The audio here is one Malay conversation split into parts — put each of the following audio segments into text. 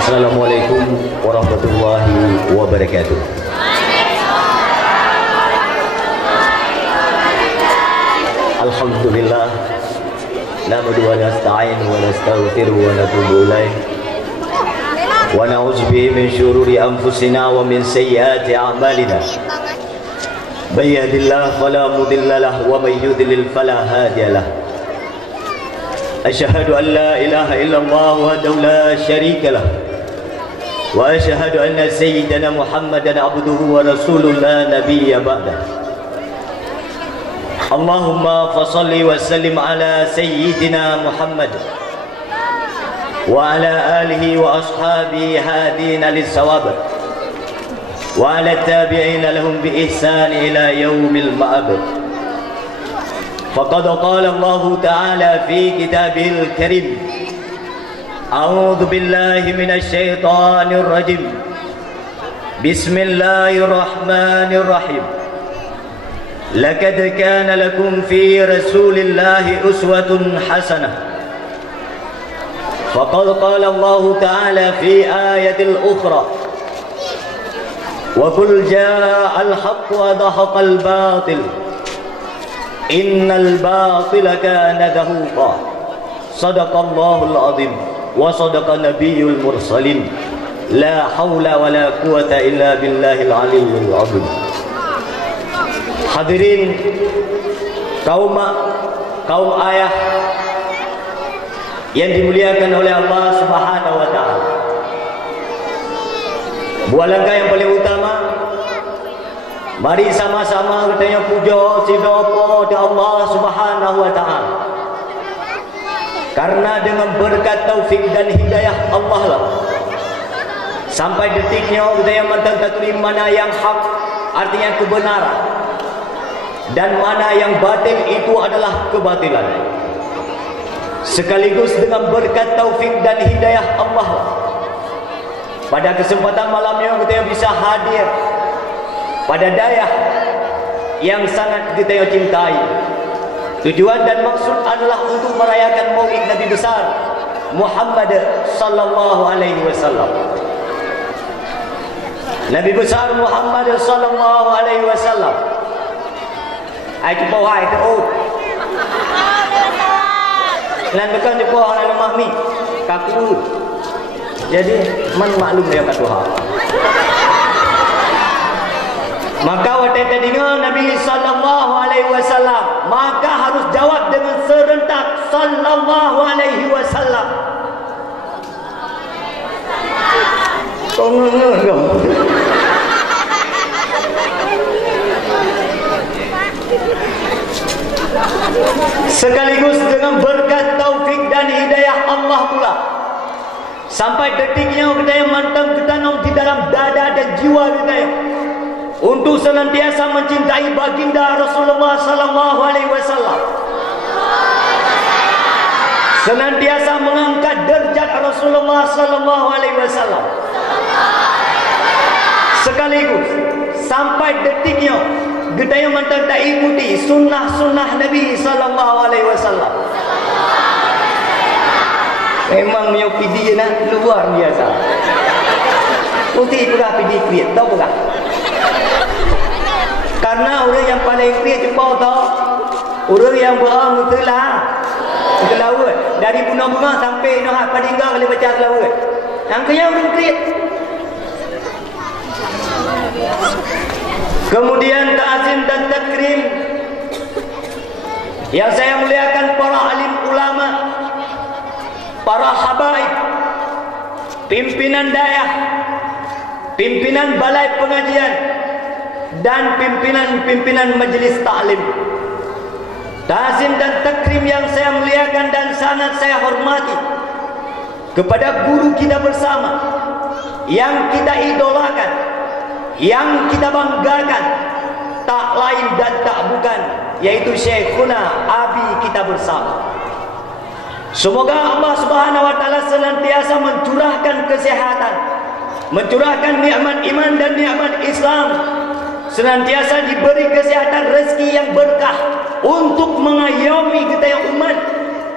Assalamualaikum warahmatullahi wabarakatuh. Alhamdulillah, nahmadu wa nasta'inu wa nastaghfiru wa natubu ilaih wa na'udzu bihi min shururi anfusina wa min sayyiati a'malina. May yahdihillahu fala mudilla lahu wa may yudlil fala hadiya lahu. Asyhadu an la ilaha illallah wahdahu la syarika lahu wa asyhadu anna sayyidana Muhammadan abduhu wa rasuluhu la nabiyya ba'dahu. Allahumma fasalli wa sallim ala sayyidina Muhammad wa ala alihi wa ashabihi hadina lis-sawab wa ala tabi'ina lahum bi ihsan ila yaumil ma'ab. Faqad qala Allah ta'ala fi kitabihil karim, a'udzu billahi minasy syaithanir rajim. Bismillahirrahmanirrahim. لقد كان لكم في رسول الله أسوة حسنة. فقد قال الله تعالى في آية أخرى وقل جاء الحق وزهق الباطل إن الباطل كان زهوقا. صدق الله العظيم وصدق النبي المرسلين. لا حول ولا قوة إلا بالله العلي العظيم. Hadirin kaum ayah yang dimuliakan oleh Allah Subhanahu wa taala. Buah langkah yang paling utama, mari sama-sama kita puja sidapa di Allah Subhanahu wa taala. Karena dengan berkat taufik dan hidayah Allah lah, sampai detiknya kita yang mententang mana yang hak, artinya kebenaran, dan mana yang batil itu adalah kebatilan. Sekaligus dengan berkat taufik dan hidayah Allah, pada kesempatan malamnya kita bisa hadir pada dayah yang sangat kita cintai. Tujuan dan maksud adalah untuk merayakan Maulid Nabi besar Muhammad sallallahu alaihi wasallam. Nabi besar Muhammad sallallahu alaihi wasallam. Ai tu bawah ai tu oh. Lan bukan di bawah lan mahmi kaku. Jadi man maklum dia kat Tuhan. Maka waktu dengar Nabi sallallahu alaihi wasallam, maka harus jawab dengan serentak sallallahu alaihi wasallam. Sekaligus dengan berkat taufik dan hidayah Allah pula, sampai detiknya kita yang mantap ketanam di dalam dada dan jiwa kita untuk senantiasa mencintai baginda Rasulullah sallallahu alaihi wasallam, senantiasa mengangkat derajat Rasulullah sallallahu alaihi wasallam, sekaligus sampai detiknya kita yang mantap tak ikuti sunnah-sunnah Nabi sallallahu alaihi wasallam. Memang punya PD nak luar biasa. Putih pula PD create, tahu tak? Karena orang yang paling create cepat tahu, orang yang berang telah laut dari bunga-bunga sampai nak padingga kali baca laut. Angkanya orang create. Kemudian ta'zim dan takrim yang saya muliakan para alim ulama, para habaib, pimpinan dayah, pimpinan balai pengajian, dan pimpinan majlis ta'lim. Ta'zim dan takrim yang saya muliakan dan sangat saya hormati kepada guru kita bersama, yang kita idolakan, yang kita banggakan, tak lain dan tak bukan, yaitu Syekhuna Abi kita bersama. Semoga Allah Subhanahu wa taala senantiasa mencurahkan kesehatan, mencurahkan nikmat iman dan nikmat Islam, senantiasa diberi kesehatan, rezeki yang berkah untuk mengayomi kita yang umat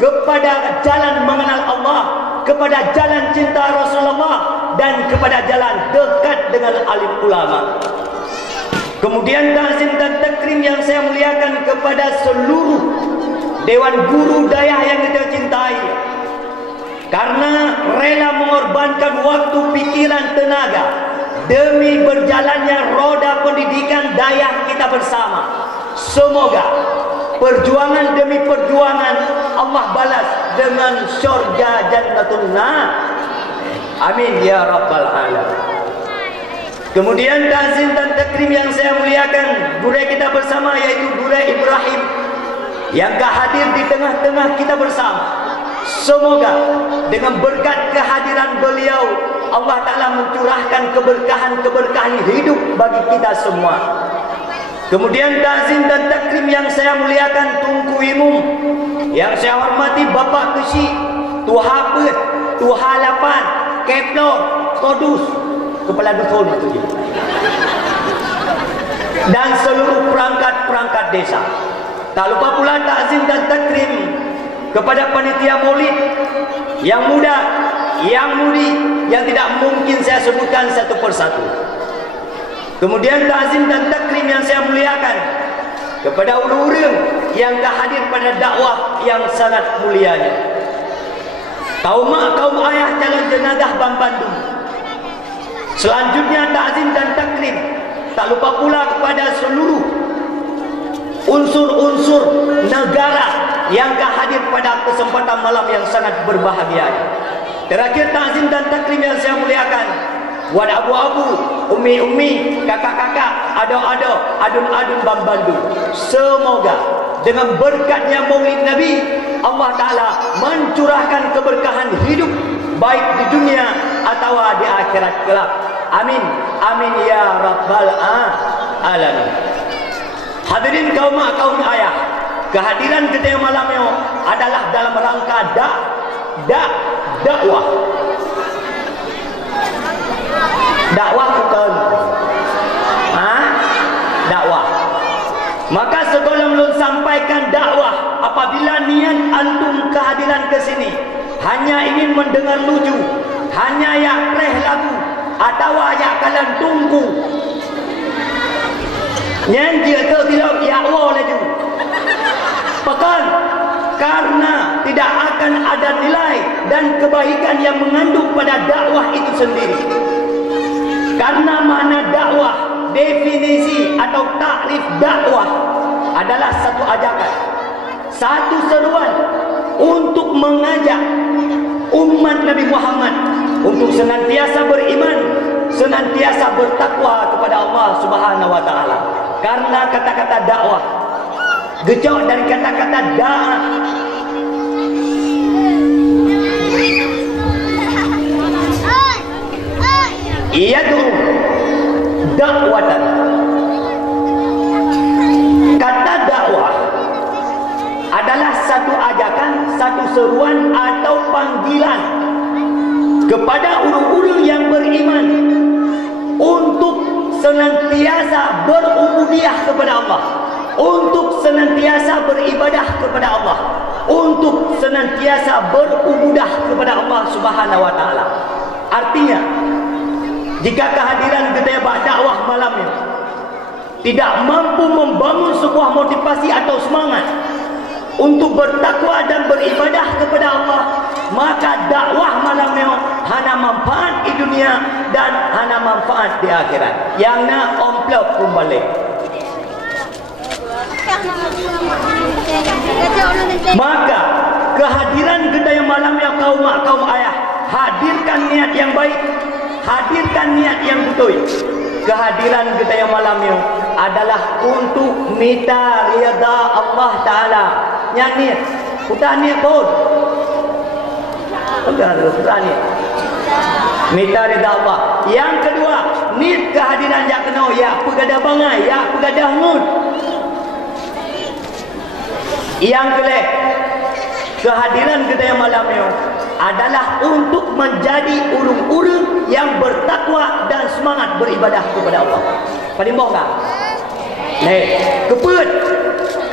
kepada jalan mengenal Allah, kepada jalan cinta Rasulullah, dan kepada jalan dekat dengan alim ulama. Kemudian ta'zim dan takrim yang saya muliakan kepada seluruh dewan guru dayah yang kita cintai, karena rela mengorbankan waktu, pikiran, tenaga demi berjalannya roda pendidikan dayah kita bersama. Semoga perjuangan demi perjuangan Allah balas dengan syurga Jannatul Na'im. Amin ya rabbal alamin. Kemudian ta'zim dan takrim yang saya muliakan burai kita bersama, yaitu burai Ibrahim yang hadir di tengah-tengah kita bersama. Semoga dengan berkat kehadiran beliau Allah Ta'ala mencurahkan keberkahan hidup bagi kita semua. Kemudian ta'zim dan takrim yang saya muliakan Tunku Imum yang saya hormati Bapak Kesi, Tuha Pet, Tuha Lapan, Keplor, Kodus, Kepala Dusun itu dia, dan seluruh perangkat-perangkat desa. Tak lupa pula ta'zim dan takrim kepada panitia maulid yang muda, yang mudi, yang tidak mungkin saya sebutkan satu persatu. Kemudian ta'zim dan takrim yang saya muliakan kepada orang-orang yang hadir pada dakwah yang sangat mulianya, kaum mak, kaum ayah calon jenazah Bang Bandung. Selanjutnya ta'zim dan takrim tak lupa pula kepada seluruh unsur-unsur negara yang hadir pada kesempatan malam yang sangat berbahagia. Terakhir ta'zim dan takrim yang saya muliakan buat abu-abu, umi-umi, kakak-kakak, ado-ado, adun-adun Bang Bandung. Semoga dengan berkatnya Maulid Nabi Allah Ta'ala mencurahkan keberkahan hidup baik di dunia atau di akhirat kelak. Amin, amin ya rabbal alamin. Hadirin kaum mak, kaum ayah, kehadiran kita malam ini adalah dalam rangka dakwah. Dakwah bukan? Dakwah. Maka sebelum belum sampaikan dakwah, apabila niat antum kehadiran ke sini hanya ingin mendengar lucu, hanya yang reh lagu atau yang kalian tunggu nyanyi atau tidak ya Allah laju pekan, karena tidak akan ada nilai dan kebaikan yang mengandung pada dakwah itu sendiri. Karena makna dakwah, definisi atau takrif dakwah adalah satu ajakan, satu seruan untuk mengajak umat Nabi Muhammad untuk senantiasa beriman, senantiasa bertakwa kepada Allah Subhanahu wa Ta'ala. Karena kata-kata dakwah gejok dari kata-kata da'a. Yad'u dakwatan. Kata dakwah adalah satu ajakan, satu seruan atau panggilan kepada orang-orang yang beriman untuk senantiasa berubudiyah kepada Allah, untuk senantiasa beribadah kepada Allah, untuk senantiasa berubudah kepada Allah Subhanahu wa Ta'ala. Artinya, jika kehadiran kita dakwah malam ini tidak mampu membangun sebuah motivasi atau semangat untuk bertakwa dan beribadah kepada Allah, maka dakwah malam ini hanya manfaat di dunia dan hanya manfaat di akhirat. Yang nak omplop pun balik. Maka kehadiran kita yang malam yang kaum mak, kaum ayah, hadirkan niat yang baik, hadirkan niat yang betul. Kehadiran kita yang malam ini adalah untuk minta ridha Allah Ta'ala. Yang niat, kita niat pun enggak ada berani minta ridha Allah. Yang kedua, niat kehadiran yang kena ya pegadah bangai, ya pegadah ngun. Yang kedua, kehadiran kita yang malam ini adalah untuk menjadi urung-urung yang bertakwa dan semangat beribadah kepada Allah. Padimbang tak? Keput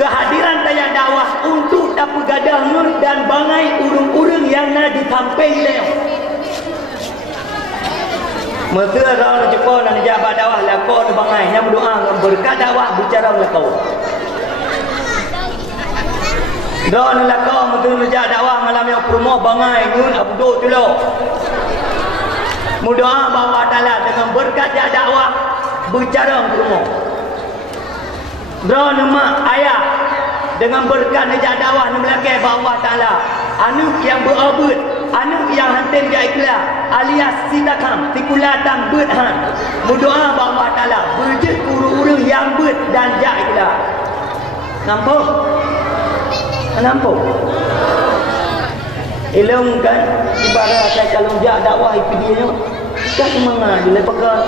kehadiran tayang dakwah untuk dapat gadah nur dan bangai urung-urung yang nak ditampai leo. Maka orang Jepun dan jabat dakwah lakon bangai yang berdoa berkat dakwah bicara lakon. Don lakon maka menjak dakwah malam yang promo bangai nyun abduk dulu. Mudoa bahawa Ta'ala dengan berkat dakwah bicara promo. Don mak ayah dengan berkat dakwah nan belakang bahawa Ta'ala anu yang berabud anu yang hantin dia ikhlas alias sitakam tikulatan berhan berdoa bahawa Ta'ala berjet urus-urus yang ber dan dia ikhlas. Nampak? Nampak? Ilmu kan ibarat saya kalau dia dakwah itu dia tak semangat dia lepas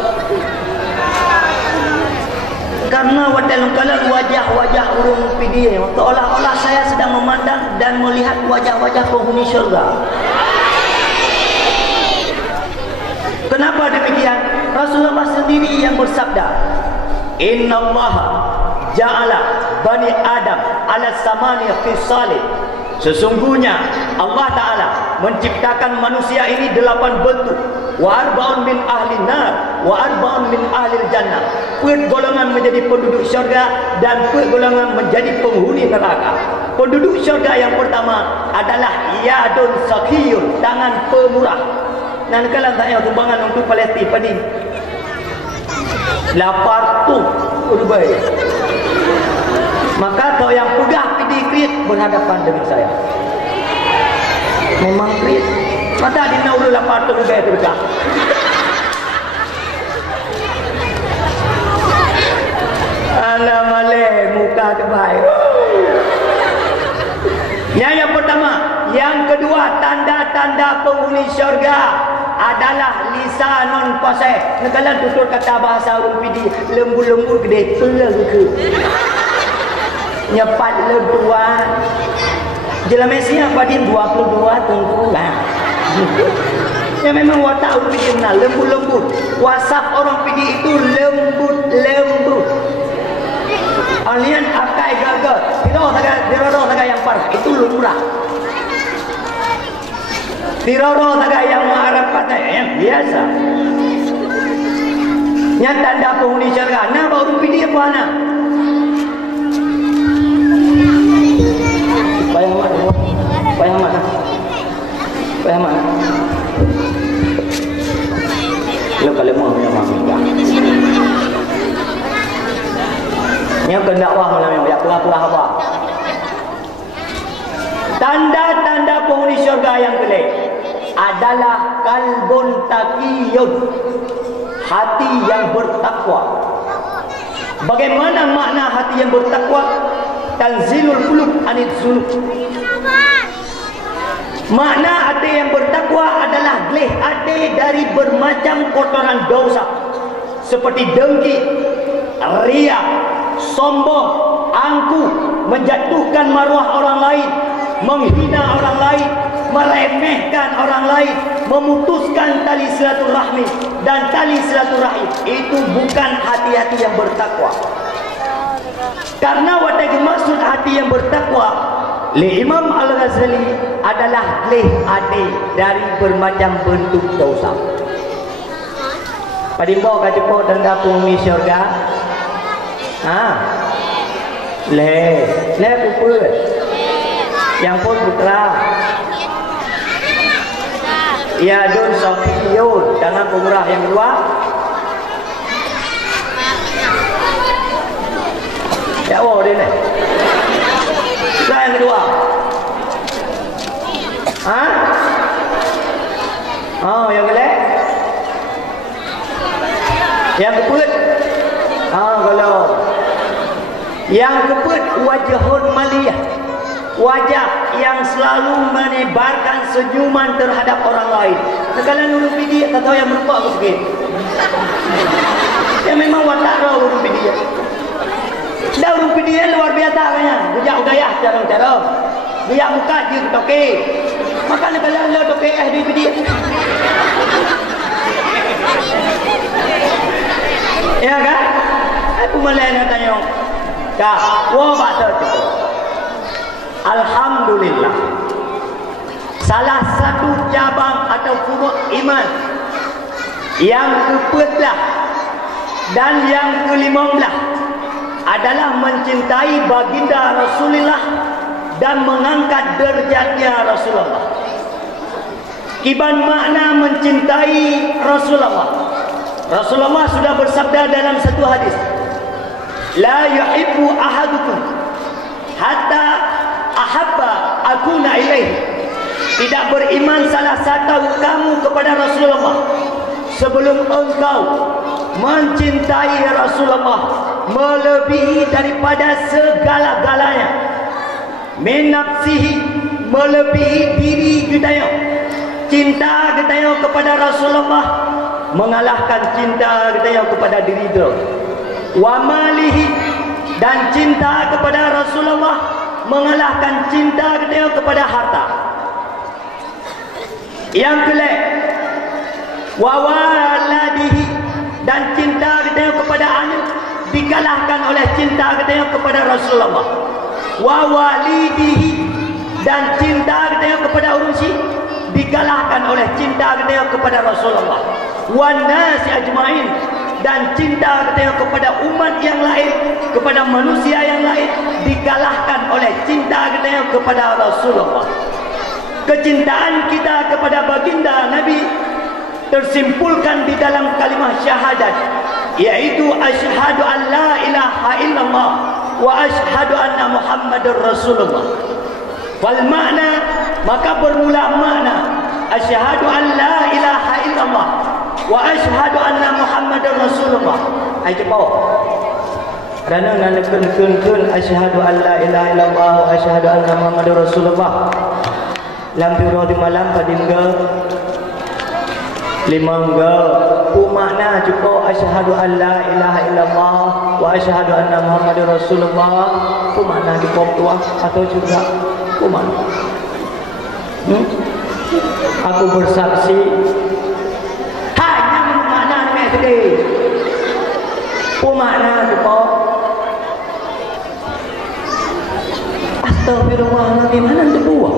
karena dalam kalangan wajah-wajah urung PD seolah-olah saya sedang memandang dan melihat wajah-wajah penghuni syurga. Kenapa demikian? Rasulullah sendiri yang bersabda, innallaha ja'ala bani adam ala samaniya fisalih. Sesungguhnya Allah Ta'ala menciptakan manusia ini 8 bentuk. Wa arba'un min ahli nar wa arba'un min ahli jannah. Golongan menjadi penduduk syurga dan golongan menjadi penghuni neraka. Penduduk syurga yang pertama adalah yadun sakiyun, tangan pemurah. Nan kalan saya sumbangan untuk Palestin padi. Lapar tu urbai. Maka kau yang pegah pidi krit berhadapan dengan saya. Memang krit. Mata di nauru lapar tu urbai terdekat. Alamale muka terbaik. Yang pertama, yang kedua tanda-tanda penghuni syurga adalah lisanun fasih. Nekalan tutur kata bahasa orang pidi lembu-lembu gede pelang ke. Nyepat leduan. Jelas Mesiah pada 22 tengkulan. Ya memang watak orang pidi kenal lembu-lembut. Wasaf orang pidi itu lembut-lembut. Alian akai gagal. Diroro saga yang parah itu lumrah. Diroro saga yang mengharap kata yang biasa. Yang tanda penghuni syurga. Nah baru pilih apa nak? Bayang mak. Bayang mak. Bayang mak. Lo kalau mau yang mak. Yang kendakwah malam yang pula-pula apa? Tanda-tanda penghuni syurga yang kelak adalah kalbun taqiyun, hati yang bertakwa. Bagaimana makna hati yang bertakwa? Tanzilul qulub anil dzunub. Makna hati yang bertakwa adalah geleh hati dari bermacam kotoran dosa seperti dengki, riya, sombong, angkuh, menjatuhkan maruah orang lain, menghina orang lain, meremehkan orang lain, memutuskan tali silaturahmi dan tali silaturahim. Itu bukan hati-hati yang bertakwa. Karena watak maksud hati yang bertakwa li Imam Al-Ghazali adalah leh hati dari bermacam bentuk dosa. Padimbo kajepok tanda penghuni syurga. Le puput. Yang pun putra. Ya dun sofiyun dengan pemurah yang kedua. Ya oh dia ni. Yang kedua. Oh yang kelak. Yang keput. Kalau yang keput wajahun maliyah, wajah yang selalu menebarkan senyuman terhadap orang lain. Sekalian urus video tak tahu yang berupa apa sikit. Ya memang watak roh urus video. Dah urus video luar biasa kayaknya. Bujak udayah cara-cara. Biar muka je toke. Makanya kalau lo toke di video. Ya kan? Aku malah nak tanya. Kak, wah baca cukup. Alhamdulillah. Salah satu cabang atau furu' iman Yang ke-14 dan yang ke-15 adalah mencintai baginda Rasulullah dan mengangkat derajatnya Rasulullah. Kiban makna mencintai Rasulullah. Rasulullah sudah bersabda dalam satu hadis, la yuhibbu ahadukum hatta ahabba akuna ilaihi. Tidak beriman salah satu kamu kepada Rasulullah sebelum engkau mencintai Rasulullah melebihi daripada segala-galanya. Min nafsihi, melebihi diri kita. Cinta kita kepada Rasulullah mengalahkan cinta kita kepada diri kita. Wa malihi, dan cinta kepada Rasulullah mengalahkan cinta kita kepada harta. Yang kelima, wa waladihi, dan cinta kita kepada anak dikalahkan oleh cinta kita kepada Rasulullah. Wa walidihi, dan cinta kita kepada urusi dikalahkan oleh cinta kita kepada Rasulullah. Wan nasi ajmain, dan cinta kita kepada umat yang lain, kepada manusia yang lain dikalahkan oleh cinta kita kepada Rasulullah. Kecintaan kita kepada baginda Nabi tersimpulkan di dalam kalimah syahadat, yaitu asyhadu an la ilaha illallah wa asyhadu anna muhammadar rasulullah. Wal makna, maka bermula makna asyhadu an la ilaha illallah wa asyhadu anna muhammadar rasulullah. Ai cepat. Kerana nak kun asyhadu an la ilaha illallah wa asyhadu anna muhammadar rasulullah. Lam piro di malam padingga limangga makna cukup asyhadu an la ilaha illallah wa asyhadu anna muhammadar rasulullah. Makna di pop tua atau juga makna aku bersaksi hanya makna ni sedih. Makna cukup astagfirullah di mana tu buah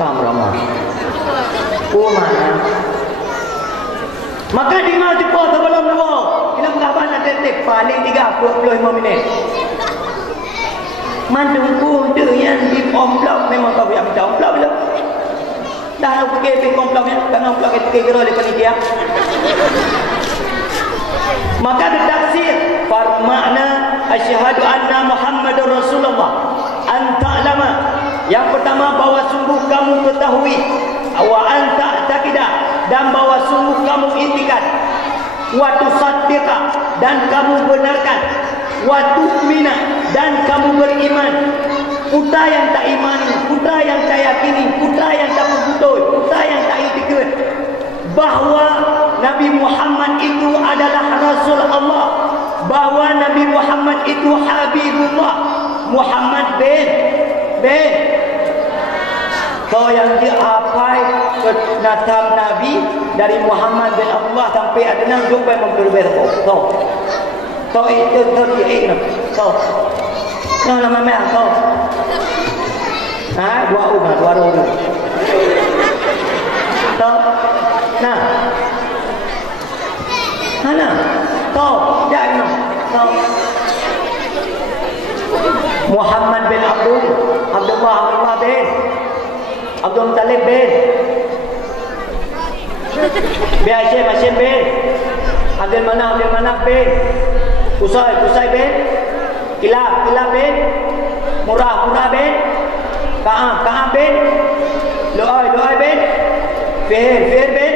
ramah. Mana? Maka di mana cepat sebelum dua kita berapa nak detik paling 35 minit. Mandungku tu yang di komplok memang kau yang komplok belum. Dah nak pergi komploknya, kan komplok itu kira di panitia. Maka bertafsir makna asyhadu anna muhammadar rasulullah anta lama. Yang pertama, bahwa sungguh kamu ketahui, wa anta taqidah, dan bahwa sungguh kamu intikat, wa tusaddiqa, dan kamu benarkan, wa tu'mina, dan kamu beriman. Putra yang tak imani, putra yang tak yakini, putra yang tak betul, putra yang tak itikad bahwa Nabi Muhammad itu adalah Rasul Allah, bahwa Nabi Muhammad itu Habibullah. Muhammad bin kau yang dihafal ke nasab Nabi dari Muhammad bin Abdullah sampai Adnan sampai memperberbeda kau itu terjadi kau nama merah kau dua orang kau mana kau jangan kau Muhammad bin Abdullah bin Abdul Muttalib bin Hashim bin Abdul Manaf bin Qusay bin Kilab bin Murrah bin Ka'ab bin Lu'ay bin Fihr bin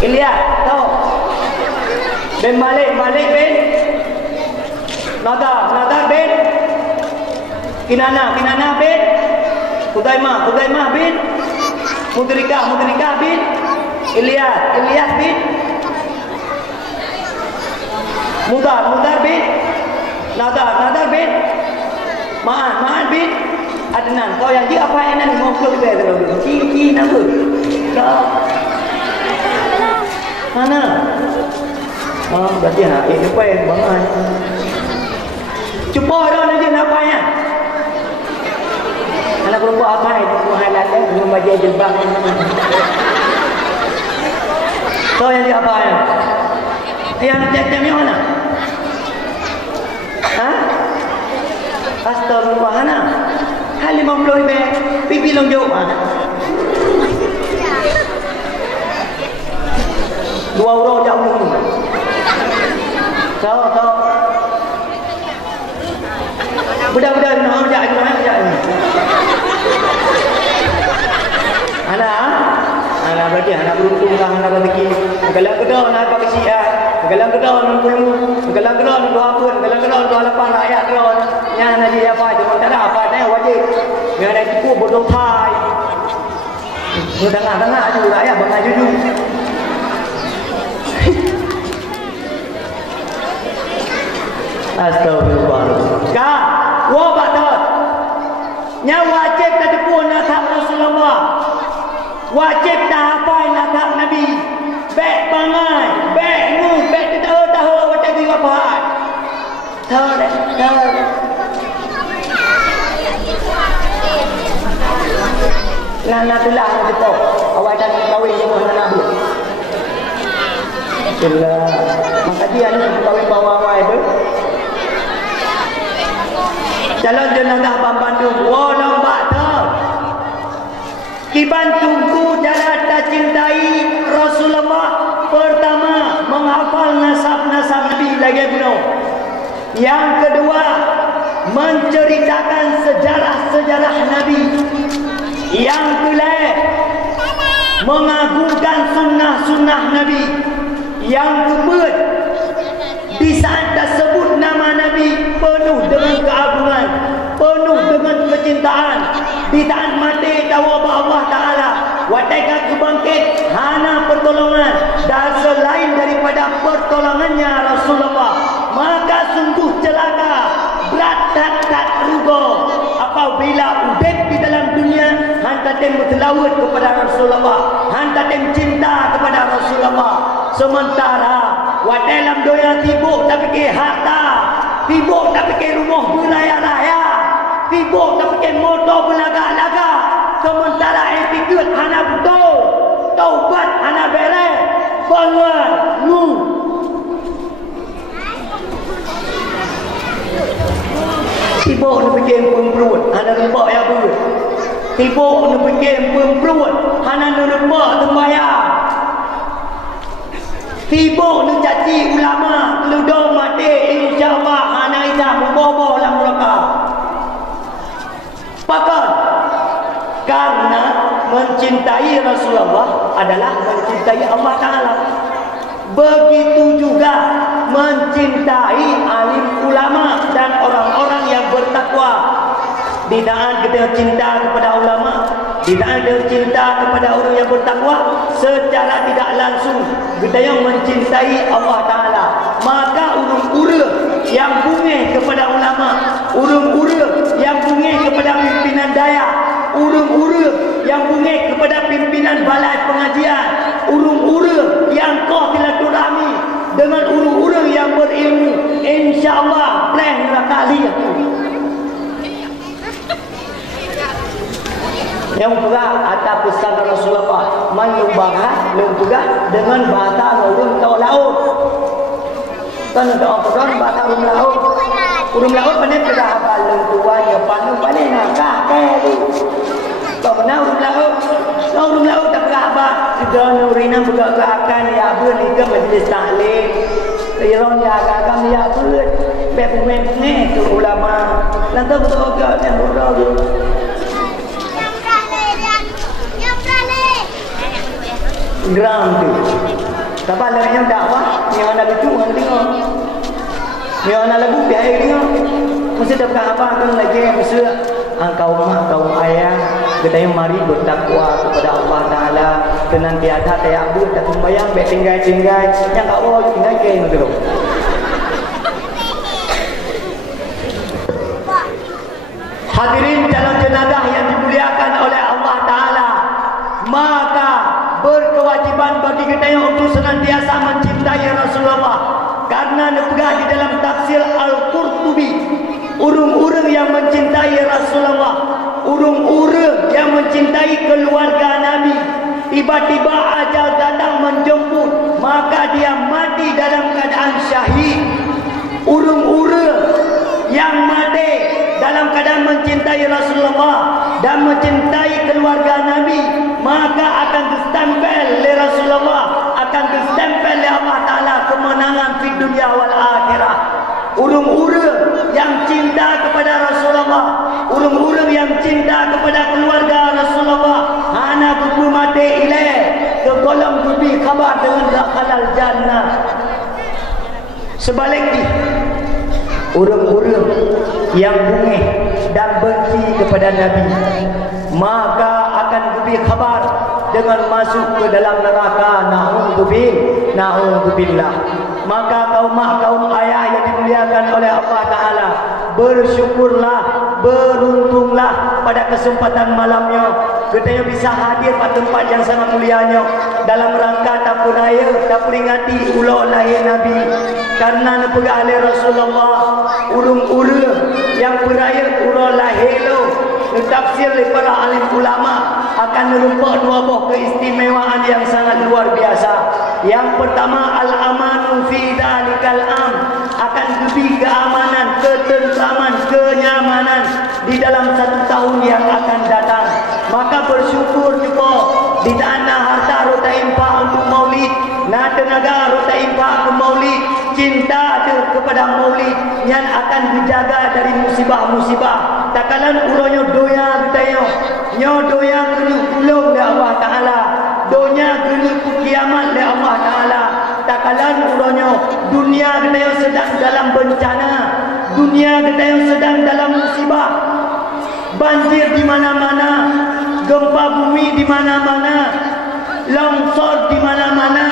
Ilyas tahu bin Malik bin Nadar bin Kinana bin Hudaimah bin Mudrikah bin Ilyas bin Mudar bin Nadar bin Ma'an bin Adnan. Kau yang dia apa yang nak mau keluar dulu? Ciri nama. Mana? Berarti ini apa yang bangan? Jumpa dah nanti nampaknya. Anak perempuan apa itu? Muhalat belum baju jilbab. Tahu yang dia apa ya? Yang tiap-tiap yang mana? Hah? Astagfirullah ana. Hal 50 be. Pipi long jauh ah. 2 euro jauh. Tahu. Budak-budak nak ajak ajak. Anak berarti anak beruntung lah anak rezeki. Galang kedau nak apa kesian. Galang kedau nak ilmu. Galang kedau nak doa pun. Galang kedau doa lapan ayat kedau. Yang nak dia apa je. Tak ada apa dah wajib. Yang ada tipu bodoh thai. Tengah-tengah juga ayat bangai jujur. Astagfirullah. Kak, wabak tak? Yang wajib tak tepun nasab Rasulullah. Wajib tak hafal nasab Nabi. Baik pangai, baik mu, baik tahu wajib diwafat. Tahu. Nana tulah kita. Awak dah kahwin dengan Nabi. Bila maka dia ni kahwin bawa-bawa itu. Jalan jenazah Bandung, walau bakta. Kiban tunggu jalan tak cintai Rasulullah. Pertama, menghafal nasab-nasab Nabi lagi penuh. Yang kedua, menceritakan sejarah-sejarah Nabi. Yang kelima, mengagungkan sunnah-sunnah Nabi. Yang keempat, di saat tersebut nama Nabi penuh dengan keagungan, penuh dengan kecintaan. Di saat mati tawab Allah Ta'ala, wataikan kebangkit hana pertolongan dan selain daripada pertolongannya Rasulullah, maka sungguh celaka, berat tak rugo apabila udip di dalam dunia hantatem bertelawut kepada Rasulullah, hantatem cinta kepada Rasulullah. Sementara wak dalam doya tibuk tak fikir harta, tibuk tak fikir rumah beraya-raya, tibuk tak fikir motor berlagak-lagak. Sementara yang fikir hana betul, taubat hana beres, bangun lu. Tibuk nak fikir pemperuat, hana lembak yang berat. Tibuk nak fikir pemperuat, hana lembak tembayang. Tibuk nak caci ulama, keludong mati, insyaAllah hana isah membawa dalam mereka. Pakat. Karena mencintai Rasulullah adalah mencintai Allah Ta'ala. Begitu juga mencintai alim ulama dan orang-orang yang bertakwa. Di saat kita cinta kepada ulama, di saat kita cinta kepada orang yang bertakwa, secara tidak langsung kita yang mencintai Allah Ta'ala. Maka urung-urung yang bungih kepada ulama, urung-urung yang bungih kepada pimpinan daya, urung-urung yang bungih kepada pimpinan balai pengajian, urung-urung yang kau silaturahmi dengan urung-urung yang berilmu, insya-Allah plan kali aku. Yang pula atas pesan Rasulullah menyumbangkan juga dengan bahasa urung tahu laut. Kan untuk orang bahasa urung laut. Urung laut pandai pada hafal lentuan ya panu pandai nakah ke tu. Kau benar urung laut. Kau urung laut tak apa. Sudah nurina buka ke akan ya ber ni ke majlis taklim. Iron ya agam ya ber. Bep-bep tu ulama. Lantas betul ke yang bodoh tu. Gram tu. Siapa ada yang dakwah, yang ada lucu orang tengok. Yang ada lagu biar tengok. Mesti dapat apa kan lagi mesti kaum ayah kita yang mari bertakwa kepada Allah Taala, senantiasa tayabbur tak sembahyang baik tinggal-tinggal yang tak boleh tinggal ke gitu. Hadirin dalam jenazah yang dimuliakan oleh Allah Taala, maka berkewajiban bagi kita yang untuk senantiasa mencintai Rasulullah. Karena negah di dalam tafsir Al-Qurtubi urung-ura yang mati dalam keadaan mencintai Rasulullah dan mencintai keluarga Nabi, maka akan distempel oleh Rasulullah, akan distempel oleh Allah Ta'ala kemenangan di dunia wal akhirah. Urung-urung yang cinta kepada Rasulullah, urung-urung yang cinta kepada keluarga Rasulullah, hana kubu mati ilaih ke kolam kubi khabar dengan dakhalal jannah. Sebaliknya, urung-urung yang bungih dan benci kepada Nabi, maka akan kubi khabar dengan masuk ke dalam neraka. Na'udzubillah. Maka kaum ayah yang dimuliakan oleh Allah Ta'ala, bersyukurlah, beruntunglah pada kesempatan malamnya kita bisa hadir pada tempat yang sangat mulianya dalam rangka tak raya, tak peringati ulang lahir Nabi. Karena nepegah oleh Rasulullah, urung-urung yang beraya ulang lahir lo ditafsir oleh para alim ulama akan merupakan dua buah keistimewaan yang sangat luar biasa. Yang pertama, al-amanu fi dalikal am, akan lebih keamanan, ketentraman, kenyamanan di dalam 1 tahun yang akan datang. Maka bersyukur juga di dana harta rota impak untuk maulid, na tenaga rota impak ke maulid, cinta kepada maulid yang akan dijaga dari musibah-musibah. Takalan uronya doya tayo, nyo doya kena ulung oleh Allah Ta'ala, donya kena kiamat oleh Allah Ta'ala. Takalan uronya dunia kita yang sedang dalam bencana, dunia kita yang sedang dalam musibah, banjir di mana-mana, gempa bumi di mana-mana, longsor di mana-mana,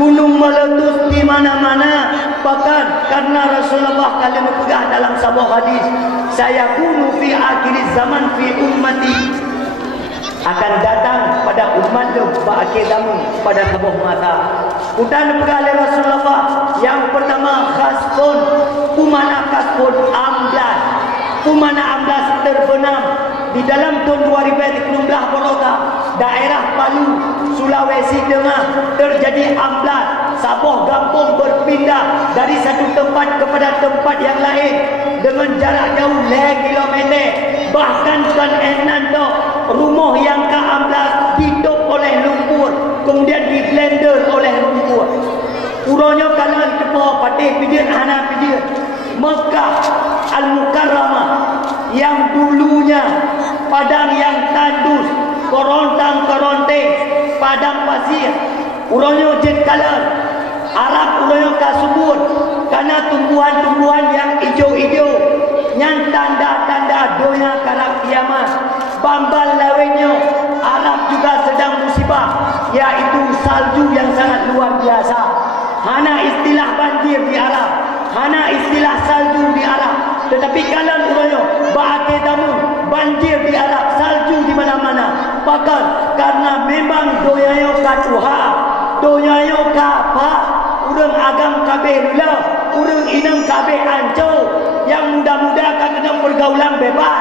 gunung meletus di mana-mana. Bahkan karena Rasulullah kali berpegang dalam sebuah hadis, saya kunu fi akhir zaman fi ummati, akan datang pada umat akhir zaman pada sebuah masa. Kemudian berpegang oleh Rasulullah yang pertama khaspun, kumana khaspun amblas, kumana amblas terbenam di dalam tahun 2016 berota daerah Palu, Sulawesi Tengah terjadi amblas. Sabah kampung berpindah dari satu tempat kepada tempat yang lain dengan jarak jauh kilometer. Bahkan bukan enan tu, rumah yang ke-amblas ditutup oleh lumpur, kemudian di blender oleh lumpur. Uranya kalau cepat patih pijit hana pijit. Mekah Al-Mukarramah yang dulunya padang yang tandus, korontang-koronteng, padang pasir, uranya jet kalan, Arab uranya kasubur, karena tumbuhan-tumbuhan yang hijau-hijau, yang tanda-tanda donya karam kiamat. Bambal lawennya, Arab juga sedang musibah, yaitu salju yang sangat luar biasa. Hana istilah banjir di Arab, hana istilah salju di Arab. Tetapi kalian uranya ba'ake tamun, banjir di Arab, salju di mana-mana. Bahkan karena memang doyayo katuha, doyayo kapa, urang agam kabeh lula, urang inang kabeh ancau, yang muda-muda kena pergaulan bebas,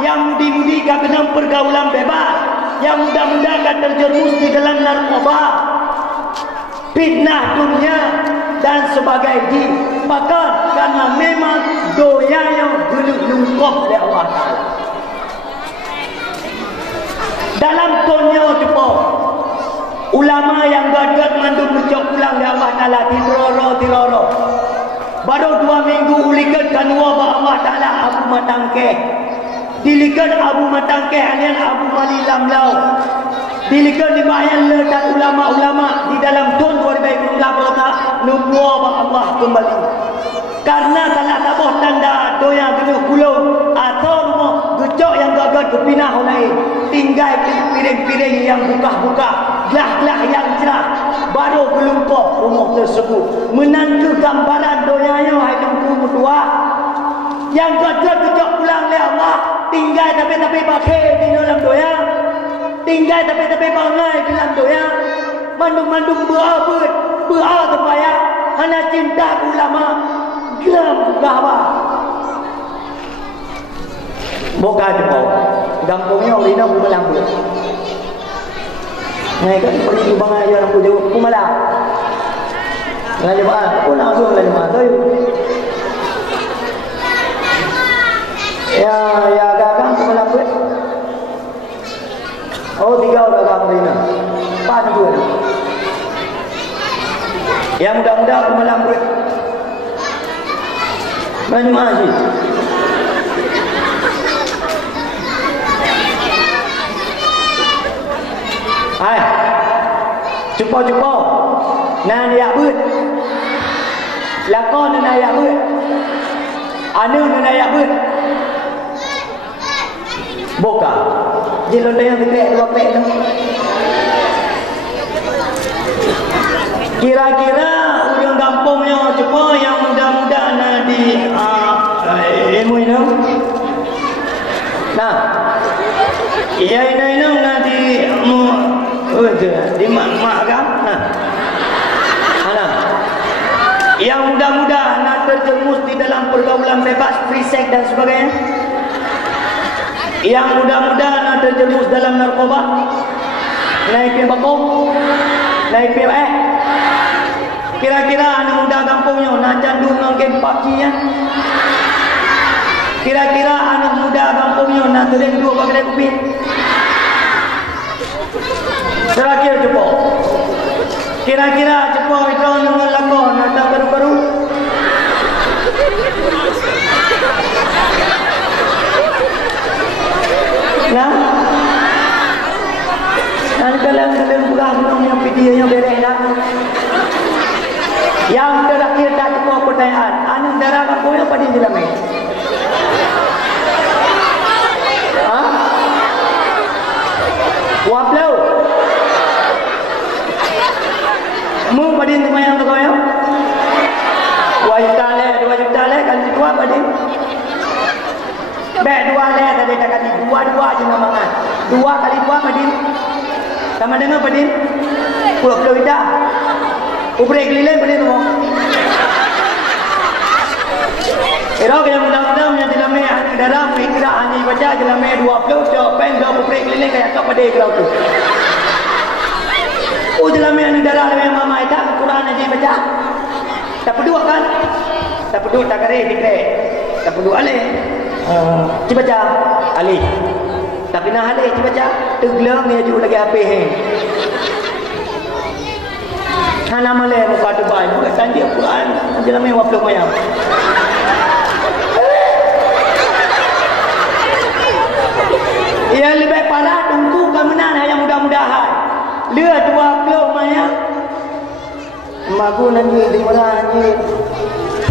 yang mudi-mudi kena pergaulan bebas, yang muda-muda terjerumus di dalam narkoba, fitnah dunia dan sebagainya. Maka karena memang doya yang geluk lungkop oleh Allah Ta'ala. Dalam tonyo cepo, ulama yang gagal mandum mencok pulang oleh Allah Ta'ala tiroro. Baru 2 minggu ulikan kanua ba Allah Ta'ala Abu Matangke. Dilikan Abu Matangke alian Abu Mali Lamlau. Dilikan dibayan le dan ulama-ulama di dalam tahun 2019 berkata nubuah ba Allah kembali. Karena salah tabah tanda doya genuh gulung atau rumah gecok yang gagal kepinah oleh tinggal piring-piring yang buka-buka, gelah-gelah yang cerah, baru gelumpuk rumah tersebut. Menantu gambaran doyanya hai tunggu berdua yang gagal gecok pulang oleh Allah, tinggal tapi pakai di dalam doya, tinggal tapi bangai di dalam doya, mandung-mandung berat terbayar, hanya cinta ulama gelam bahwa boka jepau gampungnya urina pumalang pula ngai kan pergi bang ayo orang punya pumalang ngai jemaah pun langsung lah jemaah tu Ya gagang melambut. Oh 3 orang gagang ini. Pan dua. Yang muda-muda melambut. Banyak masih. Hai. Cupa-cupa. Nah dia but. Lakon nak ayak but. Anu nak ayak but. Boka. Dia londa yang tegak 2 pek tu. Kira-kira orang kampungnya cuba yang muda-muda nak di ilmu ini. Nah. Ia ini nak di mak kan? Nah. Yang muda-muda nak terjerumus di dalam pergaulan bebas, free sex dan sebagainya. Yang muda-muda nak terjerumus dalam narkoba, naik bakong, naik kira-kira anak muda kampungnya nak candu dengan game PUBG ya. Kira-kira anak muda kampungnya nak tereng 2 kedai kopi. Terakhir cepo. Kira-kira cepo itu dengan lakon atau baru-baru. Nah, nanti kalian buka yang videonya beres dah. Yang terakhir tak cukup pertanyaan. Anu darah kampungnya apa di dalamnya? Hah? Waplau. Mu padin semayang tu kau ya? 2 juta le kan dua padin. Bek 2 le tadi tak kali 2 je nama kan. 2 kali 2 padin. Sama dengan padin 20 juta. Ubrek lilin padin tu. Ero yang mudah-mudah punya jelame dalam ikra ani baca jelame 20 tok pen 20 ubrek lilin kayak tok padin kerau tu. Oh jelame ani darah dengan mama itu Quran aja baca. Tak pedua kan? Tak pedua tak kare dikre. Tak pedua ale. Cibaca ali. Tapi nah ale cibaca teglang dia juga lagi ape he. Hana male muka tu bai bukan sanji Quran jelame 20 mayam. Ia lebih parah tunggu kemenangan yang mudah-mudahan. Dia 20 mayam. Magu nanti di mana ni?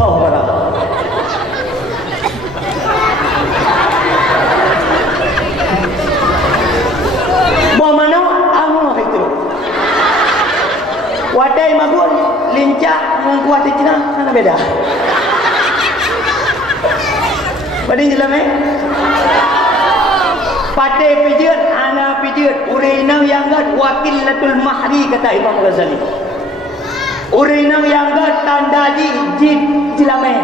Oh, mana? Bawa mana? Amo itu. Wadai magu lincah dengan kuat di Cina, mana beda? Badin jelas Pakai pijat, anak pijat. Urina yang gad wakilatul mahri kata Imam Ghazali. Urina yang gad tanda jid jelame.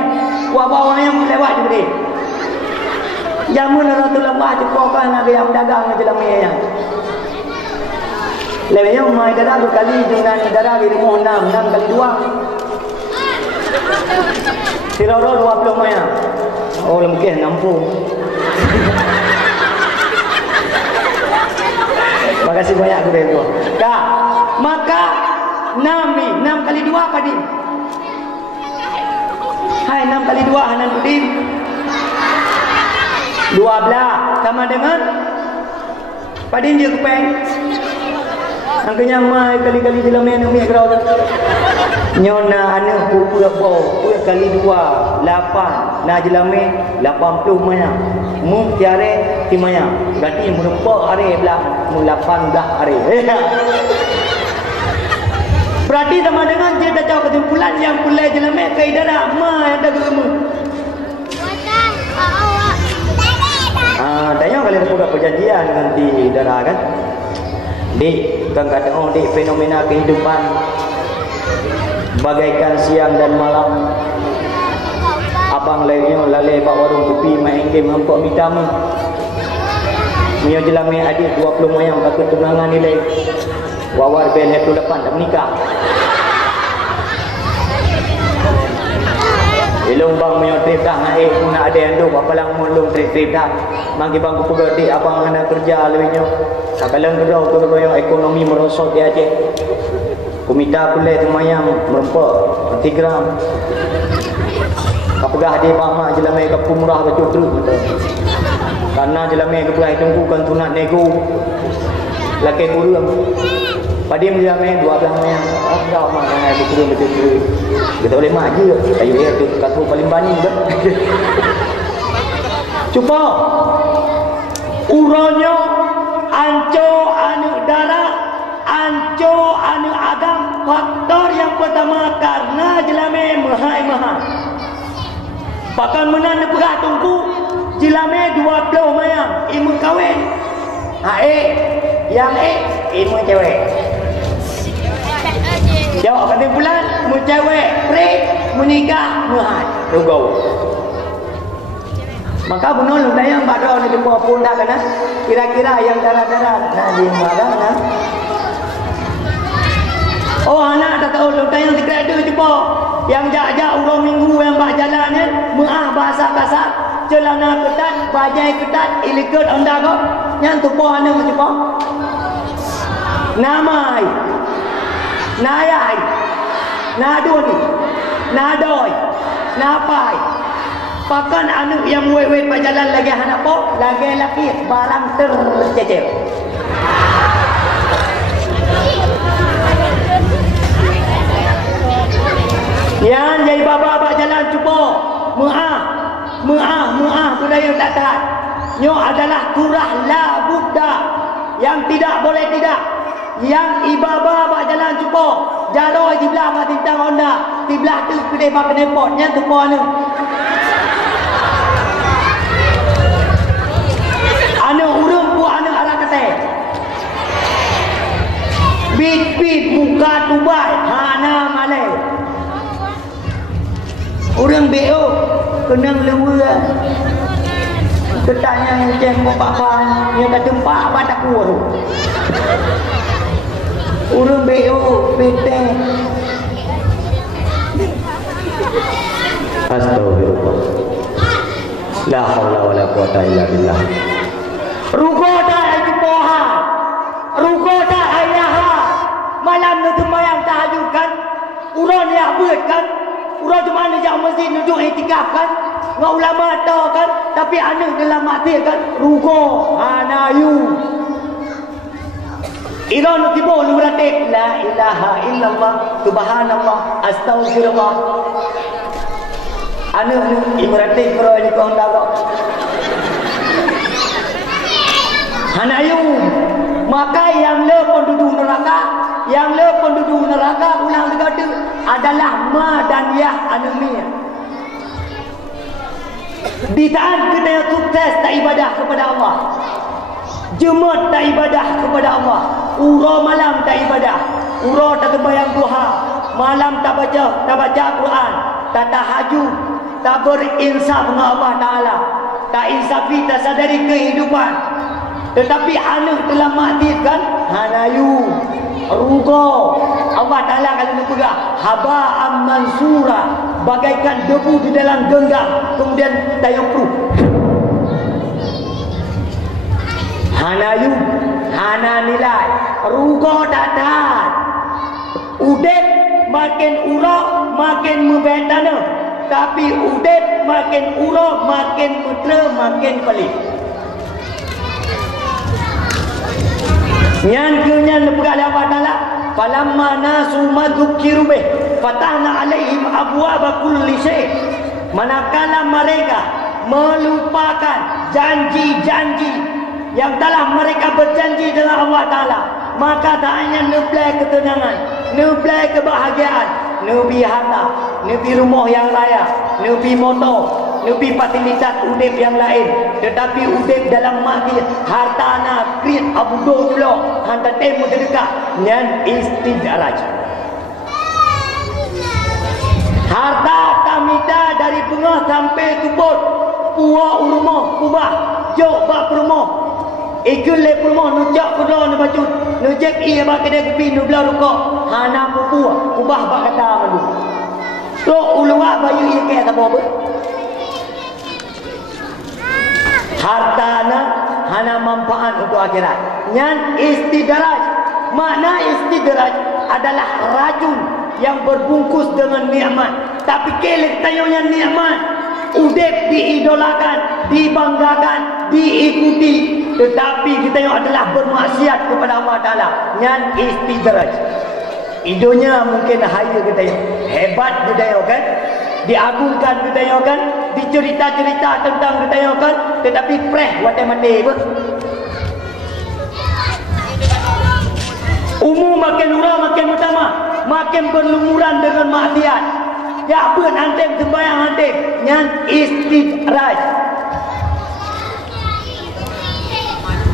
Wabah yang lewat juga. Jamun Rasulullah cepokan nabi yang dagang jelame yang. Lewatnya mai darah berkali dengan darah di rumah 6 kali 2. Tiroro 20 maya. Oh mungkin 60. Makasih banyak guru itu. Kak, maka 6 kali 2 apa din? Hai 6 kali 2 Hanan Udin 12 sama dengan Padin dia kepeng. Angkanya mai kali-kali jelamen umi kerau. Nyona anak pura kali 2 8 na jelame 80 maya. Mu tiare timaya. Berarti merempak hari belah mu 18 hari. Berarti sama dengan dia dah jauh kesimpulan yang pulai jelame kai darah mai ada gemu. Tanya kalian buka perjanjian dengan di darah kan? Dik, kan kata dik fenomena kehidupan bagaikan siang dan malam. Abang lainnya lalai bak warung kopi main game hampuk mitamu. Mio jelame adik 20 mayang bakal tunangan nilai. Wawar bel 28 tak menikah. Bila bang punya trip dah naik pun nak ada yang duk apa lang mulung trip dah. Mangki bang ku pegadik abang kena kerja lebihnya. Sakalang kedau tu koyo ekonomi merosot dia aje. Ku minta pulai temayang merempak 3 gram. Kapegah dia pamak jelamai ke pumrah baju terus betul. Karena jelamai ke berai tunggu kan tunat nego. Laki kurang. Padim jelamai 12 mayang. Enggak mak dengan aku kurang betul. Kita boleh mak je. Ayo dia tu kata paling bani dah. Cuba. Uronyo anco anu darah, anco anu agam. Faktor yang pertama karena jelamai mahai. Pakan menan perah tunggu jilame 20 mayang imu kahwin. Yang imu cewek. Jawab kata bulan mu cewek prik menikah muhaj rugau. Maka benar lu dayang badau ni jumpa pun dah kena kira-kira yang darah-darah nah di mana nah. Oh anak tak tahu lu dayang sekret tu jumpa yang jak-jak urang minggu yang bak jalan ni muah bahasa kasar celana ketat bajai ketat ilikut onda kau yang tupo anak jumpa namai nayai nadun nadoi napai pakan anak yang wet-wet berjalan lagi anak po lagi laki barang tercecer yang jadi baba jalan cuba muah budaya tak tahan nyo adalah turah la buddha yang tidak boleh tidak yang ibaba bak jalan cuba jaroi di belah mak tintang Honda di belah tu kedai makan nepot nya tu po anu urung pu anu arah kata bit muka tubai hana malai urang BO kenang lewa ketanya yang mau papang yang kata tempat badak kuah tu urang BO PT astagfirullah la haula wala quwata illa billah ruko dah itu poha ruko dah ayah malam tu sembahyang tahajud kan urang yang buat kan urang cuma ni jauh masjid duduk iktikaf kan ngau ulama tahu kan tapi anak dalam mati kan ruko anayu Iran tiba lu berarti la ilaha illallah subhanallah astaghfirullah anu ibrati kalau ini kau hendak hanayu maka yang le penduduk neraka ulang berkata adalah ma dan ya anunia di saat kita sukses tak ibadah kepada Allah Jumat tak ibadah kepada Allah Ura malam tak ibadah Ura tak sembahyang duha malam tak baca Quran tak tahajud tak berinsaf dengan Allah Ta'ala tak insafi tak sadari kehidupan tetapi anak telah mati kan hanayu rugo Allah Ta'ala kalau nak pegang haba'am mansura bagaikan debu di dalam genggam kemudian tayang peruh hanayu hana nilai rugo datar udep makin urok makin membetana tapi udep makin urok makin putra makin pelik nyan kunyan lepegah Allah Ta'ala falamma nasu madzukiru bih fatahna alaihim abwaaba kulli syai manakala mereka melupakan janji-janji yang telah mereka berjanji dengan Allah Ta'ala maka tak hanya nublai ketenangan nublai kebahagiaan nubi harta nubi rumah yang layak nubi motor nubi fasilitas udip yang lain tetapi udip dalam mati harta na krit abu do pula hantar temu terdekat nyan istidraj harta tamita dari tengah sampai tubut puak rumah kubah jok bak rumah ikut le rumah nujak kuda nu baju nujak ia bak kedai kopi nu belah rukuk hana pupu kubah bak kata malu So ulua bayu ia kayak apa? Hartana hana manfaat untuk akhirat. Nyan istidraj. Makna istidraj adalah racun yang berbungkus dengan nikmat. Tapi kelek tayunya nikmat. Udep diidolakan, dibanggakan, diikuti. Tetapi kita yang adalah bermaksiat kepada Allah Ta'ala. Nyan istidraj. Idonya mungkin haya kita yang hebat kita yang kan, diagungkan kita yang kan, dicerita-cerita tentang kita yang kan, tetapi fresh wadah mati apa? Umum makin urang makin utama, makin berlumuran dengan maksiat. Ya pun hantem sembahyang hantem, nyan istidraj.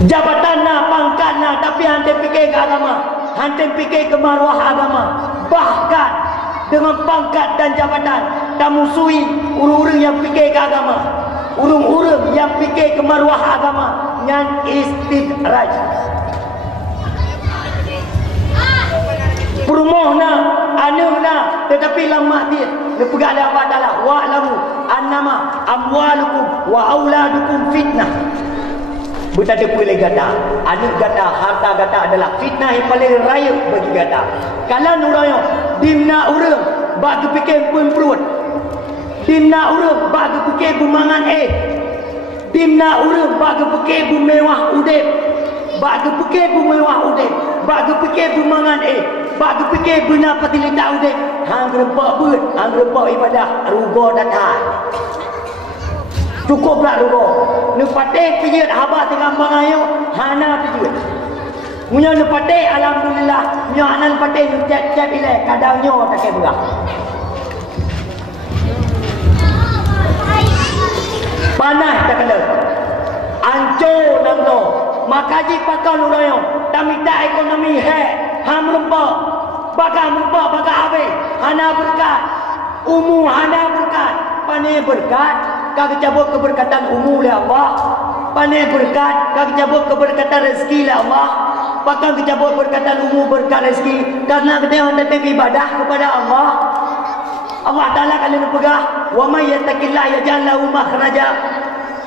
Jabatanna, pangkatna, tapi hantem fikir ke agama. Hantem fikir ke maruah agama. Bahkan dengan pangkat dan jabatan tak musuhi urung-urung yang fikir ke agama. Urung-urung yang fikir ke maruah agama. Yang istidraj. Perumohna, anumna, tetapi lamah dia. Lepegak ada Allah Ta'ala. Wa'lamu annama amwalukum wa auladukum fitnah. Bertanda pilih gata. Anak gata, harta gata adalah fitnah yang paling raya bagi gata. Kalau orang yang dimna urang bagi fikir pun perut. Dimna urang bagi fikir bumangan dimna urang bagi fikir bumewah udep. Bagi fikir bumewah udep. Bagi fikir bumangan bagi fikir benar patilita udep. Hang rempak beut, hang rempak ibadah rugo datang. Cukup pula rugo. Nu patih pijit haba tengah mangayo hana pijit. Munya nu patih alhamdulillah, munya anan patih nu chat-chat ile kadangnya tak ke belah. Panas tak kena. Ancur nang tu. Makaji pakal urayo. Tamita ekonomi ham rempak. Bakal rempak bakal habis. Hana berkat. Hana berkat. Panai berkat. Kau cabut keberkatan umum oleh Allah. Pandai berkat, kau cabut keberkatan rezeki oleh Allah. Bahkan kau cabut berkatan umum berkat rezeki. Karena kita yang tetap ibadah kepada Allah. Allah Ta'ala kalau pegah, wa may yattaqillah yaj'al lahu makhraja.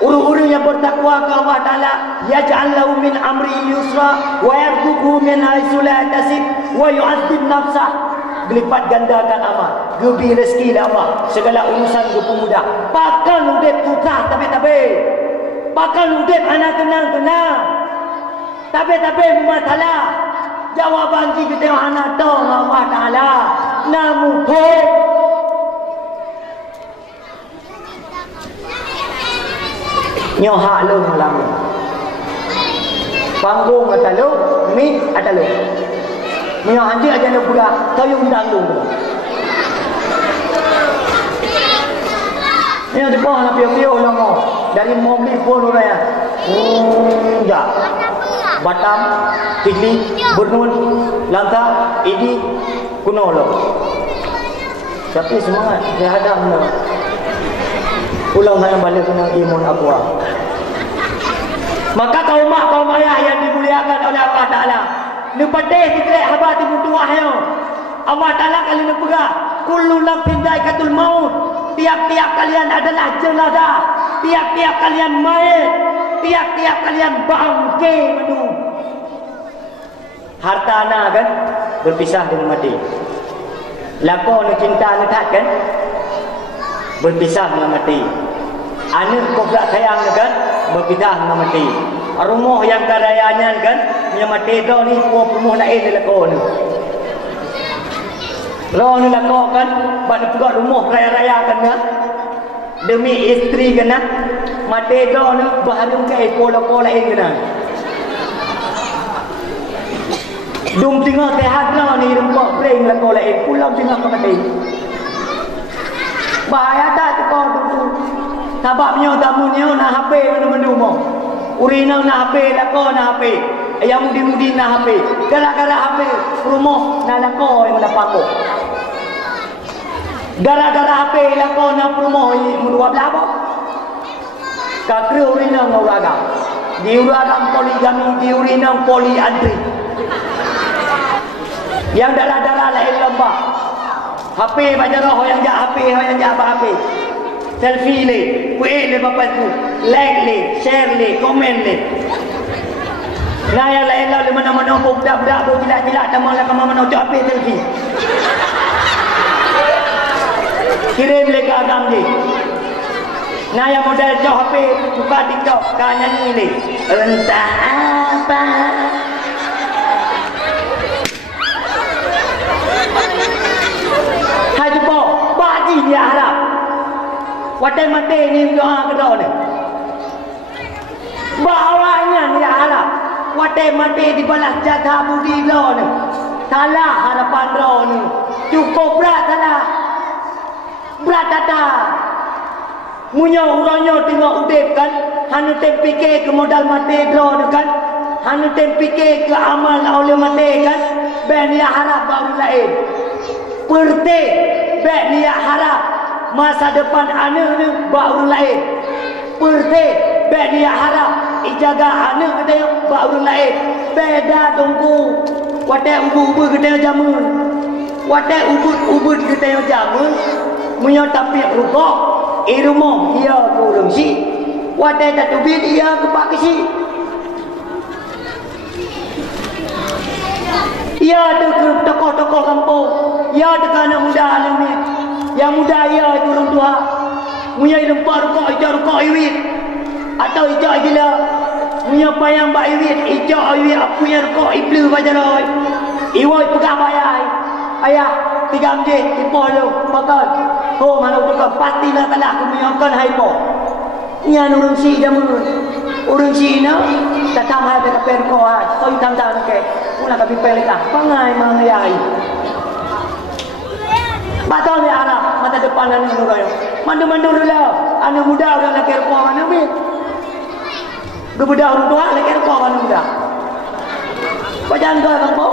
Urung-urung yang bertakwa ke Allah Ta'ala, yaj'al lahu min amri yusra wa yarzuqhu min haitsu la yahtasib wa yu'adzib nafsah. Gelipat gandakan amal, gebi rezeki lah Allah, segala urusan gepu mudah. Pakan udep susah tapi pakan udep anak tenang tapi masalah. Jawaban kita yang anak tahu Allah Ta'ala namun kok nyohak lu lama panggung kata lu mi ada lu minyak handi aja nak pula kayu undang lu. Yang depan nak piau-piau lama dari mobil pun orang ya. Ya. Batam, Tigli, Bernun, Langka, Idi, Kuno lo. Tapi semangat saya hadap lo. Ulang nak balik kena imun aqua. Maka kaum ayah yang dimuliakan oleh Allah Ta'ala. Ni patih dikira haba di mutuah yo. Allah Ta'ala kali ni pegah. Kullu nafsin dha'iqatul maut. Tiap-tiap kalian adalah jenazah. Tiap-tiap kalian mayit. Tiap-tiap kalian bangke menu. Harta anak kan berpisah dengan mati. Lakon cinta lekat kan berpisah dengan mati. Anak kobrak sayang kan berpisah dengan mati. Rumah yang karayanya kan yang mati dah ni rumah lain dia lakon ni. Roh ni lakon kan pada juga rumah raya-raya kan demi isteri kena mati dah ni baharum ke ekor-ekor lain kena. Dum tengah sehat lah ni rempak pring lakon lain pulang tengah ke mati. Bahaya tak tu kau tu. Sebabnya tamunya nak HP mana-mana rumah. Urina nak HP, lakon nak HP. Yang mudi-mudi nak HP. Gara-gara HP rumah nak lakon yang nak pakai. Gara-gara HP lakon nak rumah yang dua belah apa? Kakri urina nguragam. Di uragam poligami, di urina poliandri. Yang darah-darah lain lembah. HP baca roh yang jak HP, yang jak apa HP. Selfie le, WA le bapak tu, like le, share le, komen le. Nah yang lain lah mana-mana budak-budak jilat-jilat nama lah kamu mana HP selfie. Kirim le ke agam je. Nah yang modal jauh HP buka TikTok kan nyanyi ni. Entah apa. Hai jumpa, bagi dia harap. Watai mati ni doa kedua ni. Bawanya dia harap. Watai mati dibalas jaga budi lo ni. Salah harapan lo ni. Cukup berat salah. Berat tata. Munya urangnya tengok udip kan. Hanu tem fikir ke modal mati lo ni kan. Hanu tem fikir ke amal oleh mati kan. Ben dia harap baru lain. Perti baik niat harap masa depan anak ni baru lain. Perti baik niat harap ijaga anak kita baru lain. Beda tunggu watai ubud kita jamun. Watai ubud kita jamun. Munya tapi rukuk irumah ia kurang si. Watai tatubit ia kepak si. Ia ada ke tokoh-tokoh kampung. Ia ada ke anak muda ni. Yang muda ia itu orang tua. Munya lempak rukuk, ijak rukuk iwit. Atau ijak gila. Munya payang bak iwit, ijak iwit. Apa yang rukuk iblu bajarai. Iwai pegang bayai. Ayah, 3 mjih, tipuh lu, makan. Oh, mana tukar, pastilah kalah kemenyakan haipo. Ini orang si jamun. Orang si na, datang hai dekat perkoan. Kau tang-tang ke. Pula kami pelita. Pangai mangayai. Batal ni arah mata depan dan menurut. Mandu-mandu dulu. Anak muda udah lagi perkoan mana ni? Gebudak orang tua lagi perkoan mana muda? Kau jangan kau kamu.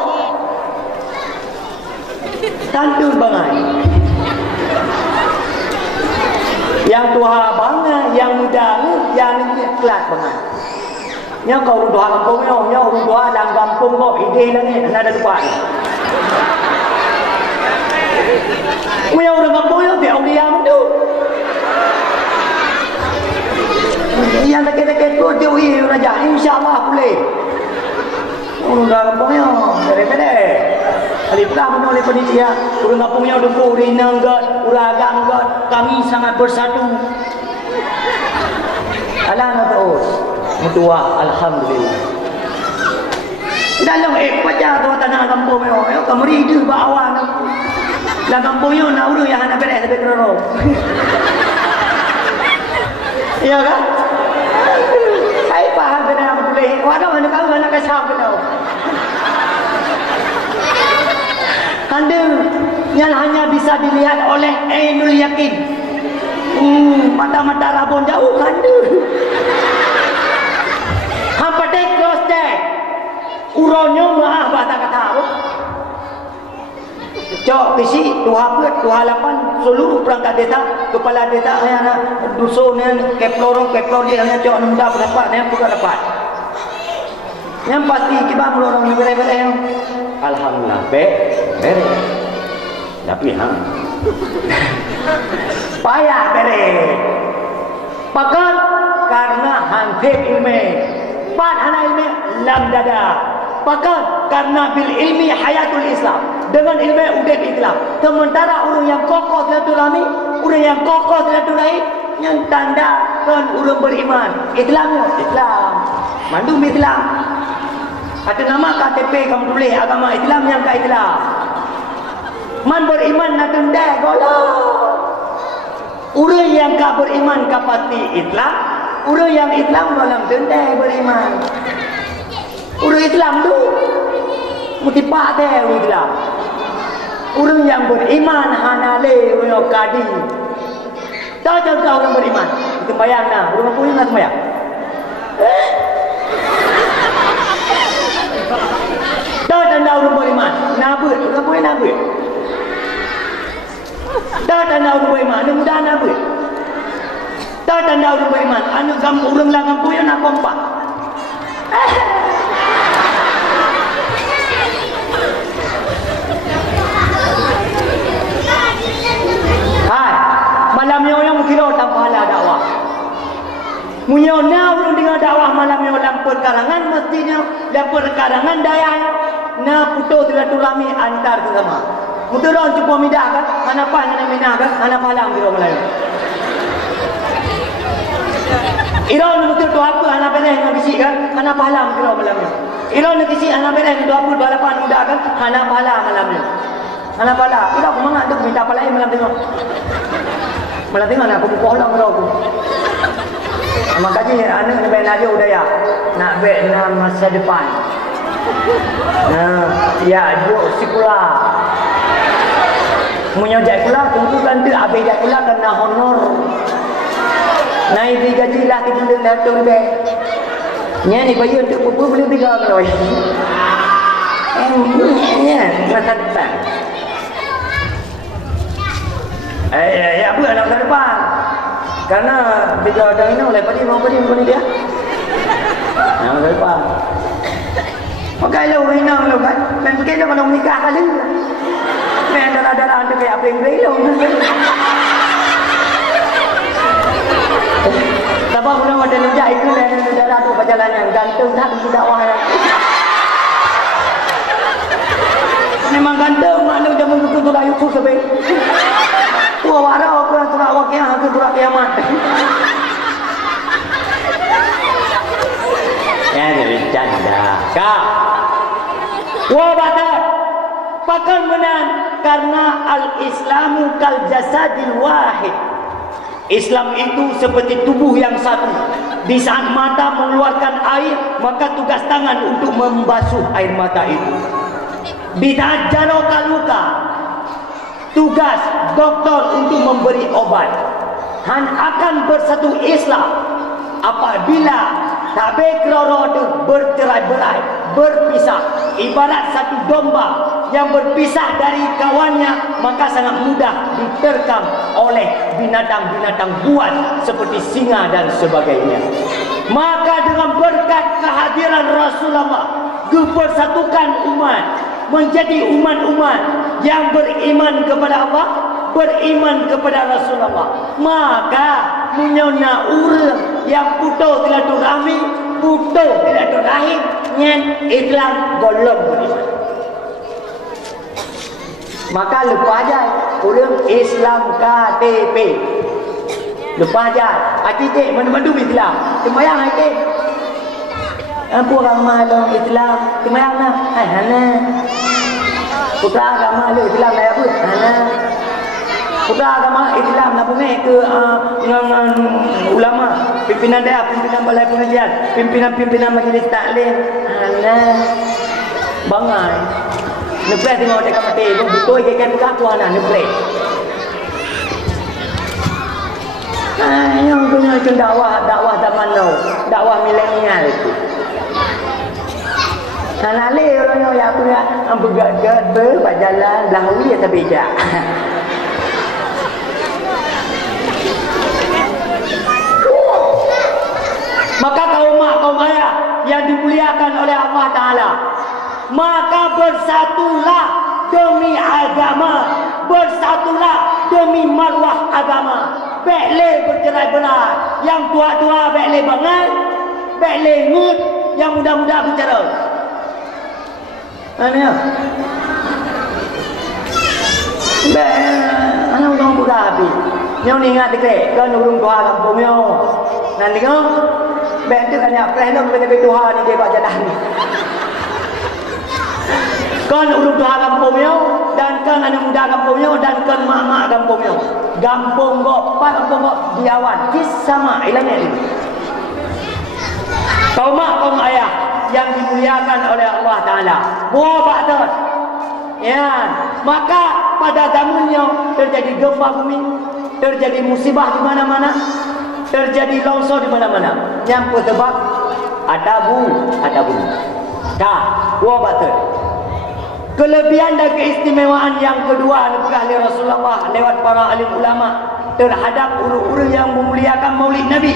Tantun bangai. Yang tua bangai, yang muda yang ni kelas bangai. Yang kau orang tua kampung ni, yang orang tua dalam kampung kau ide lah ni, ada depan. Yang orang kampung ni dia orang diam tu. Yang dekat-dekat tu dia wih raja, insya-Allah boleh. Orang kampung ni daripada kali pula menoleh penitia. Orang kampungnya dukung, rinang god, uragam god. Kami sangat bersatu. Alang terus. Mutua, alhamdulillah. Dalam pecah tu tanah kampung ni. Kamu ridu bawa ni. Dalam kampungnya nak urus yang nak beres lebih kerana. Iya kan? Saya faham benar apa boleh. Waduh, mana kau nak kasar benar. Anda yang hanya bisa dilihat oleh ainul yakin. Mata-mata rabun jauh anda. Hampa dek close dek. Uronyo maaf bahasa kata. Cok kisi tuha put tuha lapan seluruh perangkat desa kepala desa yang dusun yang keplorong dia hanya cok muda berdapat yang bukan dapat. Yang pasti kita melorong ni beres-beres. Alhamdulillah beres. Tapi payah beres. Pakat karena hansip ilmu. Pat hana ilmu lam dada. Pakat karena bil ilmi hayatul Islam. Dengan ilmu udip Islam. Sementara orang yang kokoh silaturahmi, orang yang kokoh silaturahim yang tandakan orang beriman. Islamnya Islam. Mandum Islam. Ada nama KTP kamu tulis agama Islam yang ke Islam. Man beriman nak tendai golong. Orang yang ka beriman ka pasti Islam. Orang yang Islam dalam tendai beriman. Orang Islam tu mesti pakai orang Islam. Orang yang beriman hanale orang kadi. Tahu contoh orang beriman. Kita bayang nah, orang punya nak bayang. Tahu tanda orang beriman. Nabut, orang punya nabut. Tahu tanda orang beriman, anu mudah nabut. Tahu tanda orang beriman, anu kampung orang lah kampung yang nak kompak. Munyona urang dengar dakwah malam yang dalam perkarangan mestinya dalam perkarangan daya na putus silaturahmi antar sesama. Mutu orang cuba midah kan, ana apa yang minah kan, ana palang di Melayu. Iron mutu tu apa ana belah dengan bisi kan, ana palang di Melayu. Iron nak bisi ana belah dengan 20 balapan muda kan, ana palang malamnya. Ana palang, ira aku mangak duk minta palang malam tengok. Malam tengok aku pohong aku. Makanya anak nak bina dia udaya, nak bina masa depan. Nah, ya juk sekolah. Menyojak pula, tentukan tu habis dah pula kena honor. Naik di gaji lah di bulan datang lebih. Ni bayar untuk buku boleh 3 kalau. Ni masa depan. Apa nak masa depan? Karena bila ada ini oleh padi mau padi pun dia. Nah, lepas. Pakai lo ini lo kan. Dan pakai lo kalau nikah kali. Main darah-darah tu kayak apa yang beli lo. Sebab mula ada lejak itu dan darah tu perjalanan gantung tak di dakwah. Memang gantung makna dia mengikuti tu layu tu sebab. Tu awak aku yang surat waqiah aku surat kiamat. Ya bercanda. Kak. Wa batat. Pakan menan karena al-Islamu kal jasadil wahid. Islam itu seperti tubuh yang satu. Di saat mata mengeluarkan air, maka tugas tangan untuk membasuh air mata itu. Di saat jaroka luka, tugas doktor untuk memberi obat. Han akan bersatu Islam apabila tabe kroro itu bercerai-berai, berpisah. Ibarat satu domba yang berpisah dari kawannya, maka sangat mudah diterkam oleh binatang-binatang buas seperti singa dan sebagainya. Maka dengan berkat kehadiran Rasulullah, dipersatukan umat menjadi umat-umat yang beriman kepada Allah, beriman kepada Rasulullah. Maka munyona urang yang putus silaturahmi, putus silaturahim nyen Islam golong beriman. Maka lupa aja urang Islam KTP. Lupa aja. Hati-hati mana-mana Islam. Sembahyang hati. Apa orang malam Islam? Sembahyang nah. Hana. Putra agama Islam dah apa? Hana. Putra agama Islam nak pergi ke ulama, pimpinan daerah, pimpinan balai pengajian, pimpinan majlis taklim. Hana. Bangai. Nepres tengok dekat mati, betul ikan berlaku anak nepres. Yang punya itu dakwah zaman now, dakwah milenial itu. Nalale orang yang punya bergagat berjalan lawi atau bejak. Maka kaum ayah yang dimuliakan oleh Allah Ta'ala, maka bersatulah demi agama, bersatulah demi maruah agama. Bekle bercerai-berai, yang tua-tua bekle bangai, bekle ngut, yang muda-muda bercerai. Mana? Anak orang muda api. Yang ingat dikek, kan urung tua kampung yo. Nanti kan, bek tu kan nak pernah nak benda tua ni dia buat jalan ni. Kan urung tua kampung yo, dan kan anak muda kampung yo, dan kan mak-mak kampung yo. Kampung kok, kampung kok diawan, kis sama ilangnya ni. Kaum ayah yang dimuliakan oleh Allah Ta'ala, buah bakter. Ya, maka pada zamannya terjadi gempa bumi, terjadi musibah di mana-mana, terjadi longsor di mana-mana. Yang sebab ada bumi. Dah, buah bakter. Kelebihan dan keistimewaan yang kedua oleh Rasulullah lewat para alim ulama terhadap ulu-ulu yang memuliakan maulid Nabi,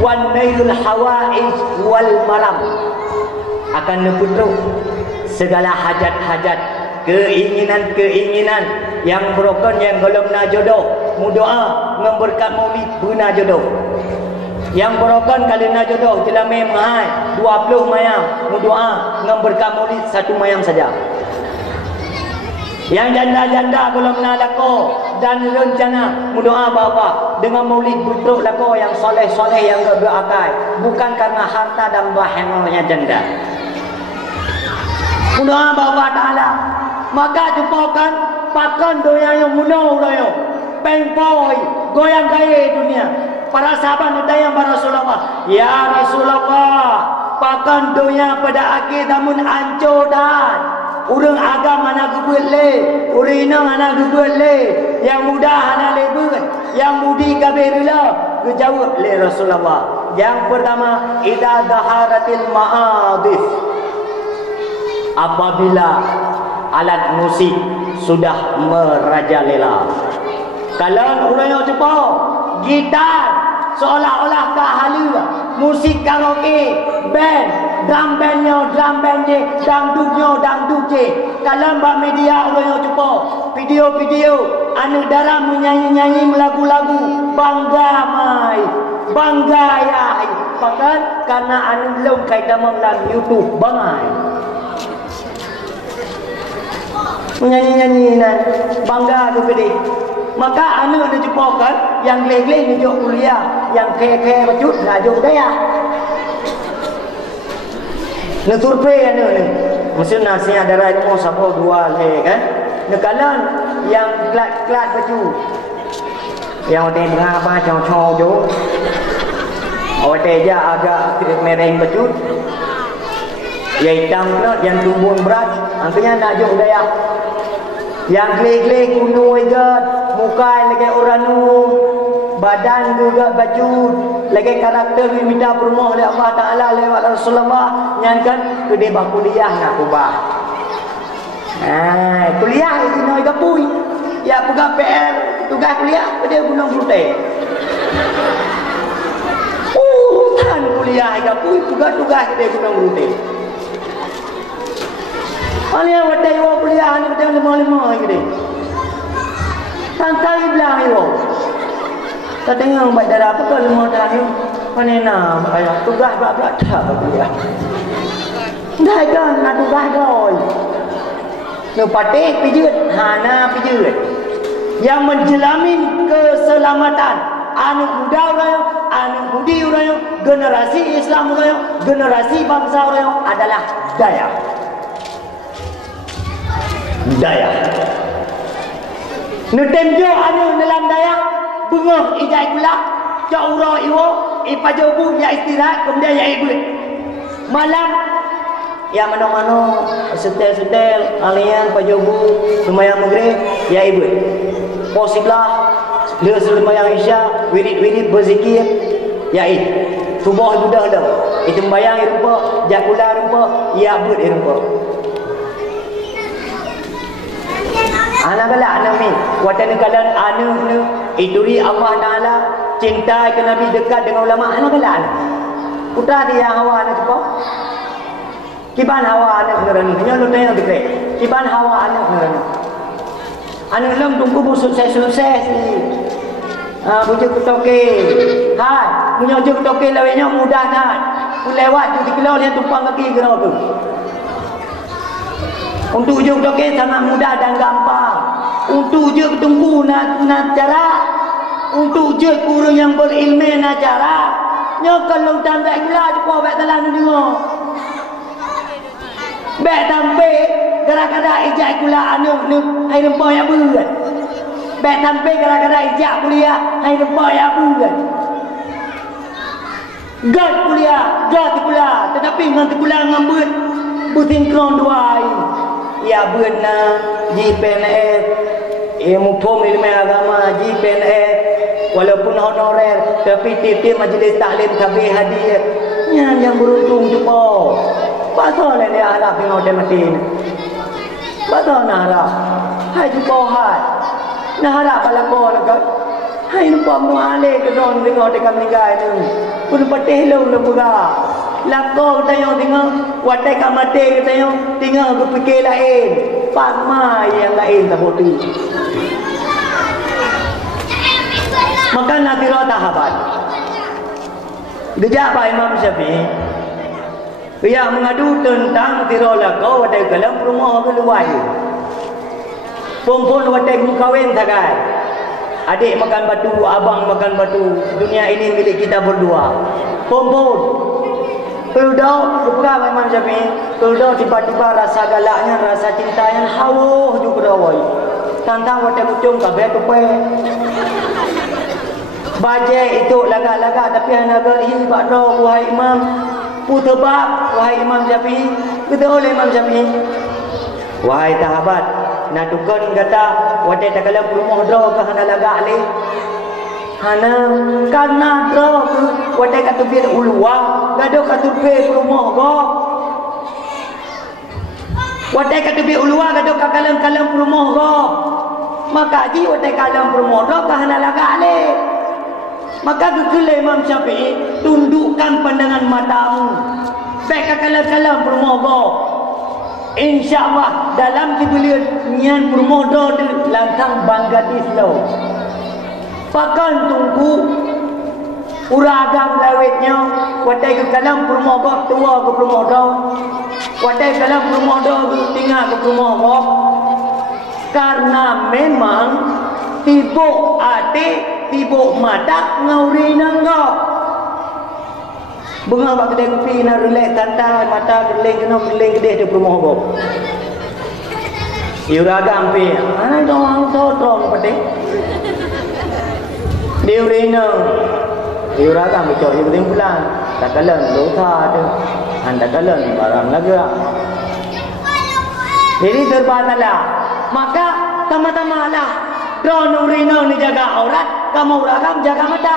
wan nailul hawaij wal maram, akan neputruk segala hajat-hajat, keinginan-keinginan yang broken, yang belum na jodoh, mudoa memberkat maulid buna jodoh. Yang berokan kalina jodoh jelame mahai 20 mayam berdoa dengan berkah maulid 1 mayam saja. Yang janda-janda belum lako dan rencana berdoa bapa dengan maulid putruk lako yang soleh-soleh yang berakal, bukan karena harta dan bahannya janda. Berdoa bapa taala maka jumpakan pakan doya yang mudah doya pengpoi goyang gaya dunia. Para sahabat ditanya pada Rasulullah, ya Rasulullah, pakan doya pada akhir namun ancur dan urang agam mana gebut le, urang ina mana gebut le, yang muda hana lebut, yang mudi kabeh bila. Kejawab le Rasulullah. Yang pertama, idza daharatil ma'adif. Apabila alat musik sudah merajalela. Kalau urang yang cepa gitar seolah-olah kahalu, musik karaoke, band, drum bandnya, dangdutnya, dangdutnya. Kalau mbak media orang yang cuba video-video, anu dalam menyanyi-nyanyi lagu-lagu, bangga mai, bangga ya. Bahkan karena anu belum kaitan dalam YouTube, bangai. Menyanyi-nyanyi nan, bangga tu gede. Maka anu ada jepokan yang geleng-geleng nunjuk kuliah, yang kaya-kaya bacut ngajuk daya. Ni survei anu ni. Mesti nasi ada rai mo sabo dua le kan. Nekalan yang klat-klat baju. Yang ada berapa cong-cong jo. Awak ja agak mereng bacut. Ya hitam nak yang tumbun berat, angkanya nak juk daya. Yang geleng-geleng kuno igat, muka lagi oranum, badan juga baju, lagi karakter minta bermoh oleh Allah Taala lewat Rasulullah, nyankan kedai kuliah nak ubah. Kuliah itu noi gapui, ya pegang PR, tugas kuliah kedai Gunung Putih. Urutan kuliah gapui, tugas kedai Gunung Putih. Alia wadai wa kuliah ni betul lima gitu. Santai bilang yo. Tak tengok baik darah apa ke 5 tahun. Panena ayah tugas berat tak kuliah. Dah kan nak tugas doi. Nu patik pijut, hana pijut. Yang menjelamin keselamatan anak muda orang, anak mudi orang, generasi Islam orang, generasi bangsa orang adalah daya. Daya. Nutemjo anu dalam daya bengah ijai pula cak ura iwo ipajobu ya istirahat kemudian ya ibu malam ya mana-mana setel-setel alian pajobu sembahyang maghrib ya ibu posiblah dia sembahyang isya wirid-wirid berzikir ya subuh sudah dah itu sembahyang rupa jakula rupa ya abud rupa. Anak galak anak ni watan kalan anak ni ituri Allah Taala cinta ke Nabi dekat dengan ulama anak galak putra dia hawa anak apa kiban hawa anak nerani hanya lu tanya dekat kiban hawa anak nerani anak lem tunggu bu sukses ni bujuk toke hai punya bujuk toke lawenya mudah kan lewat 7 kilo dia tumpang kaki kena tu. Untuk ujuk toke sangat mudah dan gampang. Untuk ujuk tunggu nak cara. Untuk ujuk guru yang berilmu nak cara. Nyo kalau tambah gula cepat baik dalam dunia. Baik tampe gara-gara ijak gula anu hai rempah ya berat. Baik tampe gara-gara ijak kuliah hai rempah ya berat. Gad kuliah, gad kuliah, tetapi dengan kuliah ngambil bersinkron dua ini. Ya benar GPNF ilmu pom ilmu agama GPNF walaupun honorer tapi titik majlis taklim tabligh hadiah yang beruntung cuba pasal ni harap tengok dia mati pasal nak harap hai cuba hai nak harap balakon kan hai lupa muale ke don tengok dia meninggal ni pun patih lu lembaga lakau tayang tengok watai kamate ke tayang tengok berfikir lain pakma yang lain tak boleh maka nadirah tahabat Gejak Pak Imam Syafi'i dia mengadu tentang tirola kau ada dalam rumah keluar. Perempuan wadai kahwin takai. Adik makan batu, abang makan batu. Dunia ini milik kita berdua. Perempuan keluar buka Imam Syafi'i. Keluar tiba-tiba rasa galaknya, rasa cintanya hawa juga rawai. Tantang wadai kucung kabeh tupai. Bajai itu lagak-lagak tapi anak berhi bakdo wahai Imam. Putebab wahai Imam Syafi'i. Kata oleh Imam Syafi'i, wahai sahabat, nak tukun kata wadai tak kalah rumah draw ke hana lagak le. Hana karena draw ke wadai kata biar ulua, gaduh kata biar rumah go. Wadai kata biar ulua gaduh ka kalam-kalam rumah go. Maka ji wadai kalam rumah draw ke hana lagak le. Maka kekele Imam Syafi'i, tundukkan pandangan matamu. Baik kalam-kalam bermoga. InsyaAllah dalam kebelia nian bermoga lantang Bangladesh lo. Pakan tunggu uragam lawetnya. Wadai ke kalam bermoga tua ke bermoga. Wadai kalam bermoga tinggal ke bermoga. Karena memang tibuk hati tibuk mata ngauri nanggap. Bunga bak kedai kopi nak relax tanta mata berling kena berling kedai dia rumah gop. Iuraga ampe. Ana doang totong pete. Dia urina. Iuraga ampe cok dia penting pulang. Tak kalan dosa tu. Anda kalan barang laga. Jadi terbatalah. Maka tama-tama lah. Drone urina ni jaga aurat, kamu uragam jaga mata.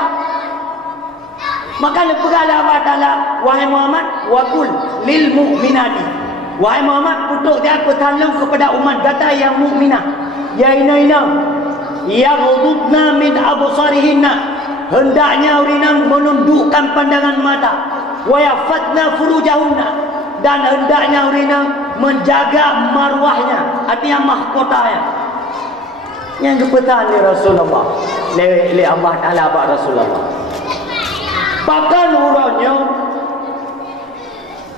Maka lepagalah Allah Ta'ala, wahai Muhammad, wakul lil mu'minati. Wahai Muhammad, putuk dia aku tolong kepada umat kata yang mukminah. Ya ina yaghdudna min absarihinna. Hendaknya urina menundukkan pandangan mata. Wa yafatna furujahunna. Dan hendaknya urina menjaga marwahnya, artinya mahkotanya. Yang kebetulan ni Rasulullah le Allah Ta'ala bak Rasulullah. Bahkan urangnya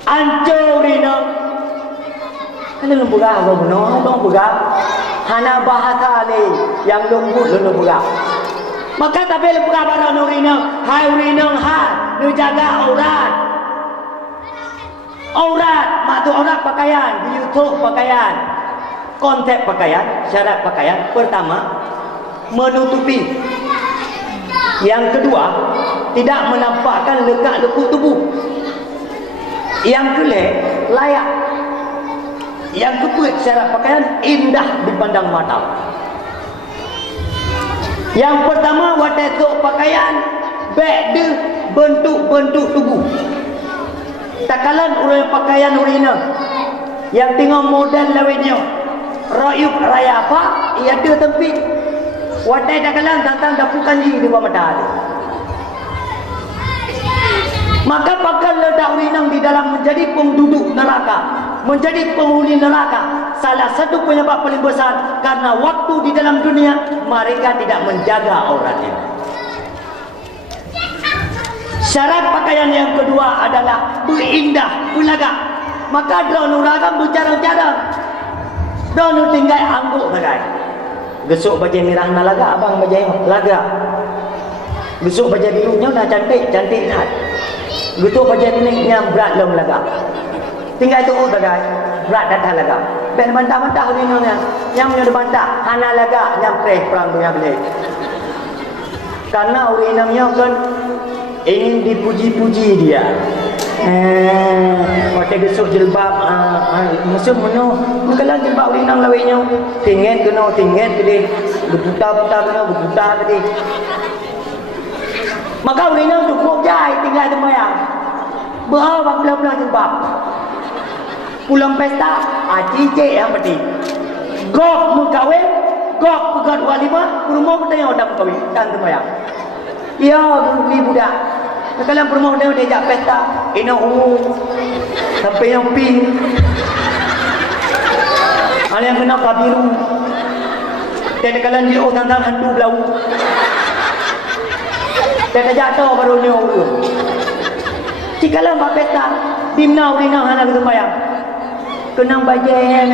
ancurina kalau lembut apa benar dong buka hana bahasa le yang lembut buka. Maka tapi lembut apa urina hai urina hai nu jaga aurat matu aurat pakaian di YouTube pakaian. Konteks pakaian, syarat pakaian pertama menutupi. Yang kedua, tidak menampakkan lekuk tubuh. Yang kelima, layak. Yang keempat, syarat pakaian indah dipandang mata. Yang pertama, watetuk pakaian baik de bentuk-bentuk tubuh. Takalan urang pakaian urina yang tengok model lawetnya. Rayup raya apa? Ia ada tempik. Wadai dakalan tantang dapukan di bawah mata. Maka pakal ledak urinang di dalam menjadi penduduk neraka, menjadi penghuni neraka. Salah satu penyebab paling besar karena waktu di dalam dunia mereka tidak menjaga auratnya. Syarat pakaian yang kedua adalah berindah, berlagak. Maka drone uragam berjarang-jarang. Drone tinggal angguk bagai. Gesuk baju merah na laga, abang baju laga. Gesuk baju birunya dah cantik nak. Gesuk baju tingnya berat lom laga. Tinggal itu bagai berat datang laga. Ben bantah-bantah ni nya. Yang punya bantah hana laga nyampe perang dunia beli. Karena urinamnya kan ingin dipuji-puji dia. Pakai gesuk jilbab musuh meno kalau jilbab urinang lawenya tinggal kena tinggal gede berputar-putar kena berputar gede. Maka urinang cukup jai tinggal sembahyang berawak belah-belah jilbab pulang pesta cicik yang penting gok mengkawin gok pegat walimah rumah kita yang ada mengkawin dan sembahyang ya beli budak. Kalau rumah dia ajak pesta, ina ungu sampai yang pink. Ada yang kena biru. Dan kalau dia tantang hantu belau. Dan ajak tahu baru ni orang. Jikalau mak peta dimna urina hana sembahyang. Kenang bajen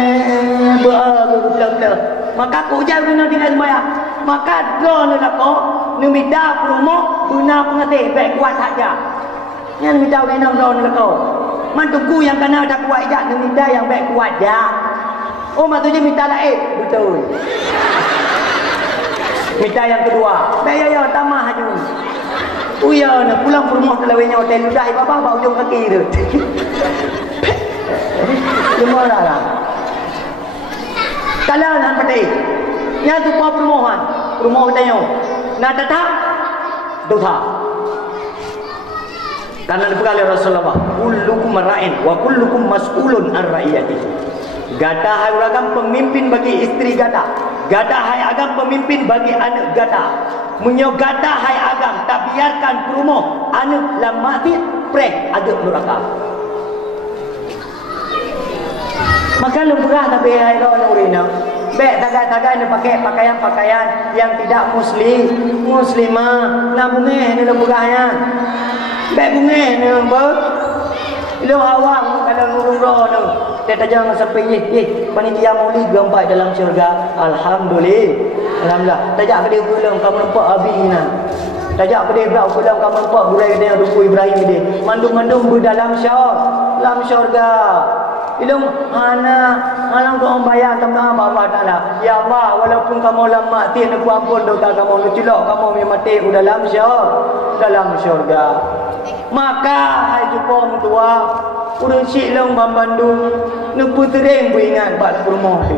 bela. Maka ku ujar urina tinggal sembahyang. Maka drone nak ko numida promo guna pengatih baik kuat saja. Yang numida urina drone nak ko. Mantuku yang kena tak kuat jak numida yang baik kuat jak. Oh maksudnya minta lain. Betul. Minta yang kedua. Baik ya tamah haju. Oh ya, nak pulang ke rumah telawenya hotel ludah bapa bau ujung kaki tu. Semua lah. Kalau nak pergi, yang tu pun rumah hotelnya. Nak tetap, dosa. Karena dipegang oleh Rasulullah. Kullukum ra'in, wa kullukum mas'ulun an ra'iyatihi. Gada hai agam pemimpin bagi isteri gada. Gada hai agam pemimpin bagi anak gada. Munyo gada hai agam tak biarkan perumoh anak lamati prek ada neraka. Maka lumrah Nabi hai ro urina. Bek tagay-tagay nak pakai pakaian-pakaian yang tidak muslimah. Na bunge ni lumrahnya. Bek bunge ni ber. Ilo awak kalau nurung ro tu. Dia jangan sampai panitia maulid gambar dalam syurga. Alhamdulillah. Tajak ke dia pulang kamu nampak abi ni. Tajak ke dia pulang kamu nampak burai dia ruku Ibrahim dia. Mandung-mandung dalam syurga. Ilmu hana doa bayar tambah Allah Taala. Ya Allah, walaupun kamu lama mati aku ampun dosa kamu, nak celok kamu mati dalam syurga. Maka hai jumpa mentua urang cik long Bandung nu putereng beringat bak rumah tu.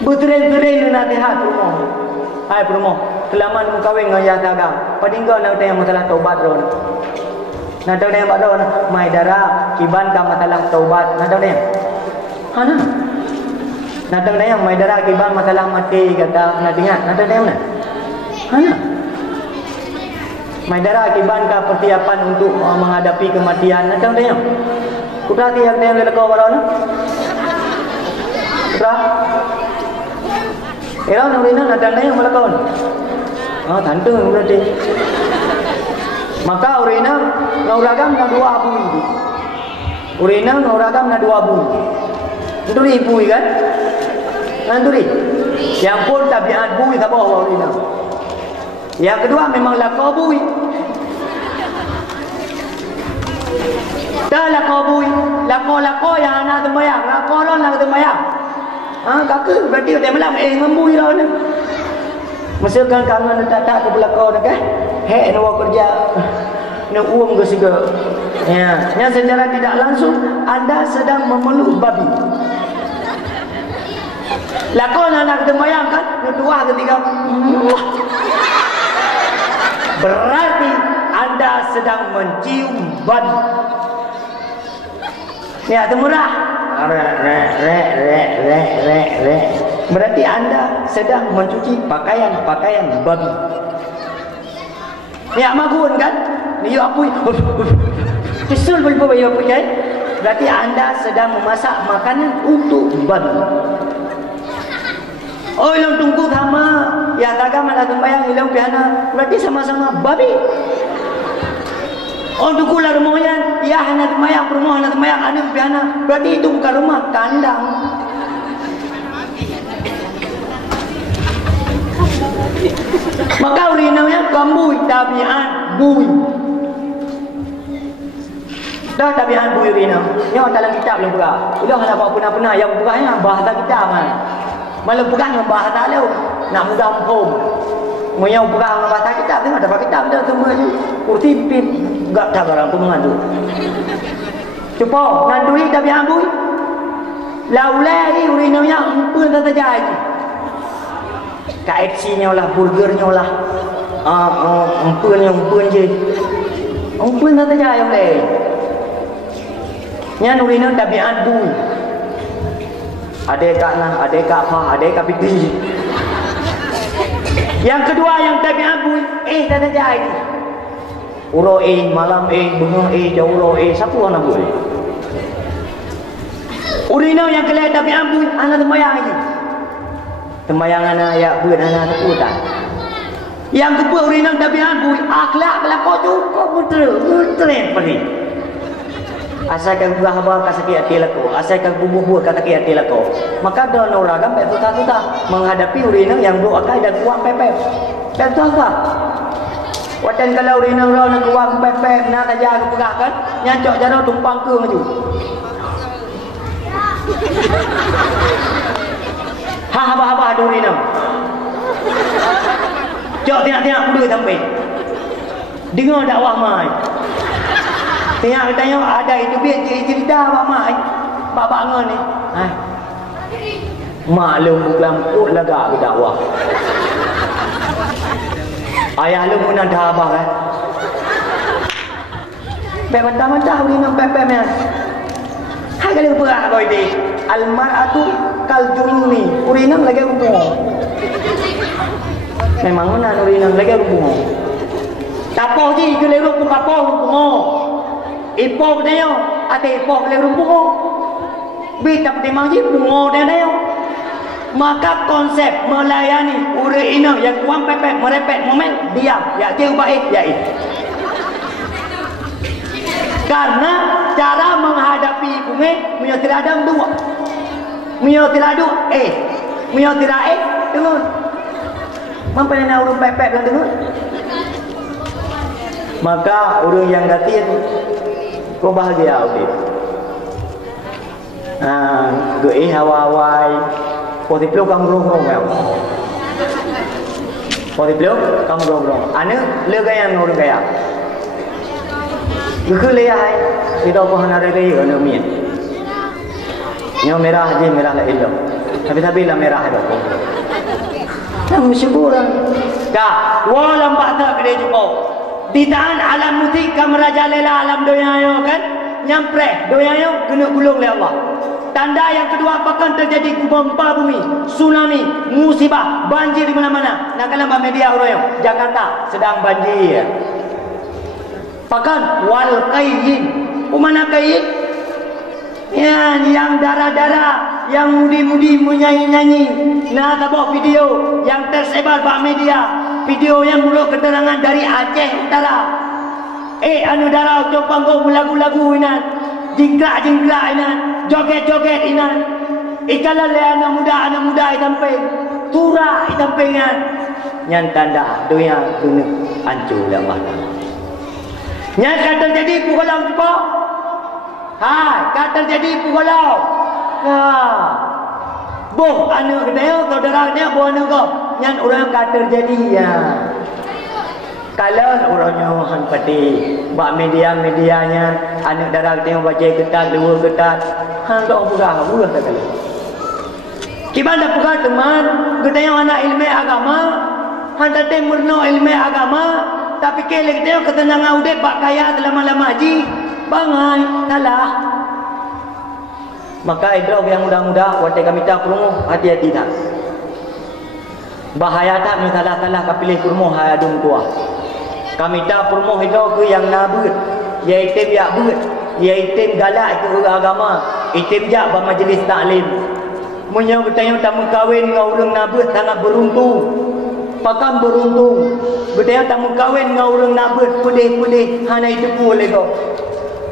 Putereng-tereng nak lihat rumah. Hai rumah, kelaman mu kahwin dengan ya dagang. Padinggal nak tanya masalah taubat ron. Nak tahu dia buat ron, mai darah kiban ka masalah taubat. Nak tahu dia? Hana. Nak tahu dia mai darah kiban masalah mati kata nak ingat. Nak tahu dia mana? Hana. Maidara akibat persiapan untuk menghadapi kematian. Nak tahu dia? Kuda tiap dia lekau baron. Kuda. Era nurina nak tahu dia melekau. Ah, tentu berarti. Maka urina nauragam na dua abu itu. Urina nauragam na dua abu. Duri ibu kan? Nanduri. Yang pun tabiat bui tak bawa urina. Yang kedua memang lakau bui. Dah lakau bui, lakau yang anak tembayang, lakau lon nak tembayang. Kakak berarti dia malam membui lah ni. Masakan kangen tak ke belakau nak kan? Nak buat kerja, nak uang ke segala. Ya, yang secara tidak langsung anda sedang memeluk babi. Lakau nak tembayang kan? Kedua ketiga. Berarti anda sedang mencium babi. Ya, itu murah. Berarti anda sedang mencuci pakaian babi. Ya, magun kan? Ni apa? Kesul boleh apa kan? Berarti anda sedang memasak makanan untuk babi. Oh, ilang tunggu sama. Ya, taga malah tembayang ilang pihana. Berarti sama-sama babi. Oh, tunggu lah rumahnya. Ya, hana tembayang, rumah hana tembayang, ada pihana. Berarti itu bukan rumah, kandang. Maka urinanya kambui, tabiat bui. Dah tabiat bui urina. Yang dalam kitab belum buka. Udah hana apa pernah yang bukanya bahasa kitab kan. Malah pegang dengan bahasa dia nak mudah hukum. Menyau pegang dengan bahasa kitab tengok dapat kitab dah semua je. Urtipin gak tak barang pemengan tu. Cuba nandui tapi ambui. Laulai urinanya empun tak terjadi. KFC-nya lah, burgernya lah. Empun je. Empun tak terjadi boleh. Yang urinanya tapi ambui. Ada kat nah, ada kat apa, ada kat piti. Yang kedua yang tabiat bui, tak ada jadi. Uro malam bunga jauh siapa orang bui? Urina yang kelihatan tabiat bui, anak tembayang lagi. Tembayang anak ya buat anak tak. Yang kedua urinang tabian bui akhlak belako cukup betul peri. Asalkan gua haba kasaki hati lako, asalkan bubuh kasaki hati lako. Maka don orang gambe tuta menghadapi urinang yang bro akai dan kuat pepep. Dan tu apa? Wadan kalau urinang ro nak kuat pepep nak aja ke pegahkan, nyancok jaro tumpang ke maju. Haba ada urinang. Jok tiap-tiap benda sampai. Dengar dakwah mai. Tiap tanya ada itu biar cerita apa mai. Bapak ngan ni. Maklum bukan kut lega ke dakwah. Ayah lu pun ada abah kan. Bentang-bentang urinang pepek ni. Hai kali berat kau ini. Al-mar'atu kal jununi. Urinang lagi umur. Memang mana urinang lagi umur. Tapoh je ke leru pun kapoh umur. Ipoh dia ada ipoh leru umur. Bita pertimang je umur dia. Maka konsep melayani urinang yang kuam pepek merepek momen diam. Ya jauh baik ya itu. Karena cara menghadapi bunga menyotir adam dua. Menyotir adu menyotir dengar. Mampu nak urung pepek belum dengar. Maka urung yang gatin kau bahagia okey. Goi hawa-hawai. Poti peluk kamu rong-rong ya. Poti peluk kamu rong-rong. Ane lega yang urung kaya. Cứ lấy ai thì đâu có hana rega ở nơi miền nhau merah aja merah lah ilmu tapi lah merah ada kamu syukuran kah walam ba'da gede cukup ditaan alam muti kamraja lela alam doyayo kan nyampre doyayo kena gulung oleh Allah. Tanda yang kedua apakah terjadi gempa bumi, tsunami, musibah, banjir di mana-mana. Nak kalam media orang Jakarta sedang banjir. Pakan wal kayyin. Mana kayyin? Ya, yang darah-darah, yang mudi-mudi menyanyi-nyanyi. Nah, tabok video yang tersebar di media. Video yang mula keterangan dari Aceh Utara. Anu darah copanggo lagu-lagu inan. Jingkrak-jingkrak inan. Joget-joget inan. Ikalah le anak muda sampai turah sampai inan. Yang tanda dunia kena hancur oleh Allah. Yang kata jadi pukulau juga. Kata jadi pukulau. Boh anak dia, saudara dia boh anak kau. Yang orang kata jadi ya. Kalau orangnya han pati, bak media-medianya anak darah dia baca ketat, dua ketat. Han tak buka tak kali. Kibanda buka teman, kita yang anak ilmu agama, han tak murno ilmu agama. Tapi kelek dia ketenangan udep bak kaya lama-lama haji bangai salah. Maka idrok yang muda-muda wate kami tak perlu hati-hati tak. Bahaya tak ni salah-salah kapilih kurmo hayadung tua. Kami tak perlu idrok ke yang nabut, iaitu biak but, iaitu galak ke agama, iaitu jak ba majlis taklim. Munyo bertanya tamu kahwin dengan orang nabut sangat beruntung. Pakan beruntung. Bertanya tamu kahwin dengan orang nabut pulih-pulih hana itu boleh kau.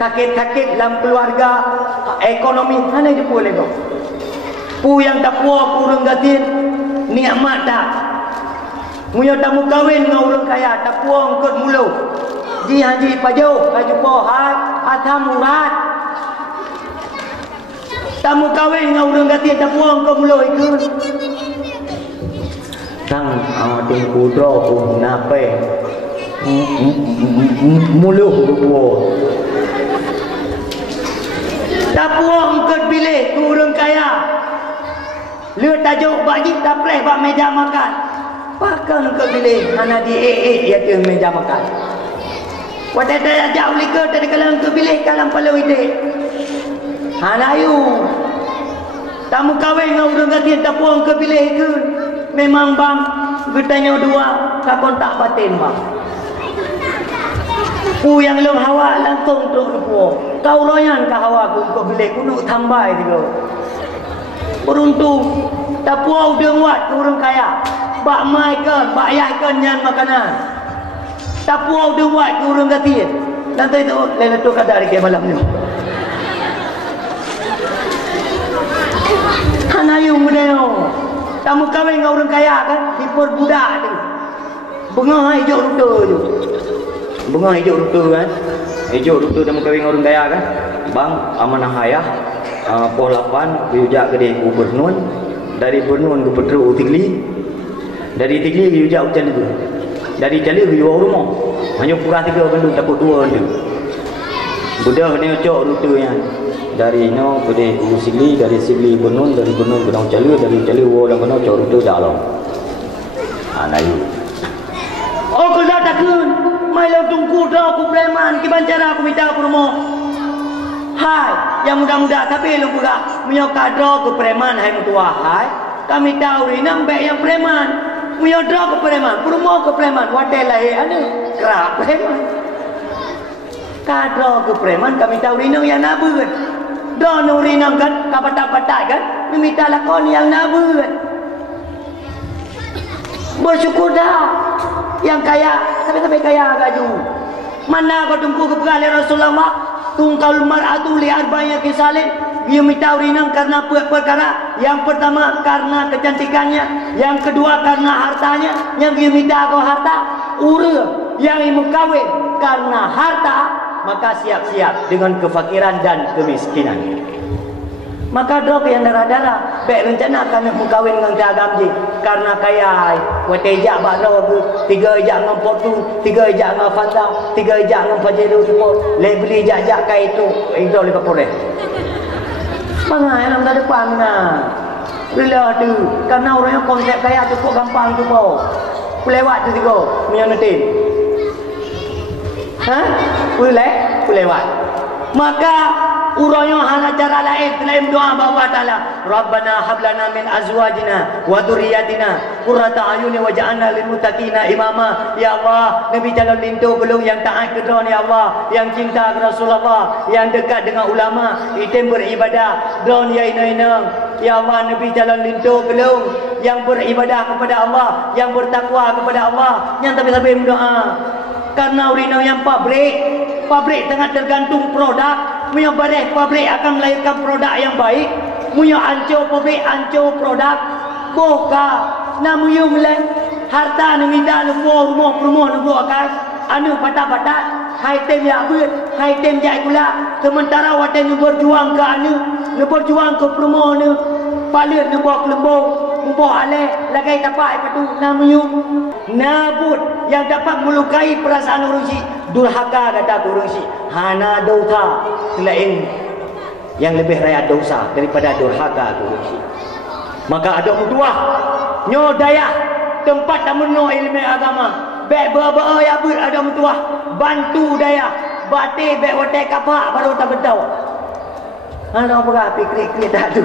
Kakit-kakit dalam keluarga ekonomi hana itu boleh kau. Pu yang tak puas orang gatin nikmat tak. Munyo tamu kahwin dengan orang kaya tak puas ngikut mulut. Ji haji pajau kaju pohat atam murad. Tamu kahwin dengan orang gatin tak puas ngikut mulut ikut. Tang ating kudro pun nape muluh buo tak puang ikut pilih kurang kaya le tajuk bagi tak pleh bak meja makan pakan ikut pilih hana di ya ke meja makan wadah tak ajak ulika tadi kalau ikut pilih kalam palau ide hana ayu tamu kahwin dengan orang gatin tak puang ikut pilih ke. Memang bang, bertanya dua, kakon tak batin bang. Pu yang long hawa langsung teruk lupa. Kau royan ke hawa ku kau beli kunuk tambai juga. Beruntung, Tak puas udah buat ke orang kaya. Bak mai ke, bak ayah ke nyan makanan. Tak puas udah buat ke orang kati. Nanti itu lain tu kadar ke malam ni. Hanayu mudeo. Tamu kawin dengan orang kaya kan, diperbudak tu. Bunga hijau ruta tu. Bunga hijau ruta kan. Hijau ruta tamu kawin dengan orang kaya kan. Bang, amanah ayah. Poh 8 Yujak ke dia Bernun. Dari Bernun ke Petru Tigli. Dari Tigli ke Yujak hujan itu. Dari Cali ke Yuah rumah. Hanya kurang 3 bandung takut 2 tu. Budak ni cok rutanya. Dari no ke dia Sigli, dari Sigli Bernun, dari Bernun ke Dang Cali, dari Cali Yuah dan Bernun cok rutu dalam. Anayu. Oh kau dah takun. Mai lau tungku dah aku preman ki bancara aku minta aku rumah. Hai, yang muda-muda tapi lu pula punya kadro ke preman hai mutua hai. Kami tahu ni nang baik yang preman. Punya dro ke preman, promo ke preman, wadai lah anu kerap preman. Kadro ke preman kami tahu ni nang yang nabut. Do nuri nang kan kapatak-patak kan, minta lakon yang nabut. Bersyukur dah. Yang kaya, sampai kaya gaju. Mana kau tunggu ke pegawai Rasulullah? Tungkal mar'atu li arba'in kisalin. Dia minta urinang karena perkara. Yang pertama karena kecantikannya, yang kedua karena hartanya. Yang dia minta kau harta, ura. Yang ibu kawin karena harta, maka siap-siap dengan kefakiran dan kemiskinan. Maka dok yang darah-darah baik rencana kami mengkawin dengan tiagam je karena kaya watejak bakro tu 3 ejak dengan potu 3 ejak dengan fanta 3 ejak dengan pajero support lebih ejak-ejak kai itu idol lepas korek mana yang nak depan mana bila tu karena orangnya konsep kaya cukup gampang tu po lewat tu tiga menyonetin lewat maka urangnya hana cara lain selain doa bahwa ta'ala Rabbana hablana min azwajina wa dhurriyyatina qurrata ayuni waj'alna lil muttaqina imama. Ya Allah, Nabi calon lintu belum yang taat ke drone ya Allah, yang cinta ke Rasulullah, yang dekat dengan ulama, item beribadah drone ya ina. Ya Allah, Nabi calon lintu belum yang beribadah kepada Allah, yang bertakwa kepada Allah, yang tapi-tapi berdoa. Karena urino yang pabrik tengah tergantung produk. Punya badai pabrik akan melahirkan produk yang baik. Punya hancur pabrik, hancur produk. Boka namu yu mulai harta ni minta lupa rumah lu akan anu patah-patah hai tem ya beut hai tem jai pula sementara wate nu berjuang ke anu nu berjuang ke rumah nu palir nu bawa kelembong umpoh ale lagai tapak patu namu yu nabut yang dapat melukai perasaan urusi durhaka kata urusi hana dosa selain yang lebih raya dosa daripada durhaka urusi. Maka ada mutuah nyo daya tempat tamuno ilmu agama baik berapa ya ber ada mutuah bantu daya batik baik watai kapak baru tak betul ana apa pikir tak tu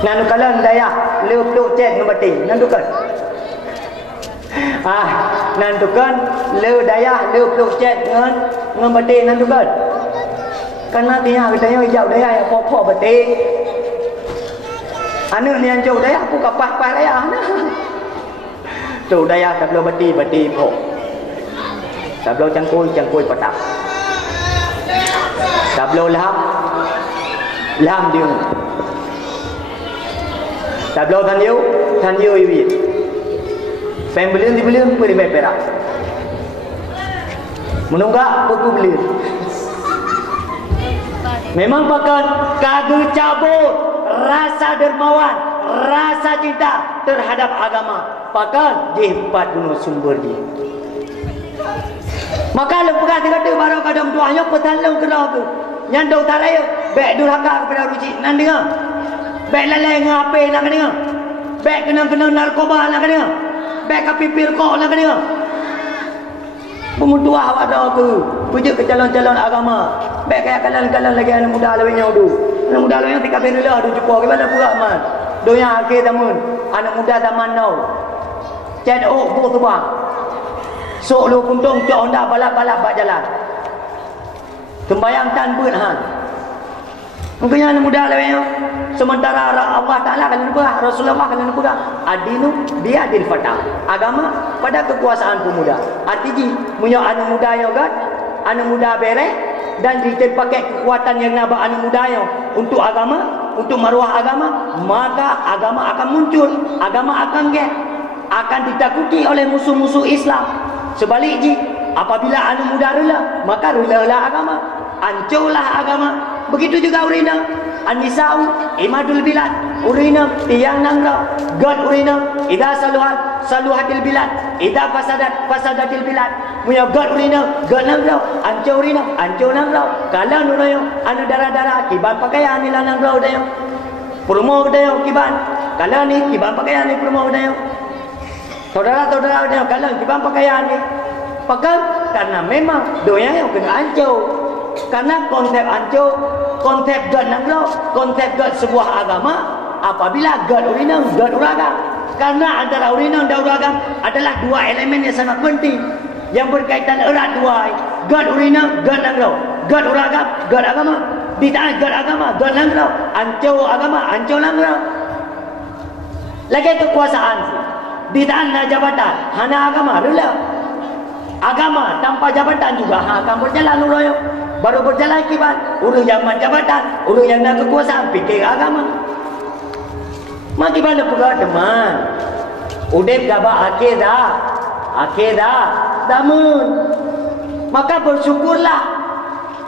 nan kalan daya leu cek ngebati nan tukan nan tukan leu daya leu cek ngebati nan tukan karena dia katanya hijau daya yang pokok betik anak ni yang jauh daya aku kapas-pas daya jauh daya tak boleh beti pok tak boleh cangkui petak tak boleh lam dia tak boleh tan diu iwi pembelian dibelian beri perak menunggak buku beli. Memang bahkan kagum cabut rasa dermawan, rasa cinta terhadap agama. Bahkan jihad bunuh sumber dia. Maka lepukah dikata baru kadang tuahnya petalung kena tu. Yang dau taraya baik durhaka kepada ruci nan dengar. Baik lalai ngape nak dengar. Baik kena narkoba nak dengar. Baik kapipir kok nak dengar. Pemutuah awak dah tu pujuk ke calon-calon agama. Baik kaya kalan-kalan lagi anak muda lawanya tu. Anak muda lawanya tika perilah tu jumpa gimana pula man. Donya akhir tamun. Anak muda zaman now. Ced bu tu bang. Sok lu kuntung cok honda balap-balap bak jalan. Sembayang tan pun han. Mungkin anak muda lah yang sementara Allah Ta'ala kalian pegang, Rasulullah kalian pegang. Adinu biadil fatah. Agama pada kekuasaan pemuda. Artinya punya anak muda yang kan, anak muda beres dan kita pakai kekuatan yang nabak anak muda yang untuk agama, untuk maruah agama, maka agama akan muncul, agama akan akan ditakuti oleh musuh-musuh Islam. Sebaliknya, apabila anak muda rela, maka relalah agama, hancurlah agama. Begitu juga urina. An-nisa'u imadul bilad. Urina tiang nangrau. God urina idza saluhatil bilad. Idza fasadatil bilad. Punya God urina, God nangrau. Hancur urina, hancur nangrau. Kalau nurayo anu darah-darah kiban pakaian ni lah nangrau dayo. Promo dayo kiban. Kalau ni kiban pakaian ni promo dayo. Saudara-saudara dayo kalau kiban pakaian ni. Pakai karena memang doa yang kena hancur. Karena konsep hancur, konsep God nangrau, konsep God sebuah agama, apabila God urinang, God uragam. Karena antara urinang dan uragam adalah dua elemen yang sangat penting, yang berkaitan erat dua. God urinang, God nangrau. God uragam, God agama. Di tangan God agama, God nangrau. Hancur agama, hancur nangrau. Lagi kekuasaan di tangan jabatan, hana agama rela. Agama tanpa jabatan juga akan berjalan uroyo. Baru berjalan akibat urus yang jabatan, urus yang nak kekuasaan, fikir agama. Maki mana pula teman? Udep gaba akhir dah, namun maka bersyukurlah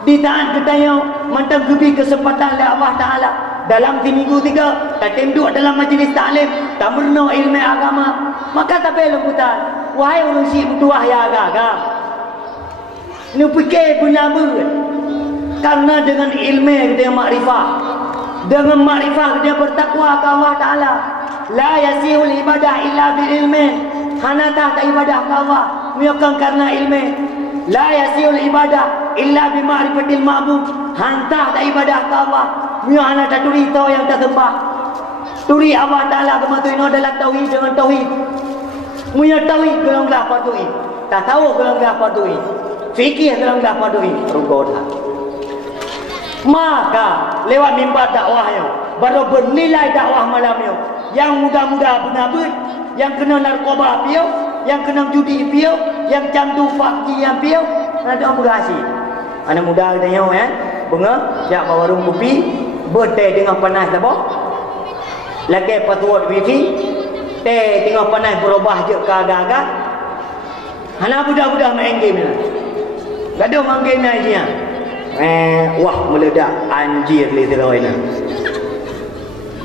di tangan kita yang mentenggebi kesempatan oleh Allah Ta'ala dalam 3 minggu 3 tak tenduk dalam majlis taklim, tak merno ilmu agama, maka tak boleh lembutan. Wahai orang si bertuah ya agak-agak, ni fikir benar karena dengan ilmu dia makrifah, dengan makrifah dia bertakwa ke Allah Ta'ala. La yasihul ibadah illa bil ilmi. Hana tak ibadah ke Allah bukan karena ilmu. La yasihul ibadah illa bi ma'rifatil ma'bud. Hantah tak ibadah ke Allah bukan hana tak turi tahu yang tak sembah. Turi Allah Ta'ala kematu ini adalah tauhid dengan tauhid. Punya tauhid kalau enggak patuhi, tak tahu kalau enggak patuhi, fikir kalau enggak patuhi, rugoda. Maka lewat mimbar dakwahnya baru bernilai dakwah malamnya. Yang muda-muda penabut, yang kena narkoba piau, yang kena judi piau, yang candu fakir yang piau, ada berhasil. Anak muda katanya bunga jak bawa warung kopi, berteh dengan panas apa? Lagi patuat wifi, teh tengah panas berubah je ke agak-agak. Anak budak-budak main game lah. Gaduh main game ni dia. Wah meledak anjir li teroi na.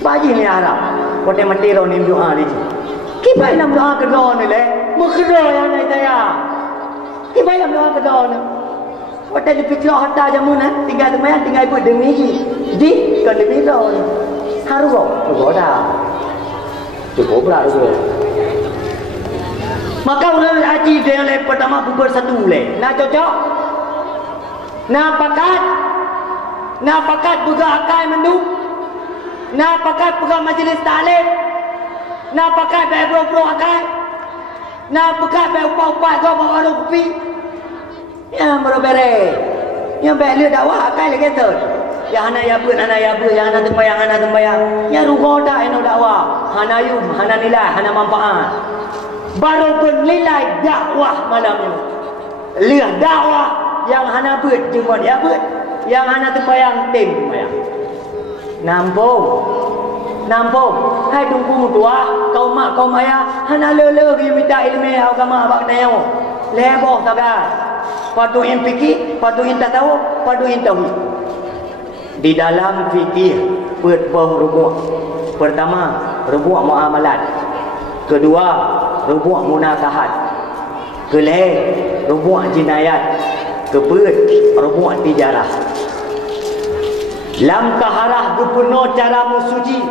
Baji ni harap. Kote mati ro nim doa li. Kibai nam doa ke doa ni le. Mukro yang nai saya. Kibai nam doa ke doa ni. Kote di pikir harta jamun tinggal tempat tinggal buat demi di kan demi doa ni. Haru ro dah. Cukup lah tu. Maka ulama haji dia le pertama pukul 1 le. Nak cocok? Nak pakat buka akal mendung. Nak pakat buka majlis taklim. Nak pakat baik bro-bro akal. Nak pakat baik upah-upah kau bawa warung kopi. Yang berbere. Yang baik dia dakwah akal lagi tu. Yang hana ya pun, yang hana tembayang. Yang rugoda eno dakwah. Hana yum, hana nilai, hana manfaat. Baru bernilai dakwah malamnya. Lihat dakwah yang hana ber cuma dia ber, yang hana tembayang tim tembayang. Nampung. Hai tunggu tua, kau mak kau ayah hana lele dia minta ilmu agama abak tayo. Leboh tagas. Patuhin fikir, patuhin tahu, patuhin tauhid. Di dalam fikir berbuah. Pertama, rubuh muamalat. Kedua, rubuh munakahat. Rubuh jinayat. Keput, rubuh tijarah. Lam kaharah berpenuh cara musuji.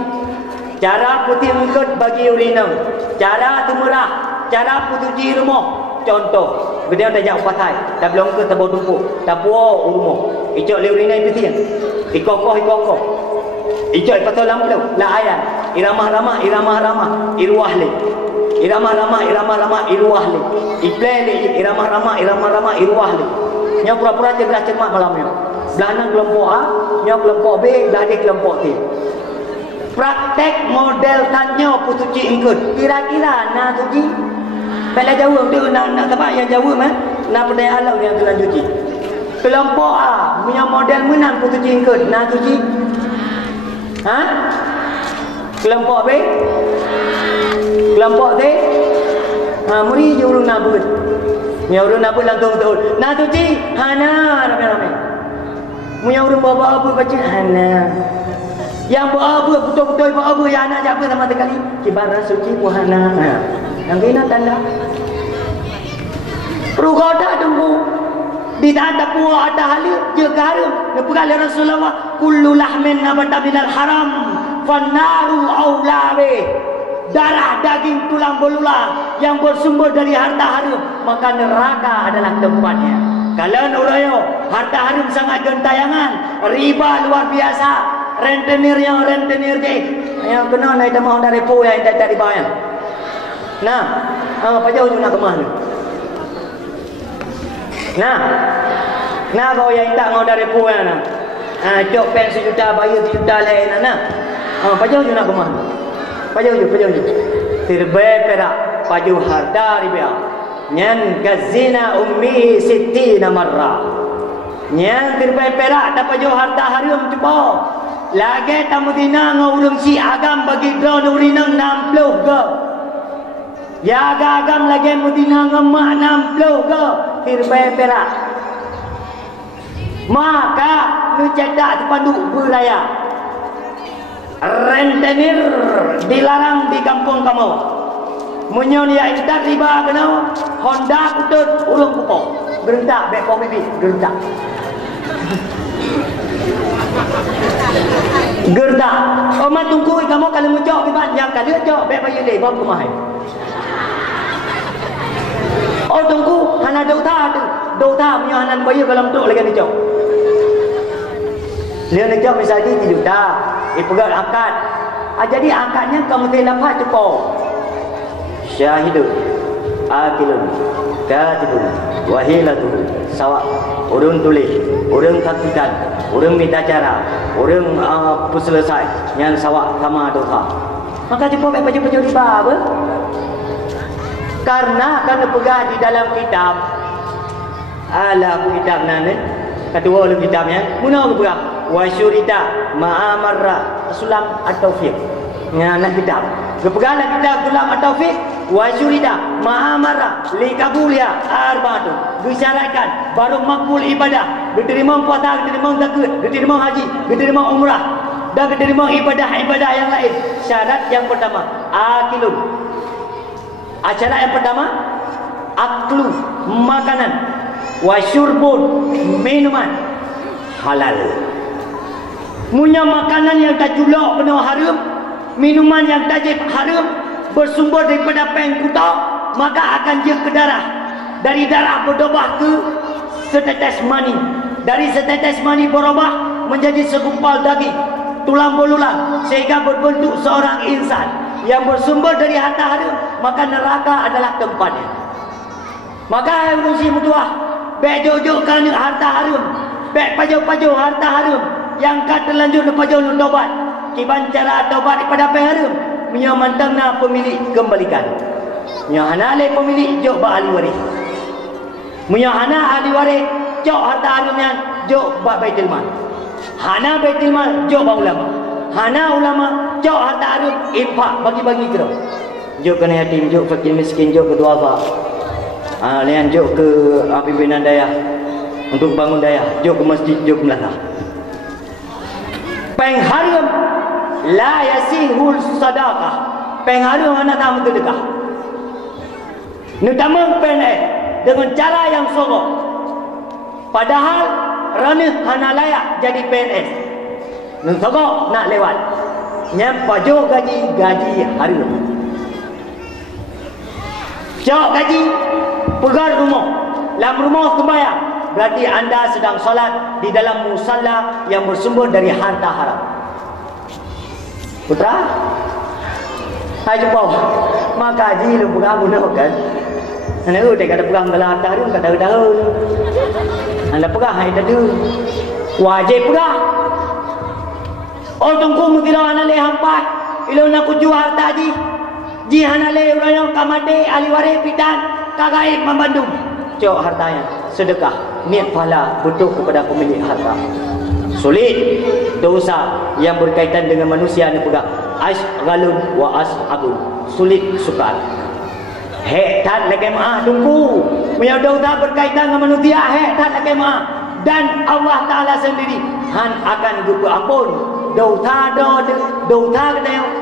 Cara putih mengikut bagi urinam. Cara temerah. Cara putuji rumah. Contoh, dia dah jauh pasai. Dah belum ke tabau tumpuk. Tabau rumah. Icok le urinam itu tiang. Ikokoh. Icok pasal lampu. La ayat. Iramah-ramah. Irwah le. Iramah-ramah. Irwah le. Iplay le. Iramah-ramah. Irwah le. Yang pura-pura cerdas cermat malamnya. Belakang kelompok A, nya kelompok B, belakang kelompok C. Praktek model tanya putuci ingkut. Kira-kira na tuji. Bila jawab dia nak tempat yang jawab mah, nak berdaya alam yang terlanjuti. Kelompok A punya model menang putuci ingkut. Na tuji. Ha? Kelompok B? Kelompok C? Ha, muri je urung nabut. Nya urung nabut langsung betul. Na tuji. Hana ramai-ramai. Punya urung bawa apa baca hana. Yang berapa betul-betul berapa yang anak jaga sama sekali kibar suci puhana. Yang kena tanda rugoda tunggu di ada puah ada hal jaga haram nepukal Rasulullah kullu lahmin nabata minal haram fannaru aula be. Darah daging tulang belulang yang bersumber dari harta haram maka neraka adalah tempatnya. Kalian ulayo harta haram sangat gentayangan, riba luar biasa. Rentenir yang rentenir je yang kena naik tamah dari repo yang tak dibayar. Nah, apa jauh nak kemah ni? Nah kau yang tak ngau dari repo yang nah. Cok pen 1 juta bayar 1 juta lain nah. Apa jauh nak kemah? Apa jauh? Terbaik perak paju harta riba. Nyan kazina ummi 60 marrah. Nyan terbaik perak dapat jauh harta harum cuba. Lagi tamu dina ngurung si agam bagi drone urinang 60 ke. Ya agam lagi mudina ngemak 60 ke. Tirbai perak. Maka lu cedak sepanduk berlayar. Rentenir dilarang di kampung kamu. Munyon ya ikat riba kena Honda kutut urung pupok. Gerentak bek pom bibi gerentak. Gerda, omat tunggu kamu kalau muncul di banyak kali jauh bek bayi deh bawa kemah. Oh tunggu, hana dauta punya hanan bayi kalau untuk lagi ni jauh. Dia ni jauh misalnya 3 juta, pegang akad. Jadi akadnya kamu tidak dapat cepat. Syahidu, akilun, katibun, wahilatu, sawak, urun tulis, urun saksikan, urun minta cara, urun selesai, yang sawak sama dosa. Maka cepat baca riba apa? Karena pegang di dalam kitab, ala kitab nane, kedua dalam kitabnya, mana pegang? Wasyurita ma'amarra sulam at-taufiq. Nak kitab. Kepeganglah kitab sulam at-taufiq. Wasyurita ma'amarra likabulia arba'atun. Disyaratkan baru makbul ibadah. Diterima puasa, diterima zakat, diterima haji, diterima umrah dan diterima ibadah-ibadah yang lain. Syarat yang pertama, akilun. Syarat yang pertama, aklu, makanan. Wasyurbun, minuman halal. Punya makanan yang tak julak penuh haram, minuman yang tajib haram, bersumber daripada peng kutak, maka akan dia ke darah. Dari darah berubah ke setetes mani. Dari setetes mani berubah menjadi segumpal daging, tulang belulang, sehingga berbentuk seorang insan yang bersumber dari harta haram, maka neraka adalah tempatnya. Maka yang urusi mutuah, bek jauh-jauhkan harta haram, bek pajau-pajau harta haram, yang kata lanjut lepas jauh tobat. Kiban cara tobat daripada haram, punya mantangna pemilik kembalikan. Punya hana le pemilik jok ba ahli waris. Punya hana ahli waris jok harta haramnya jok ba baitul mal. Hana baitul mal jok ba ulama. Hana ulama jok harta haram infak bagi-bagi kira. Jok ke yatim, jok fakir miskin, jok ke duafa. Lian jok ke pimpinan daya untuk bangun daya, jok ke masjid, jok ke melaka. Pengharum la yasihul sadaqah. Pengharum anak tamu sedekah. Nutama penek dengan cara yang sogok. Padahal ranah hana layak jadi PNS. Sogok nak lewat. Nyampajo gaji harum. Cok gaji pegar rumah. Dalam rumah sembahyang. Berarti anda sedang solat di dalam musalla yang bersumber dari harta haram. Putra, hai jumpa. Maka haji lu pegang guna kan? Anda udah kata pegang dalam harta haram kata tahu. Anda pegang hai tadi. Wajib pula. Oh tunggu mungkin orang le hampat. Ilo nak kuju harta ji. Ji hanale orang yang kamade ahli waris pidan kagaib membandung. Cok hartanya sedekah. Niat pahala betul kepada pemilik harta. Sulit dosa yang berkaitan dengan manusia ni pula. Asghalun wa ashabun. Sulit sukar. Hektat lagi maaf tunggu. Punya dosa berkaitan dengan manusia hektat lagi maaf. Dan Allah Ta'ala sendiri Han akan ampun dosa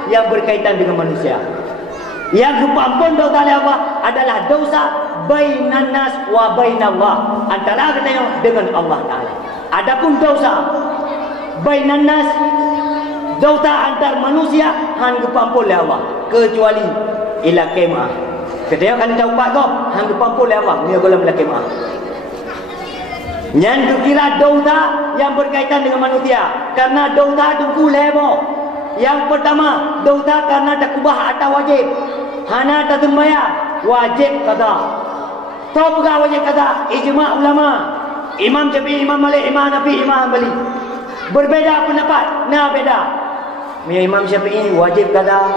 yang berkaitan dengan manusia. Yang ampun dosa Allah adalah dosa bainan nas wa bainallah, antara kita dengan Allah Ta'ala. Adapun dosa bainan nas, dosa antar manusia Han ampun oleh Allah kecuali ila kemah. Ketika kan taubat kau Han ampun oleh Allah ni golong ila kemah. Yang dikira dosa yang berkaitan dengan manusia, karena dosa tunggu lebo. Yang pertama dosa karena takubah atau wajib. Hana tatumaya wajib qada. Tahu bukan wajib qada? Ijma' ulama. Imam Syafi'i, Imam Malik, Imam Nafi, Imam Hanbali. Berbeza pendapat. Nah beda. Imam Syafi'i wajib qada.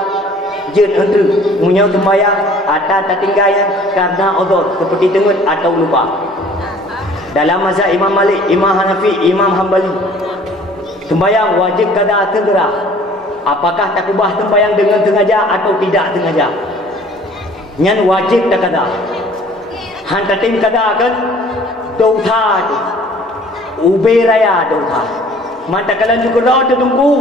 Jen untuk munyau sembahyang atau tertinggalkan karena uzur seperti tengut atau lupa. Dalam mazhab Imam Malik, Imam Hanafi, Imam Hanbali, sembahyang wajib qada segera. Apakah takubah sembahyang dengan sengaja atau tidak sengaja? Yang wajib tak qada. Han tatim qada kan dosa tu. Ube raya dosa. Mata kalau juga tu tunggu.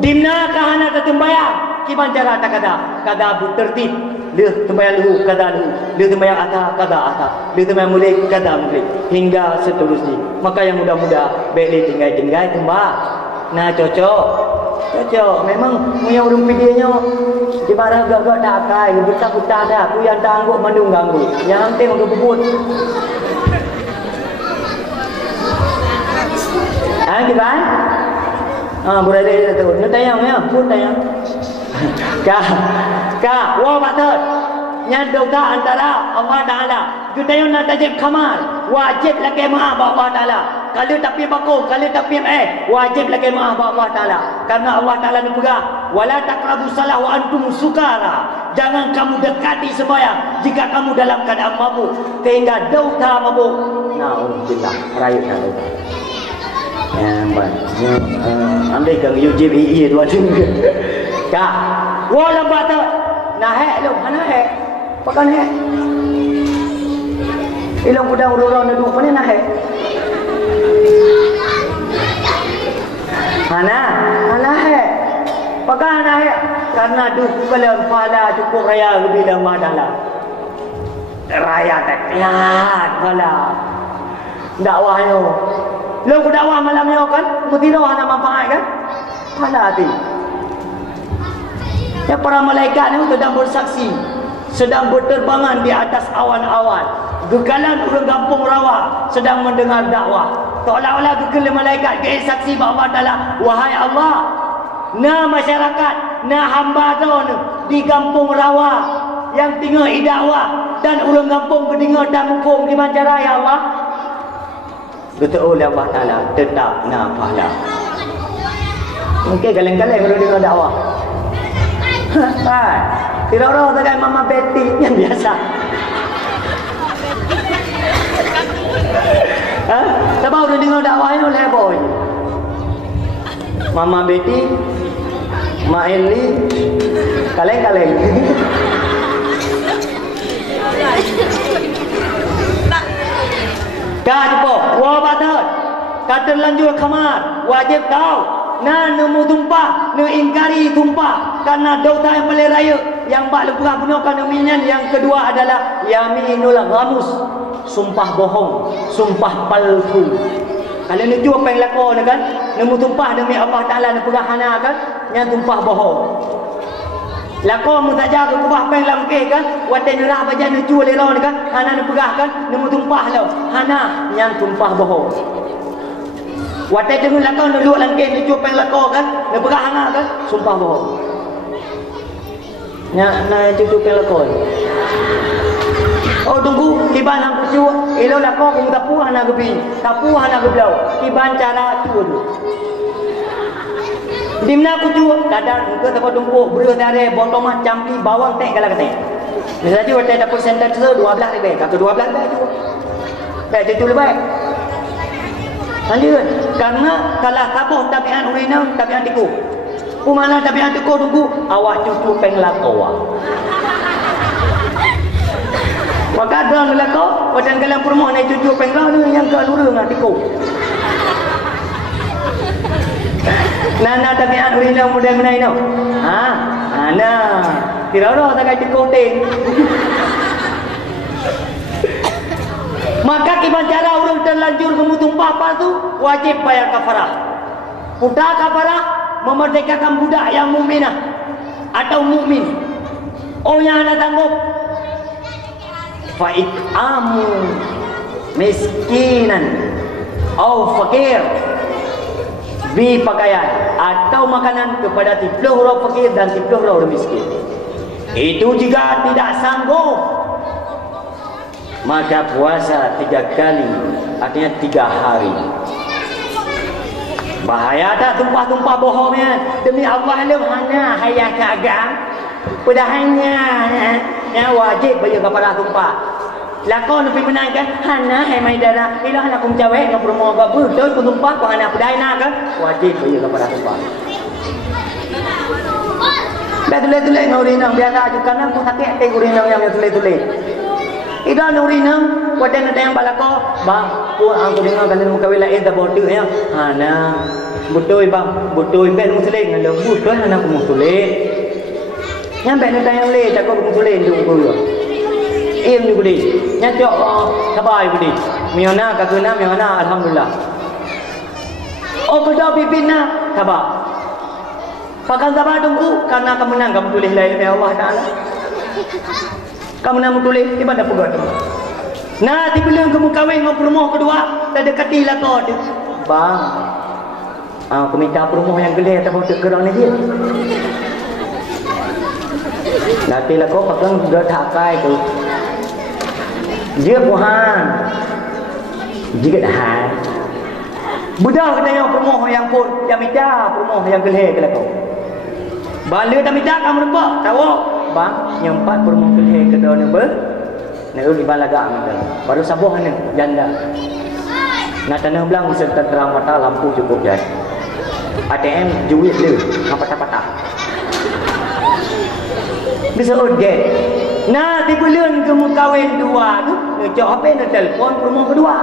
Dimna kah hana sembahyang? Kiman cara tak qada? Qada bertertib. Dia sembahyang dulu qada dulu. Dia sembahyang atas qada atas. Dia sembahyang mulai qada mulai hingga seterusnya. Maka yang muda-muda baik tinggal sembah. Nah cocok. Memang punya urung videonya di mana gagak tak kai, buta-buta dah. Aku yang tangguh mandung ganggu. Yang penting untuk bubut. Gimana? Boleh tu. Ni tayang ya, pun tayang. Kah, wah batat. Yang dosa antara Allah Ta'ala. Kita yang nak tajib kamal. Wajib lagi maaf Allah Ta'ala. Kalau tapi bakul, kalau tapi wajib lagi maaf Allah Ta'ala. Karena Allah Ta'ala ni pegang. Wala taqrabu salah wa antum sukara. Jangan kamu dekati sembahyang jika kamu dalam keadaan mabuk. Sehingga dosa mabuk. Na'udzubillah. Rayut dah dosa. Andai kang UJBE dua juga. Kah, wah lambat tu. Nah lu, mana pakai ilang udang urang na dua mana nah mana pakai nah karena duh kalau pada cukup raya lebih dah madala raya tak lihat pala dakwahnya lo dakwah malamnya kan mutilah hana manfaat kan pala hati. Ya, para malaikat ni sedang bersaksi, sedang berterbangan di atas awan-awan. Gekalan orang kampung rawa sedang mendengar dakwah. Seolah-olah gekal malaikat ke saksi bahawa Allah, wahai Allah, na masyarakat, na hamba kau di kampung rawa yang tinggal dakwah dan orang kampung berdengar dan hukum di mancara ya Allah. Betul oleh Allah Taala tetap na pahala. Mungkin galeng-galeng orang dengar dakwah. Tidak orang dengan mama Betty yang biasa. Tak tahu dia dengar dakwahnya oleh boy. Mama Betty, Mak Eli, kaleng-kaleng. Kah cepo, wah batat. Kata lanjut kamar, wajib tahu. Nah, nemu tumpah, ingkari tumpah karena dosa yang paling raya yang bak lepurah gunakan dominan. Yang kedua adalah yaminul ghamus, sumpah bohong, sumpah palsu. Kalau nak jual apa yang lakukan kan, nemu tumpah demi Allah Taala lepurah hana kan, yang tumpah bohong. Lakon mutaja ke kubah apa yang langkeh kan, watai nerah baca nak jual lelon kan, hana lepurah kan, nemu tumpah lo, hana yang tumpah bohong. Watai tengok lakon nak luak langkeh nak jual apa yang lakon kan, lepurah hana kan, sumpah bohong. Nak cucuk yang lakon. Oh tunggu kiban hang kucu elo la ko kung tapuhan na gabi tapuhan na gablaw kiban cara tu dulu dimna kucu dadar ke tapo tunggu beruh dare botol macam pi bawang tek kala kate misalnya wate dapur senter tu 12 lebih kata 12 lebih tu baik itu lebih lanjut karena kalau tabuh tabiat urina tabiat tiku kumana tabiat tiku tunggu awak cucu penglat awak maka dalam belakang wajan kalang permohon ai cucu penglau ni yang ke luru ngah tiku nana tabiat urina muda menai no ana tiraro tak kai tiku ting maka kiban cara urang terlanjur kemutumpah palsu wajib bayar kafarah puta kafarah memerdekakan budak yang mukminah atau mukmin yang ada tanggup fa'it'amu miskinan atau fakir bi pakaian atau makanan kepada 30 orang fakir dan 30 orang miskin. Itu jika tidak sanggup maka puasa 3 kali, artinya 3 hari. Bahaya tak tumpah-tumpah bohongnya. Demi Allah lu hanya hayat agam padahalnya yang wajib bayar kepada tumpah. Lakon pergi menangkan hana hai mai dara ilah nak kum cawek ngap promo ba betul ku tumpah ku anak pedai nak kan wajib bayar kepada tumpah. Betul-betul ngurinang biasa ajukan aku sakit teh ngurinang yang tulis-tulis. Ida ngurinang wadan ada yang balako bang ku angku dengar kan muka wilayah dah bodoh ya. Hana betul bang betul ben muslim ngalo betul hana ku muslim. Nyampe nak tanya le tak ku muslim tu ku. Im ni kudi. Nyacok sabai kudi. Miona kakuna miona alhamdulillah. Oh kada pipina sabar. Pakan sabar tunggu karena kamu menang kamu tulis la ilaha Allah taala. Kamu nak tulis di mana pegat. Nah, di belum kamu kahwin dengan permoh kedua, tak dekatilah kau. Bang. Aku minta permoh yang gelap tak boleh kerang ni dia. Nanti lah kau pakai sudah takai tu. Dia puhan. Jika dah. Budak katanya permoh yang pun, yang minta permoh yang gelap ke kau. Bala tak minta kamu nampak, tahu? Bang, yang 4 permoh gelap ke daun ber. Nak di balaga minta. Baru sabuh ni janda. Nak tanah belang serta terang mata lampu cukup jadi. ATM duit dia, apa-apa. Bisa urget. Nah, di bulan kamu kahwin dua tu, ngejok apa nak telefon permoh kedua.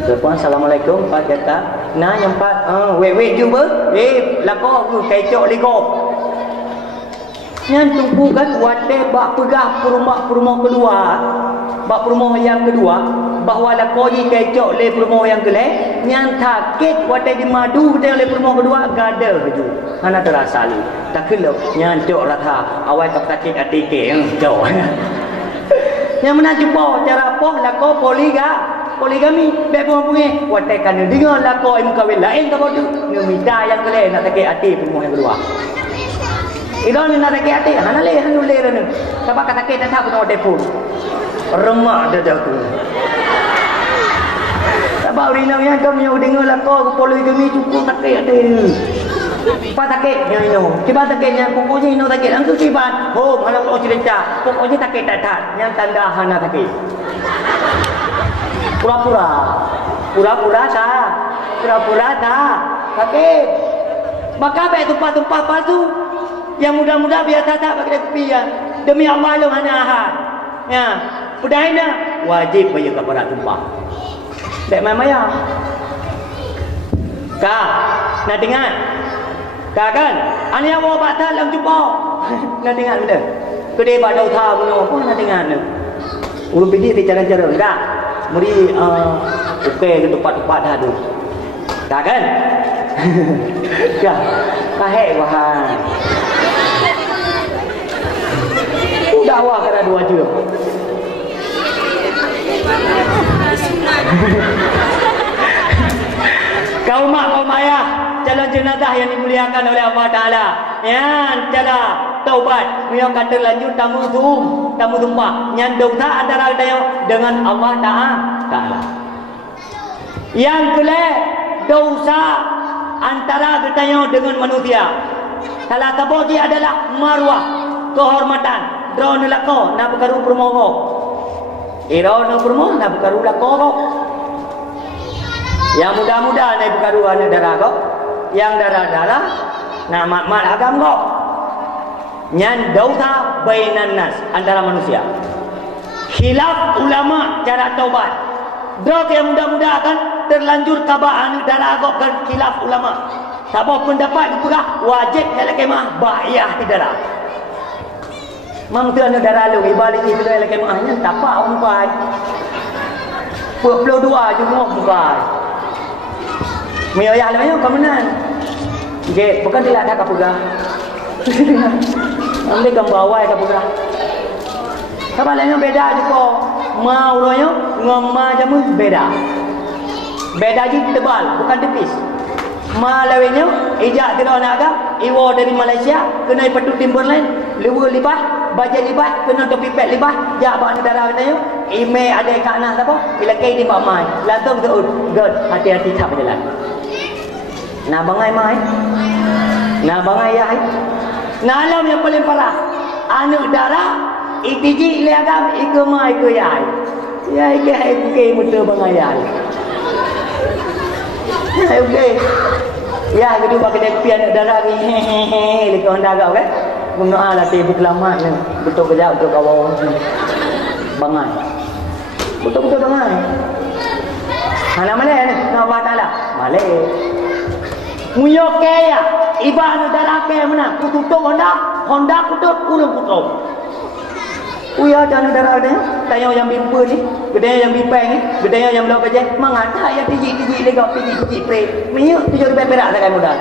Telepon assalamualaikum Pak kata. Nah yang 4 wait juga. Lako aku kecok ligo. Yang tunggu kan wate bak pegah perumah kedua. Bak perumah yang kedua bahawa lako ni kecok le perumah yang gelap. Yang takit wate di madu betul le perumah kedua gadal baju. Hana terasa li. Tak kelok yang cok ratha awal tak kacik atike cok. Yang mana jumpa cara apa lako poligami bebo punya watai kan dengar lah kau imu kahwin lain tak bodoh ni minta yang kele nak sakit hati perempuan yang kedua ida ni nak sakit hati hana le hanu le rene sebab kata kita tak tahu telefon remak dadaku sebab urina yang kau yang dengar lah kau poligami cukup sakit hati Pak sakitnya ino tiba sakitnya pokoknya ino sakit langsung tiba kalau kau cerita pokoknya sakit tak yang tanda hana sakit pura-pura tak sakit maka baik tumpah-tumpah palsu yang mudah-mudah biasa tak pakai kepian demi Allah lu hana ahad ya pudahina wajib bayar kepada tumpah tak main-main kak nak dengar kak kan ani awak batal dalam jumpa nak dengar benda kedai bak dau tha punya apa nak dengar ni urut bidi di cara-cara enggak muri okey ke tempat-tempat dah tu. Tak kan? Ya. Kahek wahai. Dakwah kada dua je. Kaum mak kaum ayah, calon jenazah yang dimuliakan oleh Allah Taala. Yan cara taubat. Mio kata lanjut tamu tumpah. Yan dosa antara kita dengan Allah Ta'ala. Yang kedua, dosa antara kita dengan manusia. Salah satu adalah marwah, kehormatan. Drone lako na perkaru promogo. Iro na promo na perkaru lako. Yang muda-muda na perkaru ana darah ko. Yang darah-darah na mat agam ko. Nyan dosa bainan nas antara manusia. Khilaf ulama cara taubat. Dok yang muda-muda akan terlanjur kabaan darah ko kan khilaf ulama. Siapa pendapat pegah wajib dalam kemah bayar darah. Mang tu anu darah lu ibalik itu dalam kemahnya tak apa orang baik. Puluh dua jumlah bukan. Mioyah lalu kemenan. Okey, bukan tidak ada kapugah. Ambil gambawai kapugah. Apa lainnya beda juga. Mau royo ngomma jamun beda. Beda je tebal, bukan tipis. Malawenya ijak kena naga, iwo dari Malaysia kena patut Timberland, lewa libah, bajet libah, kena topi pek libah, jak bak negara kena yo. Email ada kat nah apa? Bila kai di bak mai. Langsung tu god hati-hati tak berjalan. Nah bangai mai. Nah bangai yai. Nah alam yang paling parah. Anak darah itiji leagam ikema ikuyai. Ya ikei mutu bangai yai. Okey. Ya, gitu pakai depian darah ni. Hehehe, lekau anda agak kan? Guna lah teh berkelamat ni. Betul kerja untuk kawan. Bangai. Betul bangai. Mana Malay ni? Allah Taala. Malay. Muyo kaya iban darah kaya mana? Kututup Honda kutut kurang kutup. Uya dan darah ada tanya yang bimpa ni, gede yang bimpa ni, gede yang belau kerja, mengata yang tiji legak tiji pre. Minyak 7 rupiah perak tak mudah.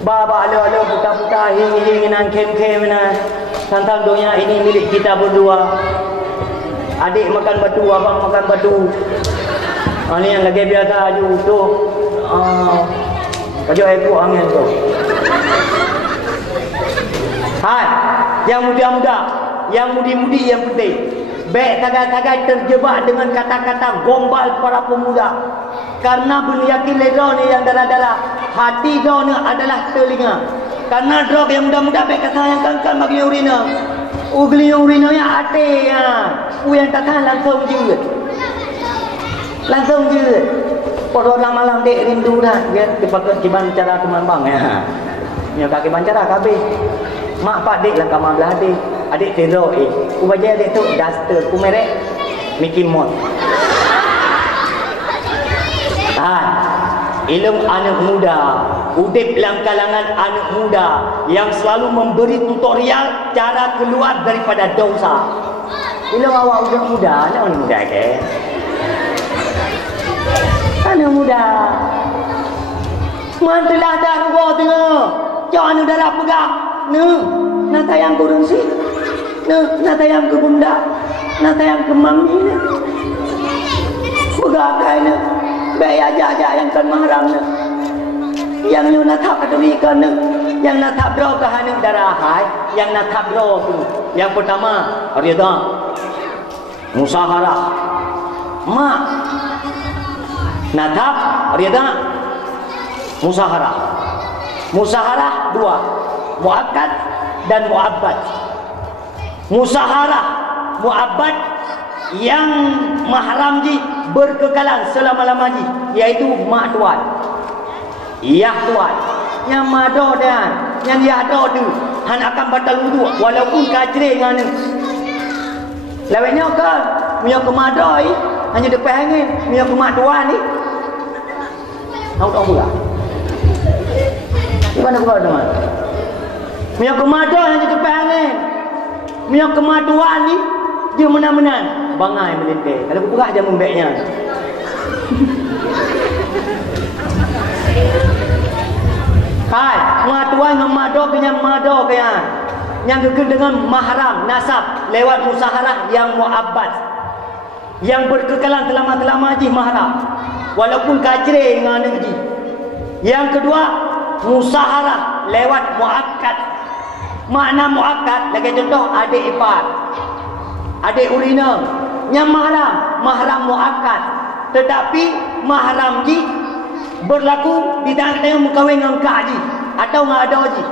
Baba alo buta hing nan kem nan. Tentang dunia ini milik kita berdua. Adik makan batu, abang makan batu. Ini yang lagi biasa aju tu. Kajau ekor angin tu. Hai, yang muda-muda, yang mudi-mudi yang penting. Baik tagai-tagai terjebak dengan kata-kata gombal para pemuda. Karena beryakin ledro ni yang darah-darah. Hati drone adalah telinga. Karena drone yang muda-muda baik kesayangkan kan bagi urina. Ugli urina yang hati ya. Yang takkan langsung je. Langsung je. Pada malam dek rindu dah. Dia dipakai kiban cara teman bang ya. Dia pakai bancara kabeh. Mak pak dek lah kamar belah adik. Adik teruk ku baca adik tu duster ku merek Mickey Mouse. Ilmu anak muda, udip dalam kalangan anak muda yang selalu memberi tutorial cara keluar daripada dosa. Ilmu awak udah muda, anak muda ke? Anak muda. Mantelah dah gua tengok. Jangan udah dah pegang. Nak tayang kurung si. Nak tayang ke bunda. Nak tayang ke mami ni. Begakai ni. Baik ajak-ajak yang kan mahram ni. Yang ni nak tak kedurikan ni. Yang nak tak bro ke hanuk darah hai. Yang nak tak bro tu. Yang pertama, rida. Musaharah. Mak. Natap, rida. Musaharah. Musaharah dua. Muakkad dan muabbad. Musaharah muabbad yang mahram ji berkekalan selama-lamanya, iaitu mak tuan, ayah tuan, yang mado dan yang dia ada tu han akan batal wudu walaupun kacre ngane. Lawanya ke punya kemadai hanya depan angin, punya kemak tuan ni tahu pula. Gimana kau teman? Punya kemadai hanya depan angin. Punya kemaduan ni dia menang-menang bangai melintir. Kalau aku berat je membeknya. Hai, kemaduan dengan mado kenyang mado kenyang. Yang kekal dengan mahram nasab lewat musaharah yang muabbad. Yang berkekalan selama-lamanya ji mahram. Walaupun kacre dengan negeri. Yang kedua, musaharah lewat muakkad. Makna muakkad lagi contoh adik ipar, adik urina, yang mahram muakkad. Tetapi mahram ji berlaku di tangan kita mengkawin dengan kak ji atau dengan ada ji.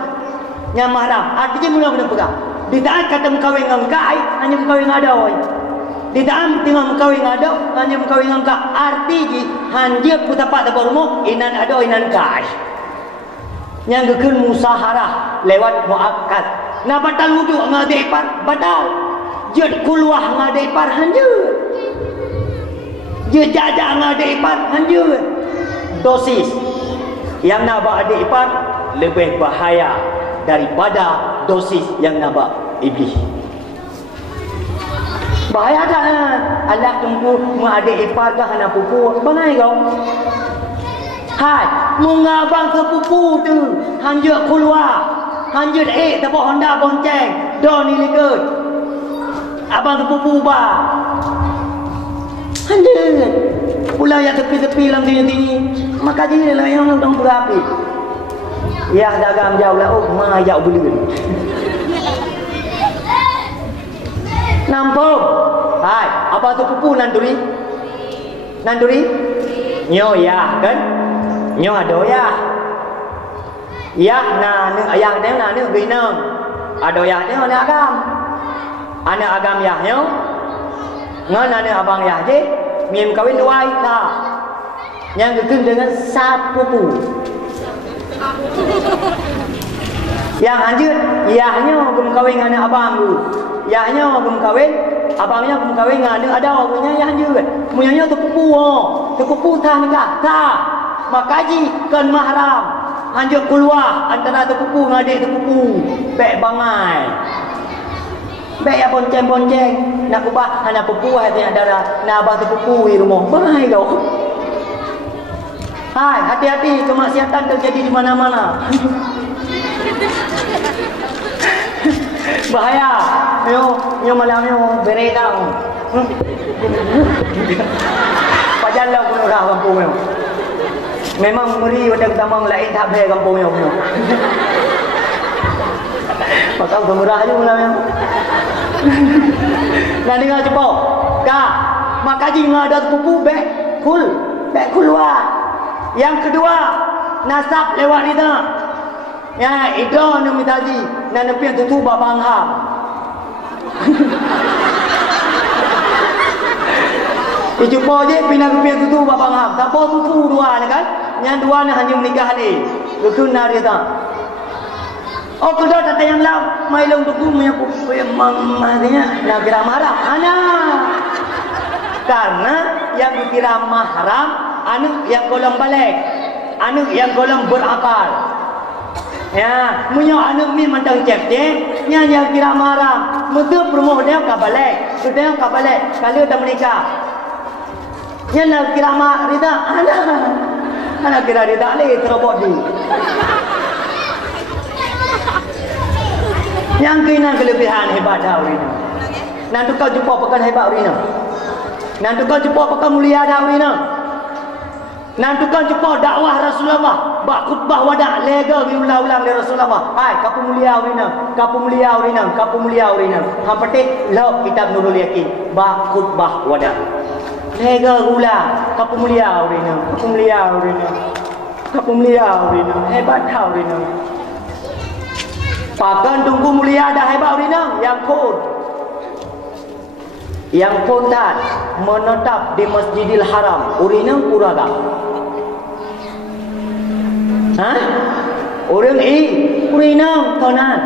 Yang mahram artinya mula kena pegang. Di tangan kata mengkawin dengan kak hanya mengkawin dengan ada oi. Di tangan tengah mengkawin dengan ada hanya mengkawin dengan kak. Arti ji hanya putapak depan rumah inan ada inan kak. Yang gekun musaharah lewat muakkad. Nah batal wuduk dengan adik ipar batal. Jad keluar dengan adik ipar hanya. Dia jajak dengan adik ipar hanya. Dosis yang nabak adik ipar lebih bahaya daripada dosis yang nabak iblis. Bahaya tak? Allah tunggu adik ipar ke anak pupu. Bangai kau? Hai, mengabang sepupu tu hanya keluar. Hanya tak Honda bonceng. Don ni likut. Abang sepupu bah. Hanya pula yang tepi-tepi dalam sini-sini. Maka jadi lah yang orang berapi. Ya dagang jauh lah. Oh, ma jauh beli. Nampuk. Hai, apa tu pupu nanduri? Nanduri? Nyo ya kan? Nyo ado ya. Ya na nu ayah dia na nu binang. Ado ya dia anak agam. Anak agam ya nyo. Ngan anak abang ya je. Miem kawin dua ita. Yang gekeng dengan sapupu. Yang lanjut, yahnya belum kawin dengan abang tu. Yahnya belum kawin, abangnya belum kawin dengan ada punya yang lanjut. Punyanya terpupu terpupu tak nikah. Tak. Makaji kan mahram. Lanjut keluar antara terpupu dengan adik terpupu. Baik bangai. Baik ya bonceng-bonceng. Nak kubah anak pupu hatinya darah. Nak abang terpupu di rumah. Bangai kau. Hai, hati-hati kemaksiatan terjadi di mana-mana. Bahaya. Yo malam yo bereda. Pajalau pun orang kampung yo. Memang meri pada tamang lain tak boleh kampung yo. Pasal gemurah je malam yo. Dan dengar cepat. Kak, makaji ngada pupu bek keluar. Yang kedua, nasab lewat rida. Ya, itu anu mitaji. Dan nepi yang tutu babang ham. Dijumpa je pindah nepi yang tutu babang ham. Siapa tutu dua ni kan? Yang dua ni hanya menikah ni. Lekun rida. Oh, kedua kata yang lau. Mai long tutu mahnya nak kira mahram. Karena yang dikira mahram anu yang golong balik, anu yang golong berakal. Ya, punya anu min mandang cek-cek, yang kira mahram. Betul promoh dia ka balik, sudah ka balik. Kalau dah menikah, yang nak kira mahram rida, anak kira rida le terobot di. Yang kena kelebihan hebat dah urina. Nanti kau jumpa pekan hebat urina. Nanti kau jumpa pekan mulia dah urina. Nanti kau jumpa dakwah Rasulullah. Bak khutbah wadah lega ulang-ulang dari Rasulullah. Hai, kapu mulia urina. Kapu mulia urina. Kapu mulia urina. Hang petik lau kitab Nurul Yakin. Bak khutbah wadah. Lega ulang. Kapu mulia urina. Kapu mulia urina. Kapu mulia urina. Hebat dah urina. Pakan tunggu mulia dah hebat urina. Yang pontan menetap di Masjidil Haram urina kuraga. Orang urina tonan.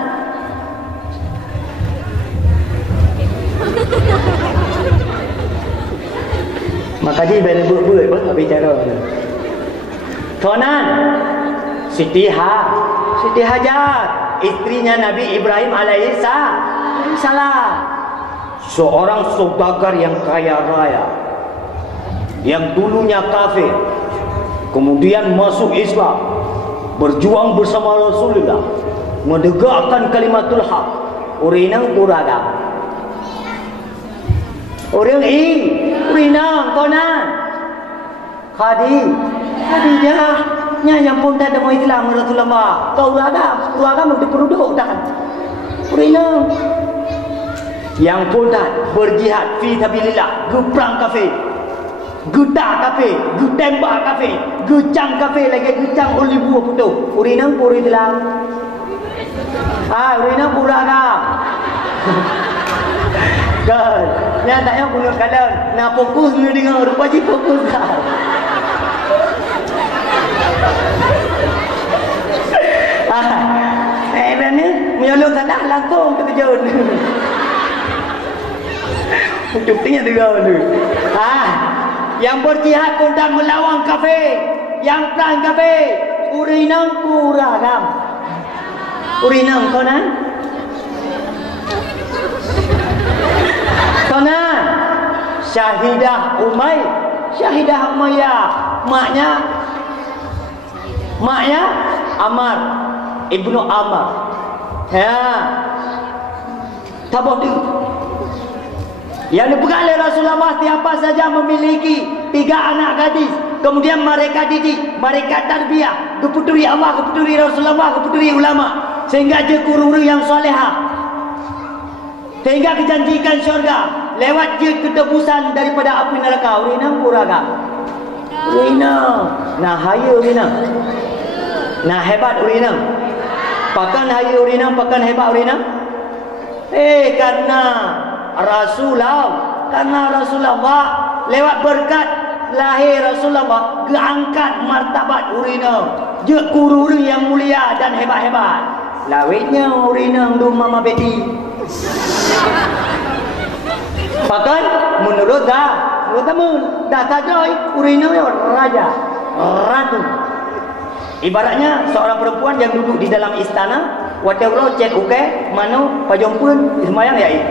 Maka dia boleh buat apa bicara. Tonan Siti Hajar, istrinya Nabi Ibrahim alaihissalam. Seorang saudagar yang kaya raya, yang dulunya kafir, kemudian masuk Islam, berjuang bersama Rasulullah, menegakkan kalimatul haq. Urinang kuragam. Orang urinang tonan. Khadijah nya yang pun tak ada mau Islam Rasulullah. Kau agama diperduduk dah. Urina yang pun tak berjihad fi sabilillah, perang kafir. Gedak kafir, tembak kafir, gecang kafir lagi gecang olibu putu. Urina puri Islam. Urina pura agam. Kan, yang tak yang punya kalian nak fokus ni dengan rupa je fokus dah. Ni menyolong sana langsung terkejut. Cuktinya tiga tu. Yang berjihad kontan melawan kafir, yang perang kafir, urinam kuragam. Urinam konan? Konan Syahidah Umayyah maknya Amar Ibnu Amar. Tabah tu yang dipegang oleh Rasulullah, siapa saja memiliki 3 anak gadis, kemudian mereka didik, mereka tarbiyah, keputuri Allah, keputuri Rasulullah, keputuri ulama, sehingga je kururi yang solehah, sehingga dijanjikan syurga lewat je ketebusan daripada api neraka. Urina puraga. Urina nah haya urina. Nah hebat urina. Pakan haya urina, pakan hebat urina. Karena Rasulullah lewat berkat lahir Rasulullah keangkat martabat urina. Je kururi yang mulia dan hebat-hebat. Lawitnya urina du mama beti. Bahkan menurut teman dah tajoi urina raja, ratu. Ibaratnya seorang perempuan yang duduk di dalam istana, whatever cek uke, mano pajompun semayang ya itu.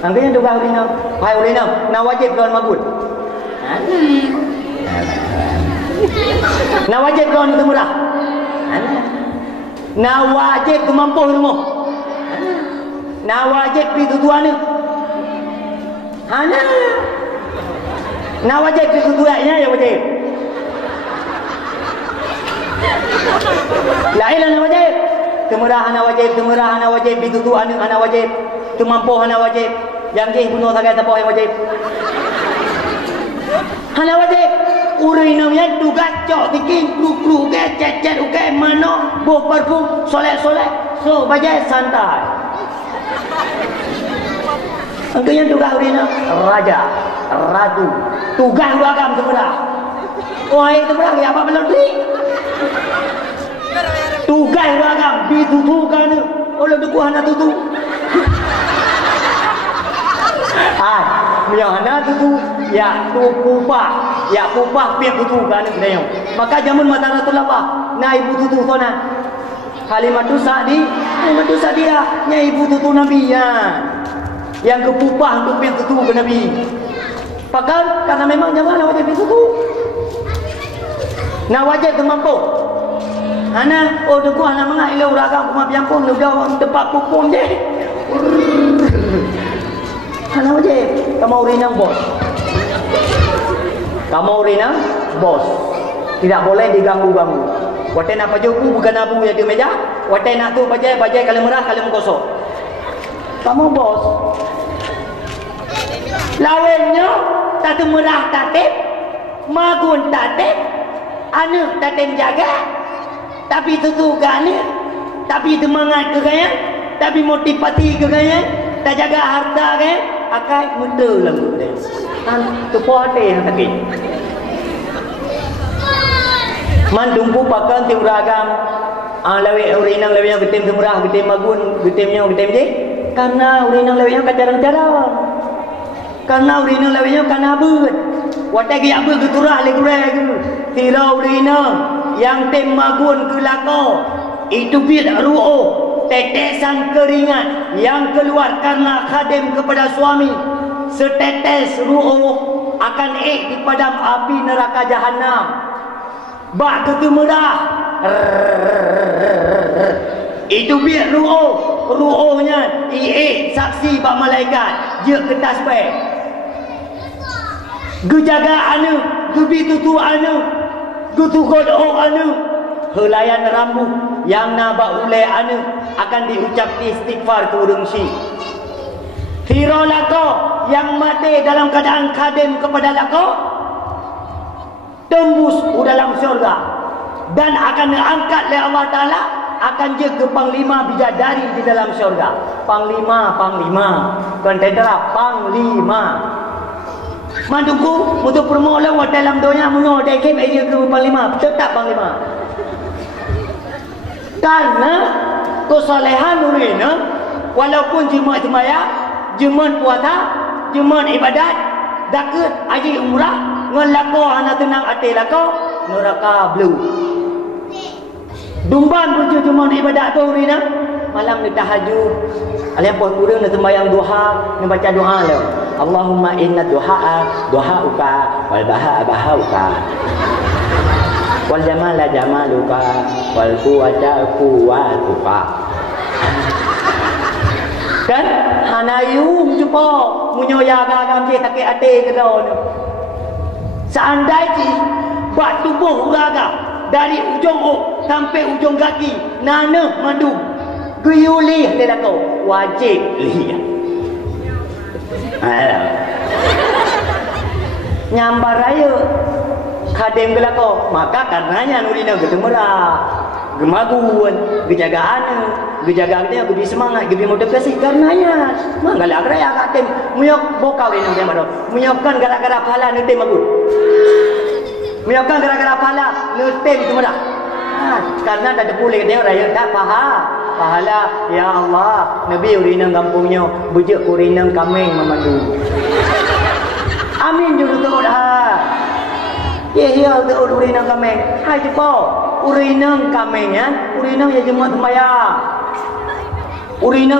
Angkanya juga urina, hai urina, na wajib kawan mabut. Na wajib kawan itu murah. Na wajib kemampuan rumah. Na wajib pergi tutuan ni. Na wajib pergi tutuannya ya wajib. Lain ana wajib. Temurah ana wajib, bitutu ana wajib. Tumampu ana wajib. Yang ke bunuh sagai tapo yang wajib. Ana wajib. Urinanya tugas cok tiking kru ke cecet uke mano boh parfum soleh. So bajai santai. Angkanya tugas urina raja, ratu. Tugas lu agam temurah. Wahai temurah ya apa belum beli? Tugas agam ditutukan oleh duku hana tutu. Hana tutu ya tu pupah pihak tutukan kedayo. Maka jamun mata Rasulullah na ibu tutu sona. Halimatu Sa'diyah nya ibu tutu Nabi ya. Yang kepupah untuk pihak tutu ke Nabi. Maka karena memang jangan wajib tutu. Na wajib mampu. Ana duku ana mengai le uragam kuma piampun lu dah tempat pupung je. Ana wajib kamu urinang bos. Tidak boleh diganggu-ganggu. Watai nak pajuku bukan abu yang di meja. Watai nak tu bajai kalau merah kalau kosong. Kamu bos. Lawennya tak merah tatip, magun tatip, anu tatip jaga. Tapi tutukan ni, tapi semangat ke kaya, tapi motivasi ke kaya, tak jaga harta kaya, akai muda lagu dia. Tu poate yang sakit. Man dumpu pakan ti uragam, lawe urinang lawe yang getem semurah, getem magun, getemnya getem je. Karena urinang lawe yang kacarang-carang. Karena urinang lawe yang kanabut. Watai gaya ber geturah le gureh ke. Tira urinang yang tem magun ke lako itu bil ru'u, tetesan keringat yang keluar karena khadim kepada suami. Setetes ru'u akan di padam api neraka jahanam. Bak ketemerah itu bil ru'unya saksi bak malaikat je ke tasbih. Gejaga anu, gebi tutu anu, Kutukod o anu helayan rambut yang naba ulai anu akan diucap istighfar kurung si. Hiro lako yang mati dalam keadaan kadem kepada lako tembus dalam syurga dan akan diangkat oleh Allah Ta'ala, akan je ke panglima bidadari di dalam syurga. Panglima kontentera panglima manduku untuk permula dalam dunia muno dekem aja ke panglima, tetap panglima. Karena kesalehan urina walaupun jemaah semaya, jemaah puasa, jemaah ibadat, daket haji umrah, ngelako hana tenang hati lako, neraka blue. Dumban punya jemaah ibadat tu urina, malam ni tahajud, alian pun kurang nak sembahyang duha, nak baca doa lah. Allahumma inna duhaa duhauka wal bahaa bahauka wal jamala jamaluka wal quwwata quwwatuka. Kan hanayum jumpa munyoya agam ke sakit hati ke dah ni. Seandainya buat tubuh uraga dari ujung sampai ujung kaki nana mandu guyulih dia kau wajib lihat. Nyambar raya kadem gelako, maka karenanya nurina gedemerah gemagun gejagaan dia lebih semangat lebih motivasi karenanya mangala raya kadem muyok bokau ini dia maro muyokkan gara-gara pala netem bagus muyokkan gara-gara pala netem gedemerah karena dah depulih dia raya tak pahala ya Allah Nabi urina kampungnya bujak urina kameng memandu amin juga tu dah ya tu urina kameng hai cepo urina kamengnya urina ya jemaah sembahyang urina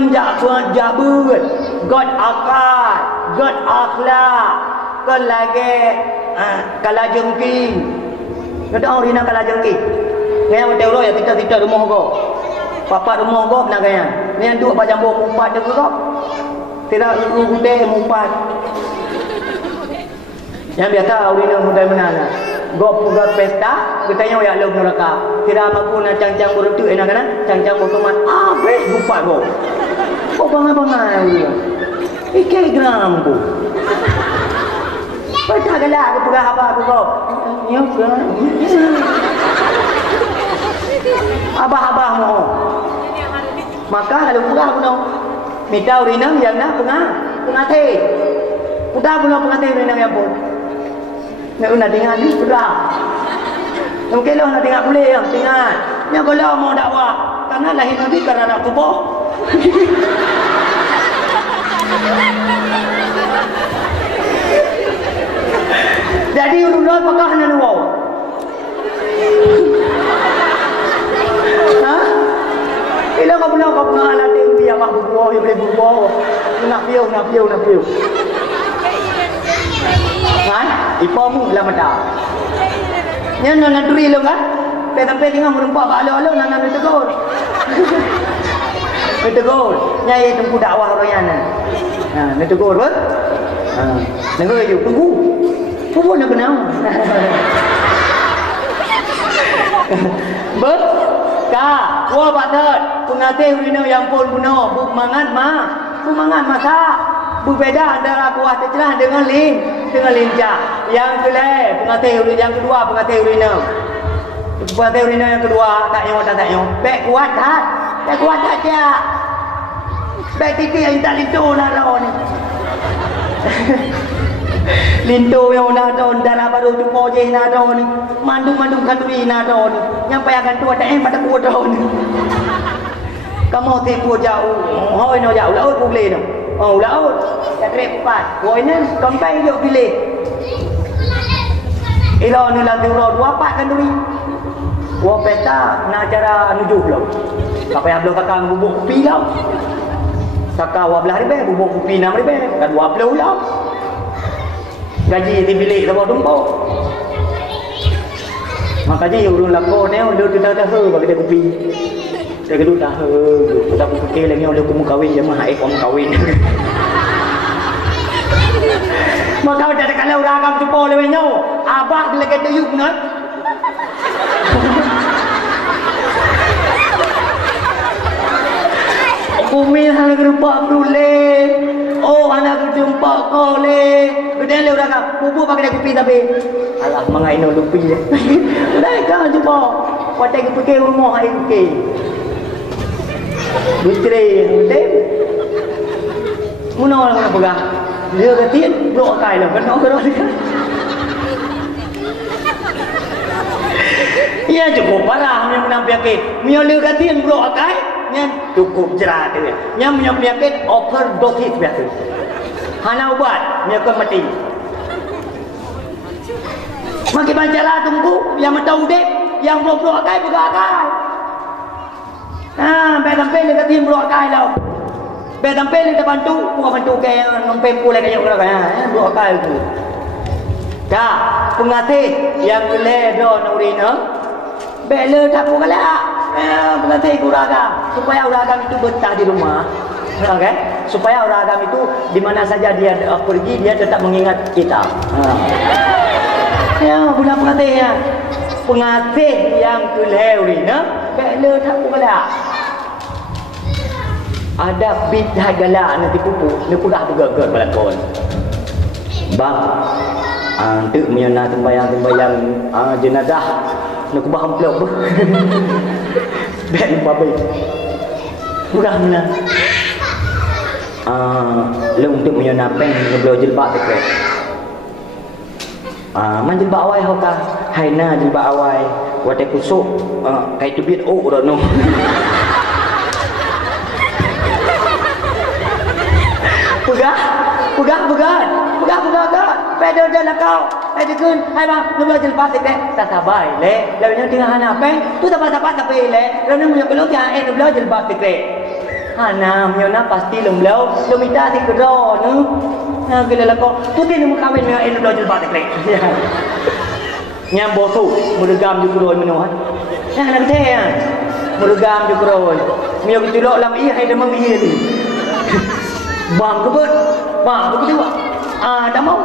jabut god akal god akhlak kan lagi kalajengking ada urina kalajengking ngaya betul ya kita rumah kau papa rumah kau nak gaya ni yang duk pak jambung mumpat je kau tidak gudai mumpat yang biasa urina mudah menana gop pugat pesta katanya ya log neraka tidak mampu nak cang-cang berutu enak kan cang-cang botoman bes mumpat kau bangai dia ikai gram tu pecah gelak aku pegah apa aku kau ya kan abah-abah mo. Maka kalau pegah puno minta urina yang nak pengate. Udah puno pengate urina yang pun. Nak una dengar ni pegah. Mungkin lo nak dengar boleh ya, dengar. Yang kalau mau dakwah karena lahir Nabi karena nak tubuh. Jadi urunoi pegah nan wow. Ila kau pernah alatih dia mak bubuh, dia boleh bubuh. Nak piu. Kan? Ipamu dalam mata. Nya nak duri lo kan? Sampai tengah merempak alo-alo nak tegur. Tegur. Nya ye tunggu dakwah royan. Nak tegur ber? Dengar je tunggu. Bubuh nak kenal. Ber? Kak, wah batet, pengatih urina yang pun bunuh, bumangan masak, berbeda antara kuah tercelah dengan lincah. Yang kedua pengatih urina yang kedua tak nyo, baik kuat tak cak, baik titik yang tak lintu nak raw ni. Lintu yang nak don darah baru jumpa je nak don ni mandung kanduri nak don nyampai akan tua tak pada kuat don kamu tipu jauh hoi no jauh laut boleh no laut tak repat hoi ni sampai jauh pilih ilo ni lang dua pat kanduri dua peta nak cara nujuh lo sampai ablo kakak bubuk kopi lah kakak wablah ribe bubuk kopi 6 ribe kan 20 lah gaji di bilik sama tumpau. Makanya urun lako ni urun kita dah bagi dia kopi. Saya kedua dah kita fikir lagi urun kamu kahwin jemaah kamu kahwin. Maka dah kalau ragam tumpau lewatnya abah dia kata yuk nak. Kumil hal gerupa brule. Oh anak jumpa kau le. Kemudian le orang bubu pakai kopi tapi. Alah mangai no lupi le. Dah kau jumpa. Pakai kopi rumah ai kopi. Butre tem. Muno orang pegang. Dia ketin blok kai lah kan orang kan. Ya cukup parah yang menampilkan ke. Mio le ketin blok kai. Yang cukup cerah tu. Yang punya penyakit overdosis biasa. Hana ubat, dia akan mati. Makin banyak lah tunggu, yang tahu dek, yang belum akai buka akai. Sampai sampai dia kata belum akai lah. Sampai dia bantu, bukan bantu kayak sampai pulai kayak orang kaya, belum akai tu. Dah, pengatih yang boleh do nurina, bela tak bukan lah. Pengatih uragam supaya uragam itu betah di rumah, okay? Supaya uragam itu di mana saja dia pergi dia tetap mengingat kita. Ya, guna pengatih ya, pengatih yang kelewina, bela tak bukanlah. Ada bidah galak nanti kupu, ni pula bergegar balakon. Bang, tu menyana tembayang jenazah. Nak baham pelok. Ben babai. Murah mana? Lu untuk menyana peng ngeblo jilbab tu. Man jilbab awai hau ka. Haina jilbab awai. Wate kusuk kai tubit ro no. Pegah. Pedo dah lah kau. Kun, hai bang, ngeblo jilbab tu tak sabar le. Lalu yang tengah hana peng, tu tak tapi le. Lalu punya belum dia ngeblo jilbab tu. Hana punya pasti lemblau, lu minta si kedro nu. Nah, gila lah kau. Tu dia nak kahwin punya ngeblo jilbab tu. Nyam bosu, murugam juga roi menuhan. Nah, nak teh ya. Murugam juga roi. Mio kitulok lam iya hai demam iya ni. Bang kebut. Bang begitu. Dah mau.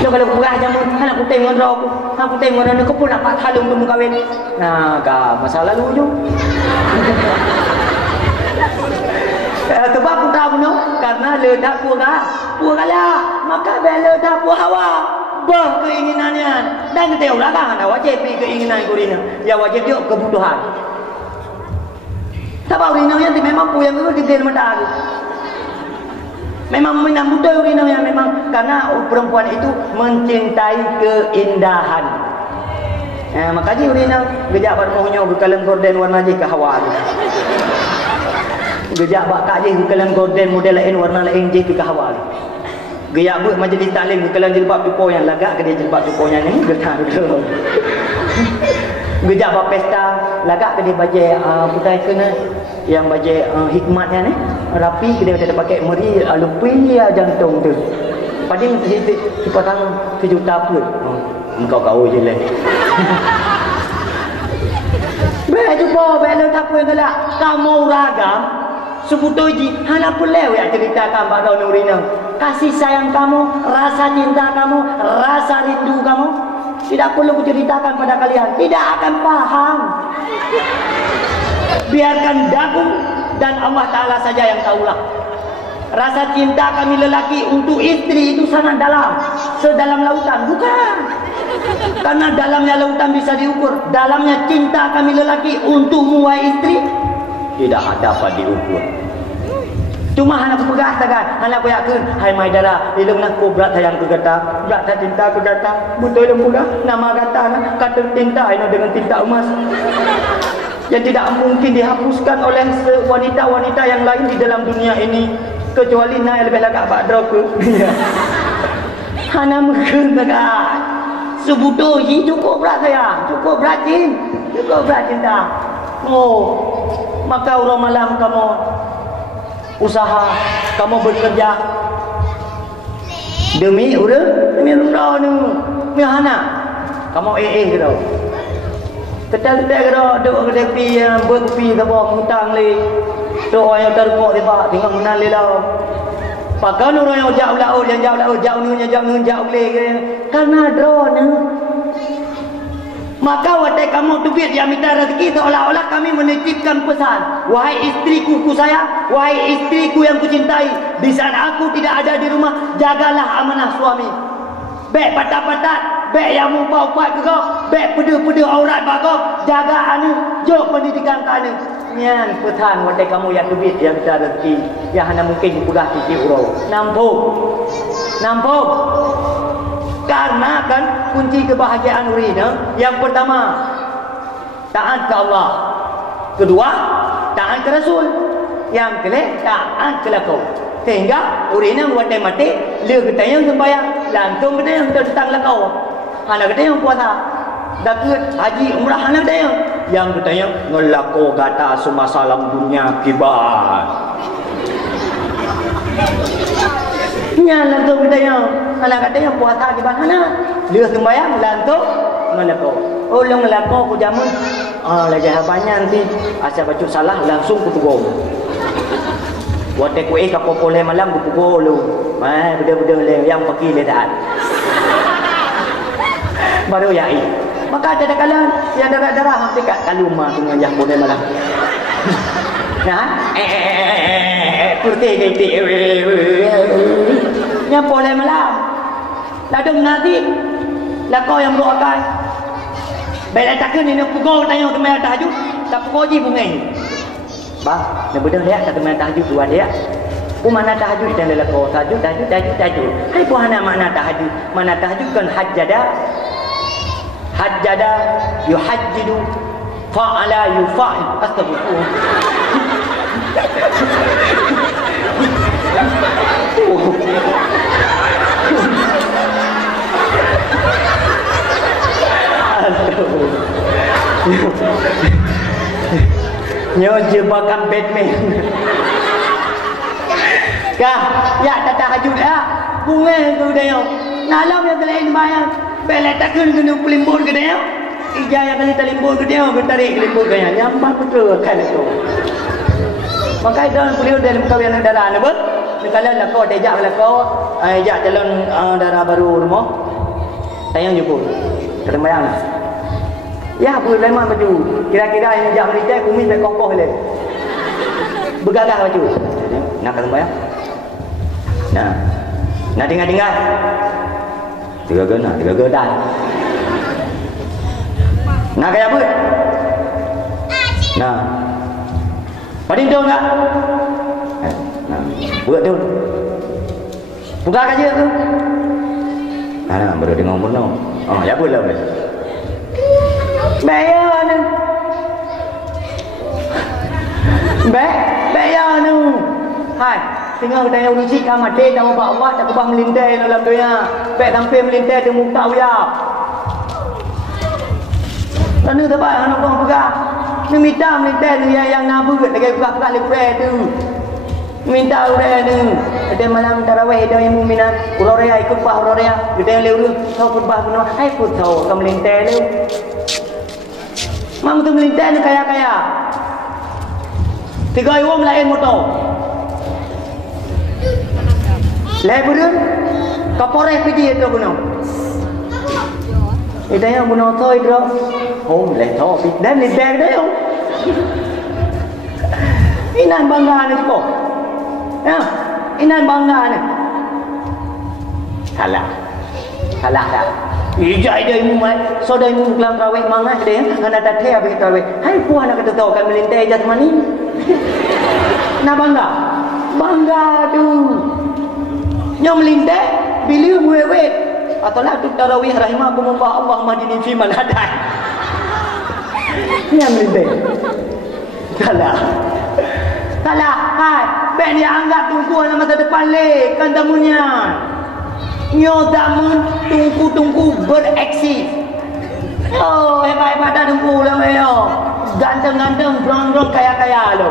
Kalau bukan jamu, anak aku tengok rok, aku tengok orang aku pun dapat halung tu kahwin. Nah, masalah lalu je. Sebab aku tahu no, karena ledak puaga lah, maka ledak puah hawa. Bah keinginannya, dan kita orang kan ada wajib keinginan kurina, ya wajib juga kebutuhan. Sebab kurina yang memang punya itu di dalam mata aku. Memang menambutai urina yang memang karena perempuan itu mencintai keindahan. Makanya urina gejak pada mohonyo bekalan gorden warna je ke hawa. Gejak bakak je bekalan gorden model lain warna lain je ke hawa. Gejak buat majlis taklim bekalan jilbab pipo yang lagak ke dia jilbab pipo yang ni getah betul. Gejak bak pesta lagak ke dia bajai putai kena yang bajai hikmatnya ni rapi kita ada pakai meri lupi jantung tu. Padahal si pasang sejuta pun. Engkau kau je lah. Baik jumpa bela tak pun gelak. Kamu ragam sebutoji hana pulau ya ceritakan pada Nurina. Kasih sayang kamu, rasa cinta kamu, rasa rindu kamu tidak perlu kuceritakan pada kalian. Tidak akan paham. Biarkan dagung dan Allah Ta'ala saja yang tahulah. Rasa cinta kami lelaki untuk istri itu sangat dalam. Sedalam lautan. Bukan. Karena dalamnya lautan bisa diukur. Dalamnya cinta kami lelaki untukmu wahai istri tidak dapat diukur. Cuma anak pegah saja. Anak yakin, hai Maidara, ilmu nak berat sayang ku kata, berat cinta ku kata. Betul ilmu pegah. Nama kata kata cinta ini dengan tinta emas. Yang tidak mungkin dihapuskan oleh wanita-wanita yang lain di dalam dunia ini kecuali Nail lebih lagak Pak Drok. Hana mungkin dekat. Sebutoji cukup berat saya, cukup berat cinta. Oh, maka urang malam kamu usaha, kamu bekerja demi rumah ni, demi hana. Kamu gitu. Ketal-ketal kena duk kedai kopi yang buat kopi ke bawah hutang le. Duk orang yang terpok dia pak tengok menang le lah. Pakan orang yang jauh laut yang jauh laut jauh ni le. Karena drone Maka watai kamu tubit yang minta rezeki, seolah-olah kami menitipkan pesan. Wahai istriku ku sayang, wahai istriku yang kucintai, di saat aku tidak ada di rumah, jagalah amanah suami. Bek patat-patat, bek yang mumpat-umpat ke kau, bek peda-peda aurat bak kau, jaga anu, jok pendidikan ke anu. Nyan pesan watai kamu yang tubit yang minta rezeki, yang hanya mungkin dipegah titik urau. Nampung. Karena kan kunci kebahagiaan urina, yang pertama taat ke Allah, kedua taat ke Rasul, yang ketiga taat ke lakau. Sehingga urina buat mati, le kita yang sembahyang, lantung kita yang tentang lakau, anak kita yang puasa, dapat haji umrah anak kita yang kita yang ngelakau gata semua salam dunia kibar. Lantung kita yang anak kata yang puasa di mana dia sembahyang lantung ngelakau. Oh lu ngelakau ku jamun lagi habanya nanti asal baca salah langsung ku tegur. Watai ku kapopole malam ku tegur lu. Beda-beda le yang pergi le taat. Baru yai. Maka ada kala yang darah-darah hampir kat kaluma tu yang boleh malam. Nah, putih gede. Yang boleh malam. Ladung nanti lah kau yang berdoakan. Baiklah takkan ini pukul tanya ke mana tahajud, tak pukul je bungai. Bang, nak betul dia tak ke mana tahajud buat dia. Mana tahajud dan dalam kau tahajud. Hai puan nak mana tahajud kan hajjada yuhajjidu fa'ala yufa'il. Astagfirullah. Nyo jebakan Batman. Kah, ya tak tahajud ah. Bunga tu dia. Nalam yang lain bayang. Bela takun kena pelimbun ke dia. Ija yang kali telimbun ke dia, bertarik pelimbun ke dia. Nyambang betul kan itu. Maka dalam beliau dalam kawinan darah apa? Kalau lah kau dejak lah kau, ajak jalan darah baru rumah. Tayang jumpa. Kena bayang lah. Ya, boleh lemah baju. Kira-kira yang jak berita kumis tak kokoh le. Bergagah baju. Nak kena bayang. Nah. Nak tinggal. Tiga gedan. Nak kaya apa? Nah. Padin dong enggak? Nah, buat dong. Buka aja tu. Nah, baru dengar benar. Oh, ya boleh boleh. Bayar ni. Bayar ni. Hai, tinggal kita yang urusi kamar dia nama Allah tak kubah melintai dalam dunia. Baik sampai melintai di muka dia. Lalu tak baik anak orang pegang. Ni minta melintai ni yang nabu kat dekat pegang lepre tu. Minta udah ni. Ada malam tarawih ada yang mu'minah. Uraya ikut bah uraya. Kita yang lewat tahu khutbah benar. Hai pun tahu kamu melintai tu. Mam tu melintai ni kaya-kaya. 3 orang lain motor. Lebaran kapore pergi itu gunung. Itu yang gunung tu itu. Oh, leto. Dan lebar dah yo. Inan bangga ni kok. Ya, inan bangga ni. Salah dah. Ijai dia imumat, so dia imu kelam tarawih mangah dia, kena tak teh habis tarawih. Hai puan nak kata tahu kan melintai jasmani. Nak bangga tu. Yang melintai bila muwet atau lah tu tarawih rahimahumullah Allahumma hdini fi man hadai. Yang melintai. Salah. Hai, ben dia anggap tunggu dalam masa depan le, kan tamunya. Nyo zaman tunggu bereksi. Oh, hebat-hebat dah tunggu lah yo. Ganteng-ganteng, brong-brong kaya-kaya lo.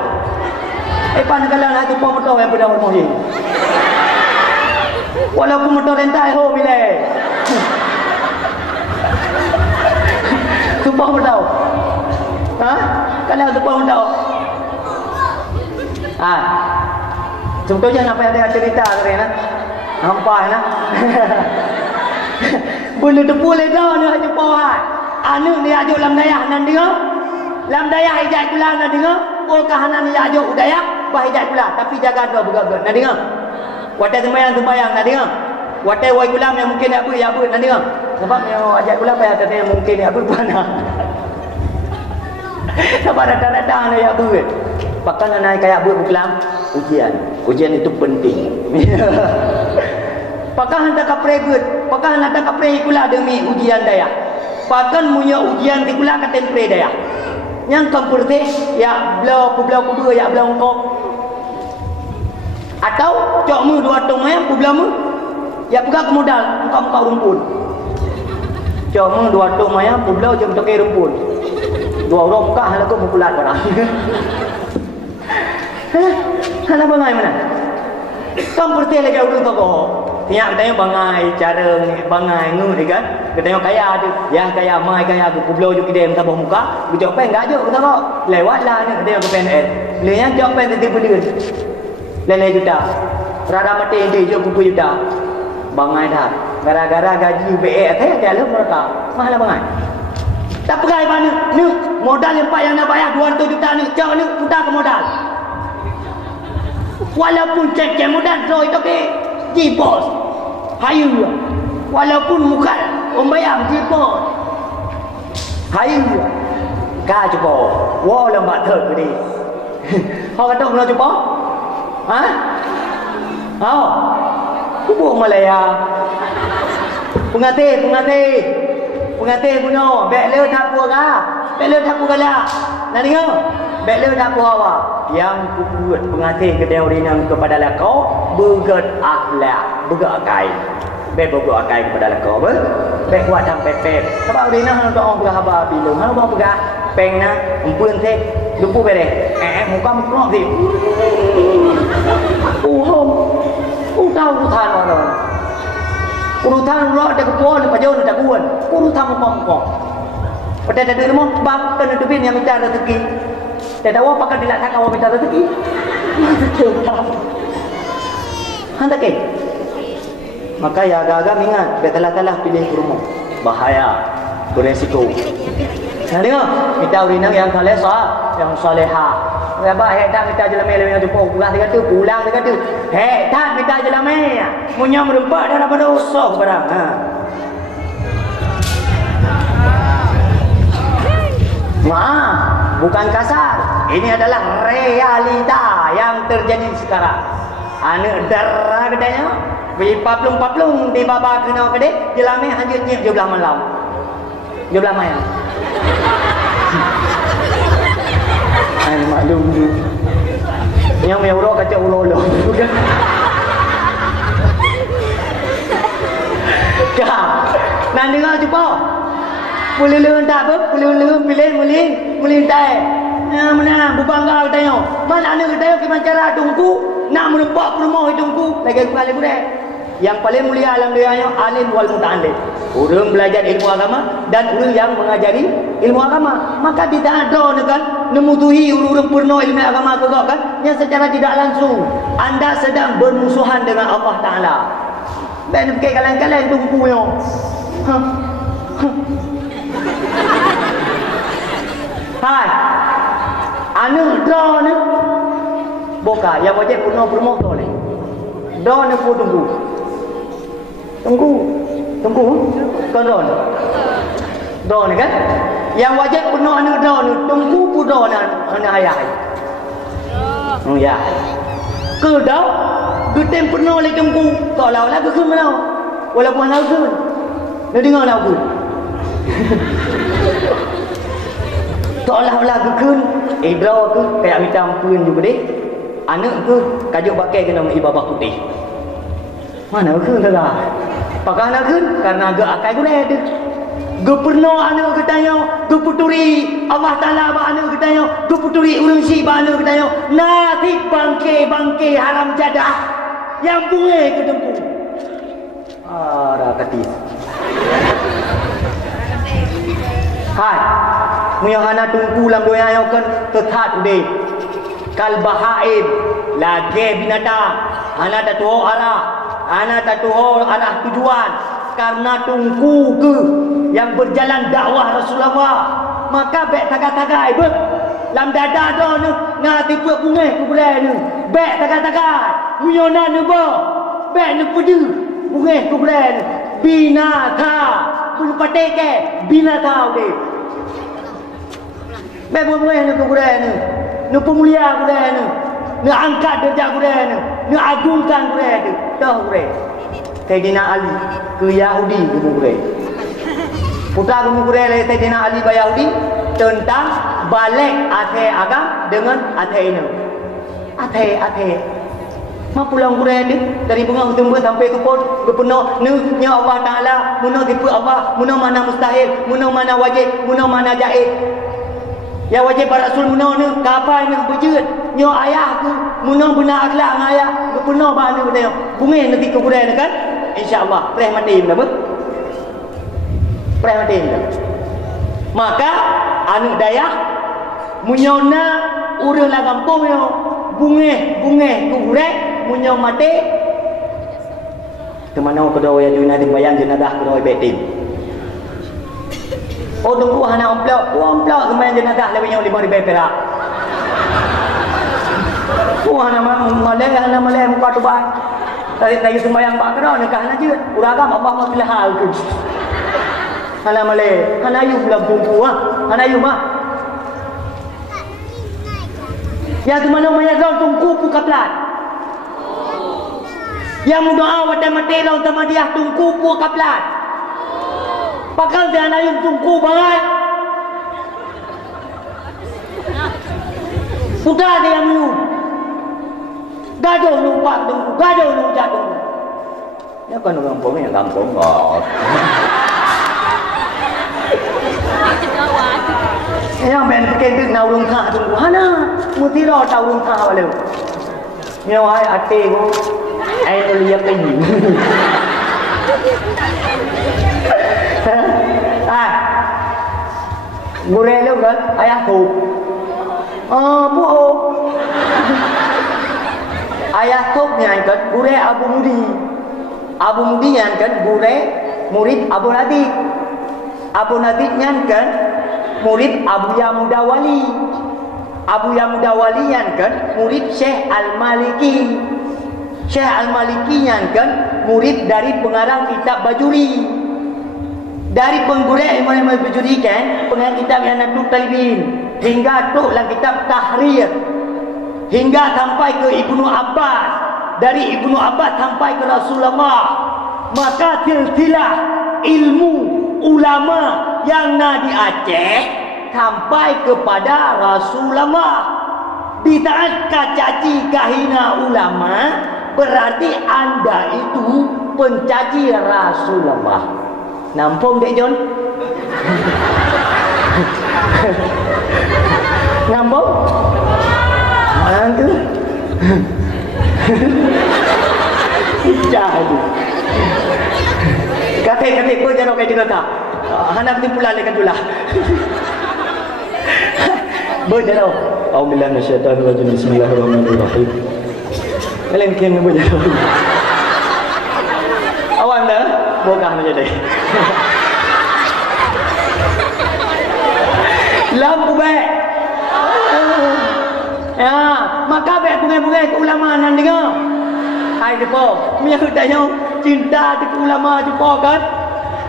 Pangalan hati pun motor yang pada rumah ni. Walaupun motor rentai ho bila. Sumpah pun tahu. Ha? Kalau sumpah pun tahu. Contohnya apa yang dia cerita tadi nah. Nampak nah. Bulu depu le dah nak jumpa anu ni ajo lam dayah nan dengar. Lam dayah hijat kula nan dengar. Oh kahanan ni ajo udaya bah hijat kula tapi jaga dua begaga nan dengar. Watai sembahyang nan dengar. Watai wai kula yang mungkin apa ya apa nan dengar. Sebab yang ajak kula payah katanya mungkin ya apa mana. Sebab datang-datang ni ya apa. Pakan naik kayak apa kelam ujian itu penting. Pakan hantar kapre pakan hantar kapre kula demi ujian daya. Pakan punya ujian di kula ka tempre daya. Yang komputer ya belau kedua ya belau kok. Atau cok mu dua tong ayam belau mu ya pegang ke modal muka rumpun. Cok mu dua tong ayam belau jom toke rumpun. Dua orang muka hal aku mukulat barang. Hana bangai mana? Komputer lagi urung kok. Tiap tanya bangai cara bangai nu kan. Kita tengok kaya tu. Ya kaya mai kaya aku pulau jo kidem tabah muka. Aku jawab pen enggak jo kita kok. Lewatlah ni kita ke PNS. Le yang jawab pen tiba dia. Lele juta. Rada mati dia jo 20 juta. Bangai dah. Gara-gara gaji BE teh dia mereka. Mahal bangai. Tak pegai mana. Ni modal yang pak yang nak bayar 200 juta ni. Jauh ni putar ke modal. Walaupun cek modal so itu ke jipos hayu walaupun muka bayar jipos hayu ka cuba wa lambat thot ke đi họ kata lo cuba ha kubu Malaya pengate puno bek le tak puaga nak dengar bek le tak puaga yang kubuat pengatih kedai rinang kepada lakau begat akhlak begat akai begat akai kepada lakau bek kuat sampai pep sebab rinang untuk orang berhabar bilu hang mau pegah peng na umpun teh lupu bere muka muka sih tahu urutan mana urutan ro ada kepuan pajon ada kuan urutan muka pada ada rumah bab dan dubin yang minta rezeki. Tidak tahu apakah dilaksanakan awak minta rezeki. Hendak ke? Maka ya agak-agak ingat, betul-betul pilih rumah. Bahaya, beresiko. Nah dengar, minta urinang yang saleh yang salehah. Apa tak minta jelame yang jumpa pulang dekat tu. Tak minta jelame. Munya merempat daripada usah barang. Maaf, bukan kasar. Ini adalah realita yang terjadi sekarang. Anak darah katanya, paplung di bawah kena kedai, jelame hanya nyip je belah malam. Je belah malam. Ai maklum tu. Yang mai urok kacau ulolo. Kak, nak dengar cuba. Pulilun tak apa, pulilun mulin tai. Mana bubangga katanya. Mana anak katanya gimana cara tunggu nak menempat rumah tunggu lagi kali bude. Yang paling mulia alam dunia alim wal muta'allim. Orang belajar ilmu agama dan orang yang mengajari ilmu agama. Maka tidak ada kan memutuhi orang purno ilmu agama tu kan yang secara tidak langsung anda sedang bermusuhan dengan Allah Taala. Dan fikir kalian tunggu yo. Hai. Anu do ni boka yang wajib puno promo tu ni. Do ni pun tunggu kan do ni kan yang wajib puno anu do ni tunggu pun do ni anu ayah ya ke do gutem puno le tunggu tak lau lah ke mana walaupun lau ke dia dengar lau ke tak lau lah ke Idra tu kayak minta ampun juga deh. Anak tu kajuk pakai kena ibabah putih. Mana ke dah? Pakai anak ke karena agak akai guna ada. Gubernur anak katanya, guputuri Allah Taala ba anak katanya, guputuri urang si ba anak katanya. Nasi bangke haram jadah yang bunga ke tempu. Rakati. Hai. Yang anak tunggu dalam doa yang akan tetap deh. Kal bahaim lagi binatang. Anak tak tahu arah. Anak tak tahu arah tujuan. karena tungku ke yang berjalan dakwah Rasulullah. Maka bek tagak-tagak ibu lam dada dah ni nak tipu bunga ku bulan ni bek tagak-tagak munyona ni bo bek ni pudu bunga ku bulan binatha pun pateke binatha de bek bunga ni ku bulan ni pemulia ku bulan ni angkat derajat ku bulan ni agungkan ku bulan dah ku bulan Sayyidina Ali ke Yahudi ke bulan putra kemudian Sayyidina Ali ke Yahudi tentang balik athai agam dengan athai ini. Athai. Ma pulang Quran ni dari bunga tumbuh sampai ke pon berpenuh nya Allah Taala, munah tipu Allah, munah mana mustahil, munah mana wajib, munah mana jaiz. Ya wajib Rasul munah ni kapal ni berjeut, nya ayah tu munah benar akhlak dengan ayah, berpenuh bahana betul. Bunga nanti ke Quran ni kan? Insya-Allah preh mati dah ber. Preh mati dah. Maka anak Dayak munyona urang la kampung yo bunge kurek munyo mati ke mana ke doi aju nanti bayang jenazah ke doi betim oh tunggu hana omplok ke main jenazah lebih yang 5,000 perak hana malai muka tu baik dari sembahyang pak ke doi nikah aja uragam Allah masalah hal tu hana malai hana ayu belah bumbu hana ayu mah ya tu mana mayat lawan tungku puka pelat yang doa wadah mati lawan sama dia tungku puka pelat pakal dia hana ayu tungku banget sudah dia yang lu gaduh lupa tungku gaduh lu jatuh ya kan orang kampung yang kampung kok yang main pakai duit nak urung thah tu hana mesti ro tahu urung thah wala nyo ai ate ko ai to liap pe ni gure lo kan ayah tu bu ayah tu ni kan gure Abu Mudi yang kan gure murid Abu Nadi yang kan murid Abu Yamudawali yang kan murid Syekh Al-Maliki yang kan murid dari pengarang kitab Bajuri dari penggurau Imam Bajuri kan pengarang kitab Yanatul Talibin hingga tuklah kitab Tahrir hingga sampai ke Ibnu Abbas dari Ibnu Abbas sampai ke Rasulullah maka silsilah ilmu ulama yang nak di Aceh sampai kepada Rasulullah di saat kacaci kahina ulama berarti anda itu pencaci Rasulullah nampung dek John nampung mantu jadi kata pun jangan kayak gitu tak hana timpulan lekan tulah berjaro auzubillahi minasyaitonir rajim bismillahirrahmanirrahim kalian kian berjaro awan dah bokah macam ni lampu baik ya maka baik bunga-bunga ke ulama nan dengar hai depo menyahut dayang cinta di ulama depo kan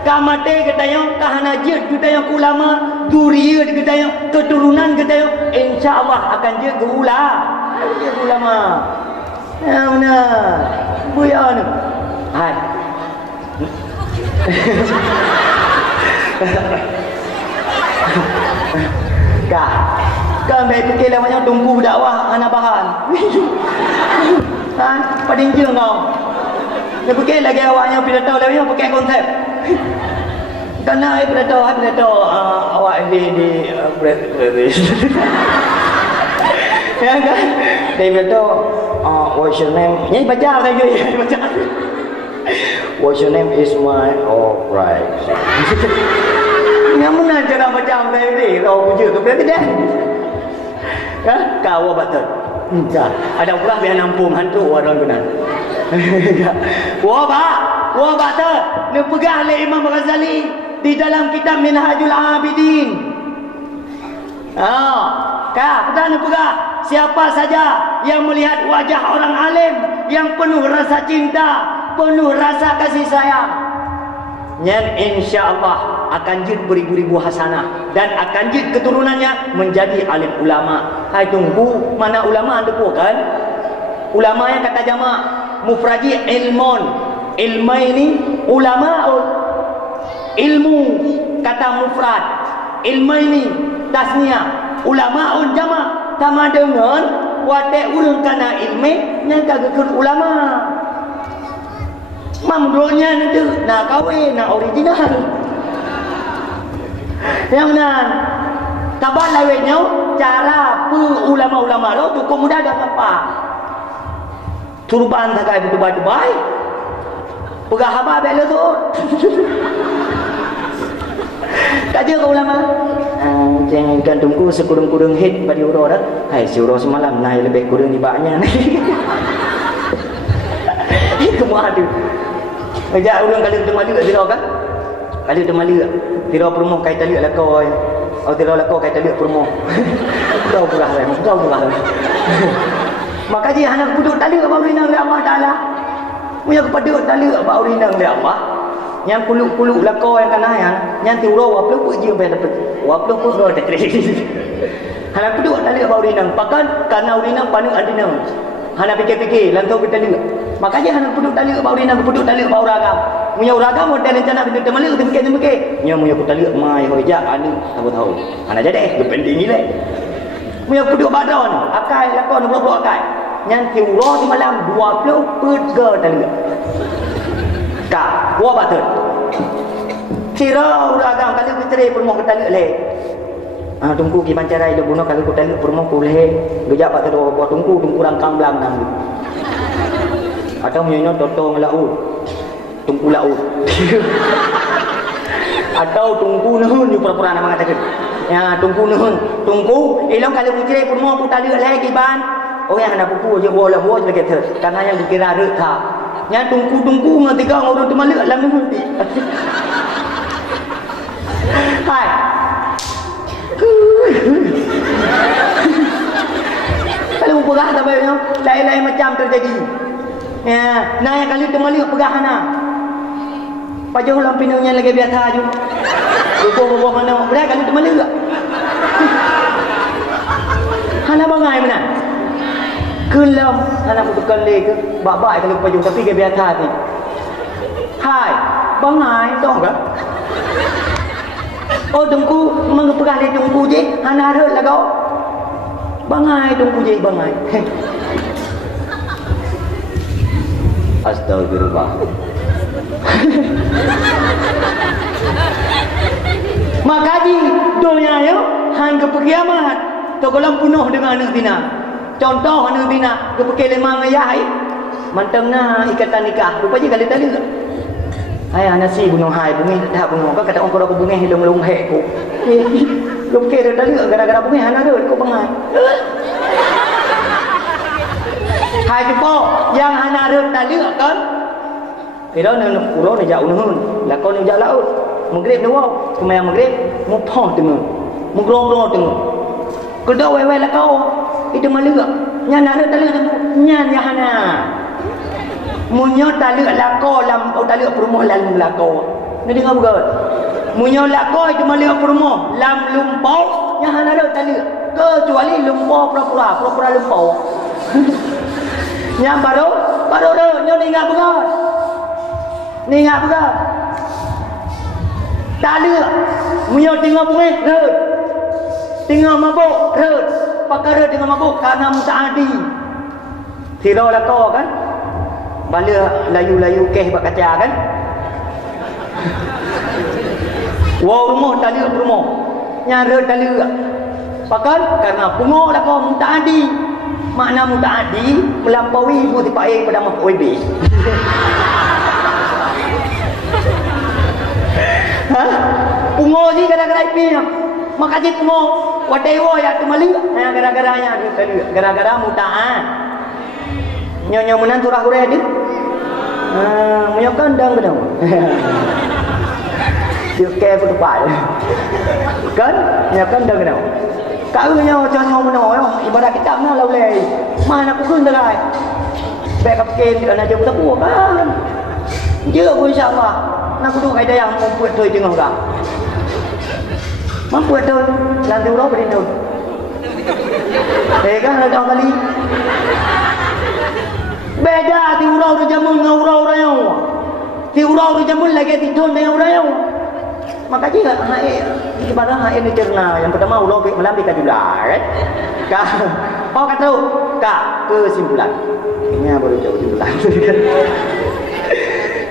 kamate ketayang kahanajid ketayang ulama duriya ketayang keturunan ketayang insyaallah akan je ulama ya benar buya ni hai kan baik fikir lamanya tunggu dakwah anak bahan pading je kau dia fikir lagi awaknya pidato lagi pakai konsep karena pidato awak di ya kan dia pidato what's your name ni baca lagi baca what's your name is my right yang mana cara baca ni tahu puja tu berarti dah ya kau betul ada pula biar nampung hantu orang benar wah pak Wa bata ni pegah oleh Imam Ghazali di dalam kitab Minhajul Abidin. Kita ni pegah. Siapa saja yang melihat wajah orang alim yang penuh rasa cinta, penuh rasa kasih sayang, yang insya-Allah akan jid beribu-ribu hasanah dan akan jid keturunannya menjadi alim ulama. Hai tunggu, mana ulama anda kan? Ulama yang kata jamak mufradi ilmun. Ilma ini ulamaun. Ilmu kata mufrad. Ilma ini tasniah. Ulamaun jamak. Sama dengan wadah ulun kana ilmu yang kagak ulama. Mamdunya nanti nak kawin nak original. Yang nan kabar lawetnya cara ulama-ulama lo cukup mudah dah apa. Turban tak kaya betul-betul baik. Pegah haba bela tu. Kaji ke ulama. Jangan gantungku sekurung-kurung hit pada urut dah. Hai si urut semalam naik lebih kurung di baknya. Itu muadu. Ajak urang kali tu mali tiro kan? Kali tu mali tiro promo kai tali lakoi. Au tiro lakoi kai tali promo. Kau purah lah, kau purah lah. Maka dia anak duduk tali apa urinang oleh Allah Taala. Punya kepada tali apa urinang oleh Allah. Yang kuluk-kuluk lakoi yang kana yang tiro apa pun je sampai dapat. Apa pun dah tak kredit. Anak duduk tali apa urinang. Pakan karena urinang panu adina. Hana fikir-fikir lantau kita lihat. Makanya hana puduk tali ke bauri nak puduk tali ke bau ragam. Punya ragam model rencana kita temali kita fikir. Nya punya tali mai hoja anu tahu. Hana jadi penting gila. Punya puduk badon, akai lakon berapa akai. Yang tiuro di malam 20 putga tali. Ka, gua batul. Tira ragam kali kita permo ke tali le. Tunggu ki pancarai dia bunuh kalau kita lihat permo boleh gejak pak tu buat tunggu rangkam belang nang. Atau menyono toto ngelaut. Tunggu laut. Atau tunggu nuhun you pura-pura nama katakan. Ya tunggu nuhun. Tunggu elong kalau pucai permo putar dia lagi ban. Oh yang nak pupu je bola bola je kata. Karena yang dikira reka. Yang tunggu ngatiga orang tu malik lam nuhun. Hai. Kalau pegah tak baiknya lain-lain macam terjadi. Ya, nah yang kali temali pegah hana. Pajau lam pinunya lagi biasa ju. Rupa-rupa mana berai kali temali enggak? Hana bangai mana? Kelam hana putukan le ke bak-bak kalau pajau tapi ke biasa ni. Hai, bangai tahu enggak? Oh tunggu mengepegah dia tunggu je hana ada lah kau bangai tunggu je bangai. Astagfirullah. Maka di dunia yo hang ke kiamat tokolam penuh dengan anak zina. Contoh anak zina ke pakai lemang ayah mantangna ikatan nikah rupanya kali tadi enggak. Hai nasi bunuh hai bungi dah bunuh kau kata orang kau bungi hilung-hilung hek ku. Lu kira tadi gara-gara bungi hana ada kau bangai. Hai tu yang hana ada tadi kan. Kira nak kurang nak jauh nuhun. Lah kau nak jauh laut. Maghrib ni wow. Semaya maghrib mu poh tengah. Mu grong-grong tengah. Kedua wewe lah kau. Itu malu. Nya nak ada tadi nya hana. Munyo tali lako lam au tali perumoh lam lako. Ni dengar bukan? Munyo lako itu mali perumoh lam lumpau yang hana ada tali kecuali lumpau pura-pura lumpau. Yang baru dah nyo dengar bukan? Dengar bukan? Tali munyo tengah bungai rut. Tengah mabuk rut. Pakar tengah mabuk karena mutaadi. Tiro lako kan? Bala layu-layu keh buat kaca kan. Wow rumah tali rumah. Nyara tali. Pakan karena pungo lah kau mutaadi. Makna mutaadi melampaui ibu tipak air pada mak OB. Ha? Pungo ni gara-gara ipi. Maka je pungo wadewo ya kembali. Gara-garanya tali. Gara-gara mutaan. Nyonya menantu rahureh dia. Punya kandang ke dong. Dia kaya berdepan. Kan? Punya kandang ke dong. Kau punya macam mana? Ibarat kita mana lah boleh. Mana aku kena dah. Baik kapten dia nak jumpa aku kan. Dia pun insya-Allah. Nak duduk ada yang mampu tu tengok kau. Mampu tu lantai urau berindu. Kan ada kali. Beda di urau tu jamun dengan urau rayau. Di urau tu jamun lagi di ton dengan rayau. Maka jika ibadah haid ni cerna yang pertama urau malam di kajulah kan. Kau kata kak kesimpulan. Ini baru jauh kesimpulan.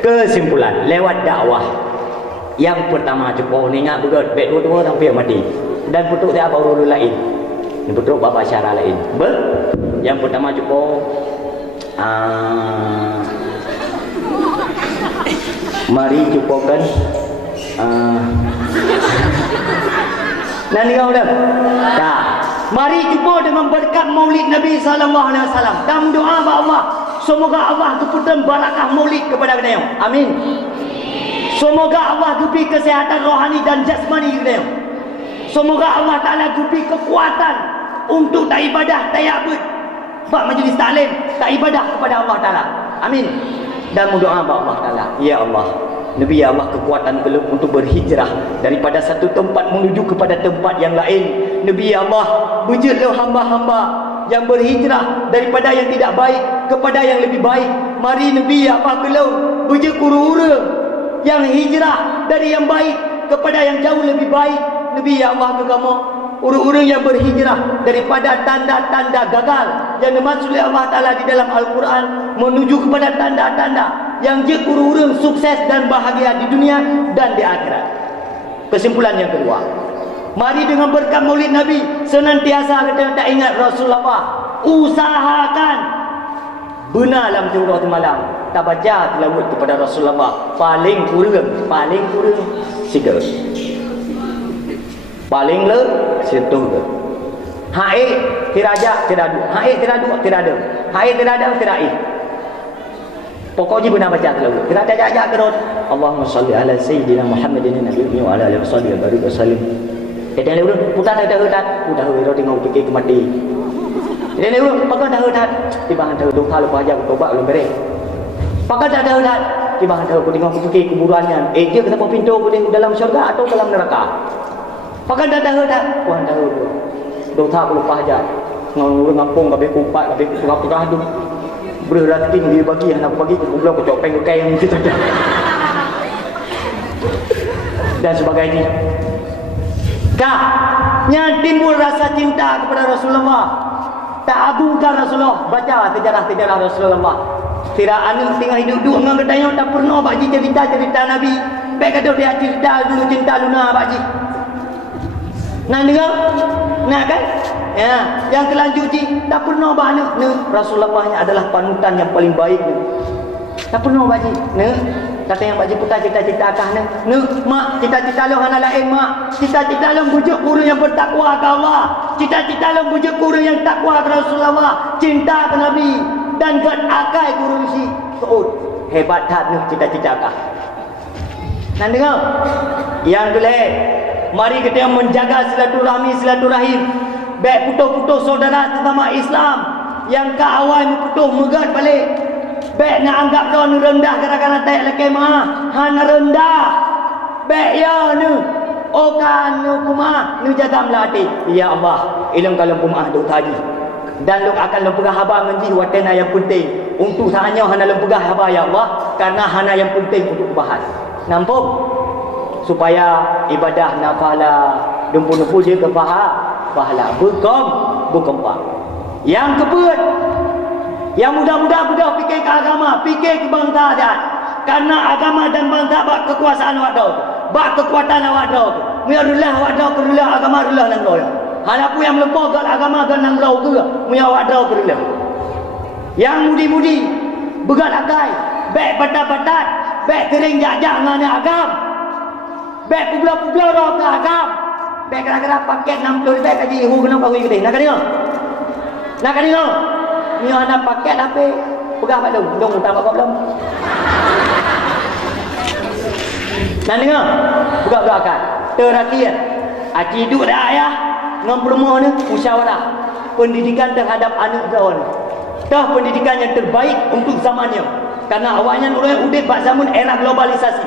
Kesimpulan lewat dakwah. Yang pertama cukup ni ingat begot bet dua-dua sampai mati. Dan putuk dia baru lain. Ini putuk bapa syarah lain. Yang pertama cukup mari cukupkan nanti kau dah tak. Mari jumpa dengan berkat maulid Nabi SAW dan doa kepada Allah semoga Allah keputkan barakah maulid kepada kita. Amin. Semoga Allah beri kesihatan rohani dan jasmani kita. Semoga Allah Ta'ala beri kekuatan untuk tak ibadah, tak yabud buat majlis taklim, tak ibadah kepada Allah Ta'ala. Amin. Dan berdoa kepada Allah Ta'ala, ya Allah, Nabi ya Allah kekuatan belum untuk berhijrah daripada satu tempat menuju kepada tempat yang lain. Nabi ya Allah, bujurlah hamba-hamba yang berhijrah daripada yang tidak baik kepada yang lebih baik. Mari Nabi ya Allah belum bujur kura-kura yang hijrah dari yang baik kepada yang jauh lebih baik. Nabi ya Allah kekamu orang-orang yang berhijrah daripada tanda-tanda gagal yang dimaksud oleh Allah Ta'ala di dalam Al-Quran menuju kepada tanda-tanda yang je orang sukses dan bahagia di dunia dan di akhirat. Kesimpulan yang kedua, mari dengan berkat maulid Nabi senantiasa kita tak ingat Rasulullah. Usahakan benar dalam surah malam tak baca tilawat kepada Rasulullah paling kurang 3, paling le 1. Haid tiraja tidak ada, haid tidak ada, tidak ada, haid tidak ada, tidak ada. Pokoknya benar baca tilawat. Kita tak ajak terus. Allahumma salli ala sayyidina Muhammadin nabiyyi wa ala alihi wasallam. Kita ni putar dah udah tengok fikir ke mati. Jadi ni pakai dah udah tiba hantar doa lupa aja tobat belum beres. Pakai dah udah tiba hantar aku tengok fikir kuburannya. Dia kenapa pintu boleh dalam syurga atau dalam neraka? Pakai dah udah Tuhan dah doa aku lupa aja. Ngapung kabeh kumpat kabeh tukar-tukar tu. Berarti dia bagi anak bagi aku bilang aku copeng ke kain gitu saja. Dan sebagainya. Yang timbul rasa cinta kepada Rasulullah, tak agungkan Rasulullah. Baca sejarah-sejarah Rasulullah. Tidak anu tinggal hidup dengan kedai tak pernah bagi cerita-cerita Nabi. Baik kata dia cerita dulu cinta Luna bagi. Nak dengar? Nak kan? Ya, yang kelanjuti tak pernah bahana. Rasulullahnya adalah panutan yang paling baik. Tak pernah bagi. Kata yang bagi putar cita-cita akah ni. Mak, cita-cita lu hana lain mak. Cita-cita lu bujuk guru yang bertakwa ke Allah. Cita-cita lu bujuk guru yang takwa ke Rasulullah. Cinta ke Nabi dan ke akai guru si Saud. Hebat tak ni cita-cita akah. Nak dengar? Yang kelih, mari kita menjaga silaturahim. Baik putus-putus saudara sesama Islam yang ke awal putus megat balik. Baik nak anggap dah ni rendah kadang-kadang tak lagi mah. Hana rendah. Baik ya ni. Okan ni kumah ni jaga melati. Ya Allah, ilmu kalau kumah duk tadi. Dan lu akan lempegah haba menji watena yang penting. Untuk hanya hana lempegah haba ya Allah karena hana yang penting untuk bahas. Nampak? Supaya ibadah nafala dumpu-dumpu je ke pahala bukan pak. Yang kedua, yang mudah-mudah fikir ke agama, fikir ke bangsa dan karena agama dan bangsa bak kekuasaan awak dah, bak kekuatan awak dah. Muyarullah awak dah kerullah agama rullah nang dah. Halapu yang lepah gal agama gal nang dah ke, muya awak dah kerullah. Yang mudi-mudi begat akai, baik batat-batat, baik kering jak-jak ngane agam. Baik publa-publa dah ke agam. Baik kadang-kadang paket 60 baik kaji hu kena kau ikut. Nak kena? Nak kena? Ni anak paket apa? Pegah mak dong utang kau belum? Nak dengar? Buka-bukakan. Terakhir, aciduk dah ayah dengan perempuan ni musyawarah. Pendidikan terhadap anak tahun. Dah pendidikan yang terbaik untuk zamannya. Karena awaknya orang udah pada zaman era globalisasi.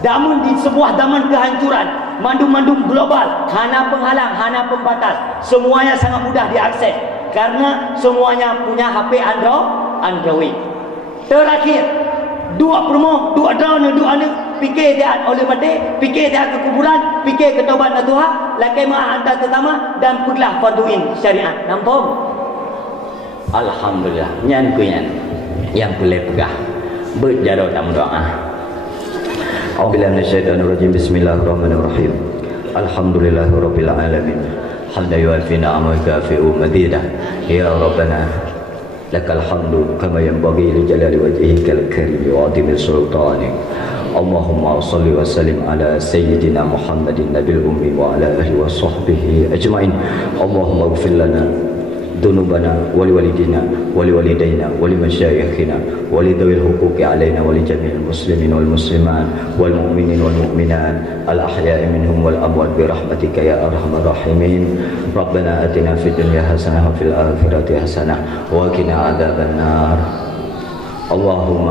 Namun di sebuah zaman kehancuran, mandum-mandum global, hana penghalang, hana pembatas, semuanya sangat mudah diakses karena semuanya punya HP Android. Terakhir, dua perempuan, dua tahun, dua anak, fikir dia oleh mati, fikir dia ke kuburan, fikir ke taubat Tuhan, lakai ma'a anta terutama dan pergilah farduin syariat. Nampak? Alhamdulillah, nyan kuyan yang boleh pegah berjarak dalam doa. A'udzubillahi minasyaitonirrajim. Bismillahirrahmanirrahim. Alhamdulillahirabbil alamin. Hamdan yu'affi ni'amahu wa yukafi'u mazidah. Ya Rabbana lakal hamdu kama yanbaghi li jalali wajhikal karim wa 'azimi sultanik. Allahumma shalli wa sallim ala sayyidina Muhammadin nabil ummi wa ala alihi wa sahbihi ajma'in. Allahumma ighfir lana ذنوبنا ولوالدينا ولوالدينا ولمشايخنا ولذوي الحقوق علينا ولجميع المسلمين والمسلمات والمؤمنين والمؤمنات الأحياء منهم والأموات برحمتك يا أرحم الراحمين. ربنا آتنا في الدنيا حسنة وفي الآخرة حسنة وقنا عذاب النار. اللهم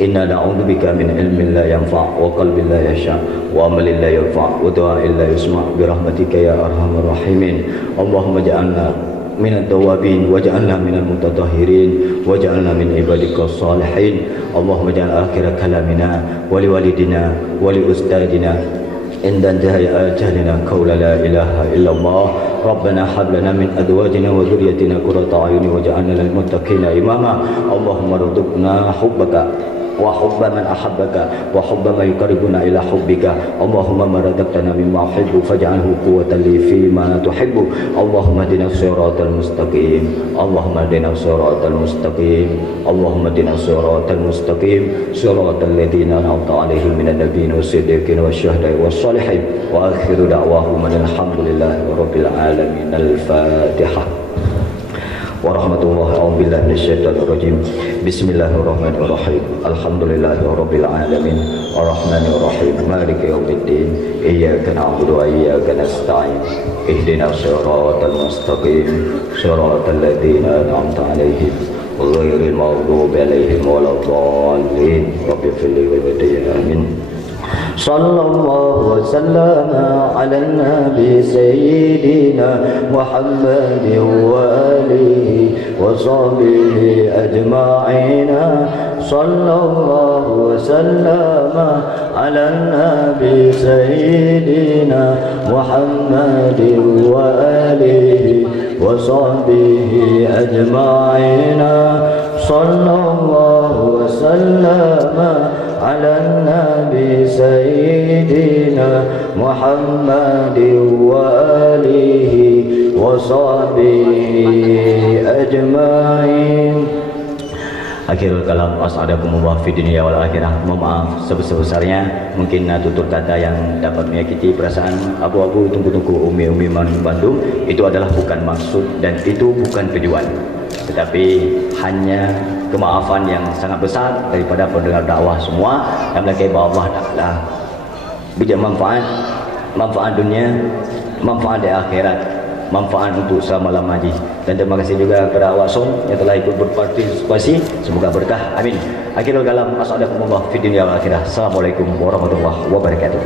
إنا نعوذ بك من علم لا ينفع وقلب لا يخشع وعمل لا يرفع ودعاء لا يسمع برحمتك يا أرحم الراحمين. اللهم اجعلنا من التوابين واجعلنا من المتطهرين واجعلنا من عبادك الصالحين. اللهم اجعل آخر كلامنا ولوالدنا ولأستاذنا عند انتهاء أجلنا قول لا إله إلا الله. ربنا هب لنا من أزواجنا وذريتنا قرة أعين واجعلنا للمتقين إماما. اللهم ارزقنا حبك وحب من أحبك وحب ما يقربنا إلى حبك. اللهم ما رزقتنا مما أحب فاجعله قوة لي فيما تحب. اللهم اهدنا الصراط المستقيم. اللهم اهدنا الصراط المستقيم. اللهم اهدنا الصراط المستقيم صراط الذين أنعمت عليهم من النبيين والصديقين والشهداء والصالحين. وآخر دعواهم الحمد لله رب العالمين. الفاتحة. Warahmatullahi a'udzubillahi minasyaitonirrajim. Bismillahirrahmanirrahim. Alhamdulillahi rabbil alamin. Arrahmanir rahim. Maliki yaumiddin. Iyyaka na'budu wa iyyaka nasta'in. Ihdinas siratal mustaqim. Siratal ladzina an'amta 'alaihim ghairil maghdubi 'alaihim waladdallin. Rabbighfirli wa li amin. Sallallahu wasallam ala nabi sayyidina Muhammadin wa alihi wa sahbihi ajma'in. Sallallahu wasallam ala nabi sayyidina Muhammadin wa alihi wa sahbihi ajma'in. Sallallahu wasallam على النبي سيدنا محمد وآله وصحبه أجمعين. Akhirul kalam, as'adakumullah fi dunya wal akhirah. Mohon maaf sebesar-besarnya mungkin tutur kata yang dapat menyakiti perasaan abu-abu tunggu-tunggu umi-umi Bandung. Itu adalah bukan maksud dan itu bukan tujuan, tetapi hanya kemaafan yang sangat besar daripada pendengar dakwah semua yang melakai bahwa Allah Ta'ala bijak manfaat dunia, manfaat di akhirat, manfaat untuk selama-lamanya. Dan terima kasih juga kepada awak som yang telah ikut berpartisipasi, semoga berkah, amin. Akhirul kalam, assalamualaikum warahmatullahi wabarakatuh. Assalamualaikum warahmatullahi wabarakatuh.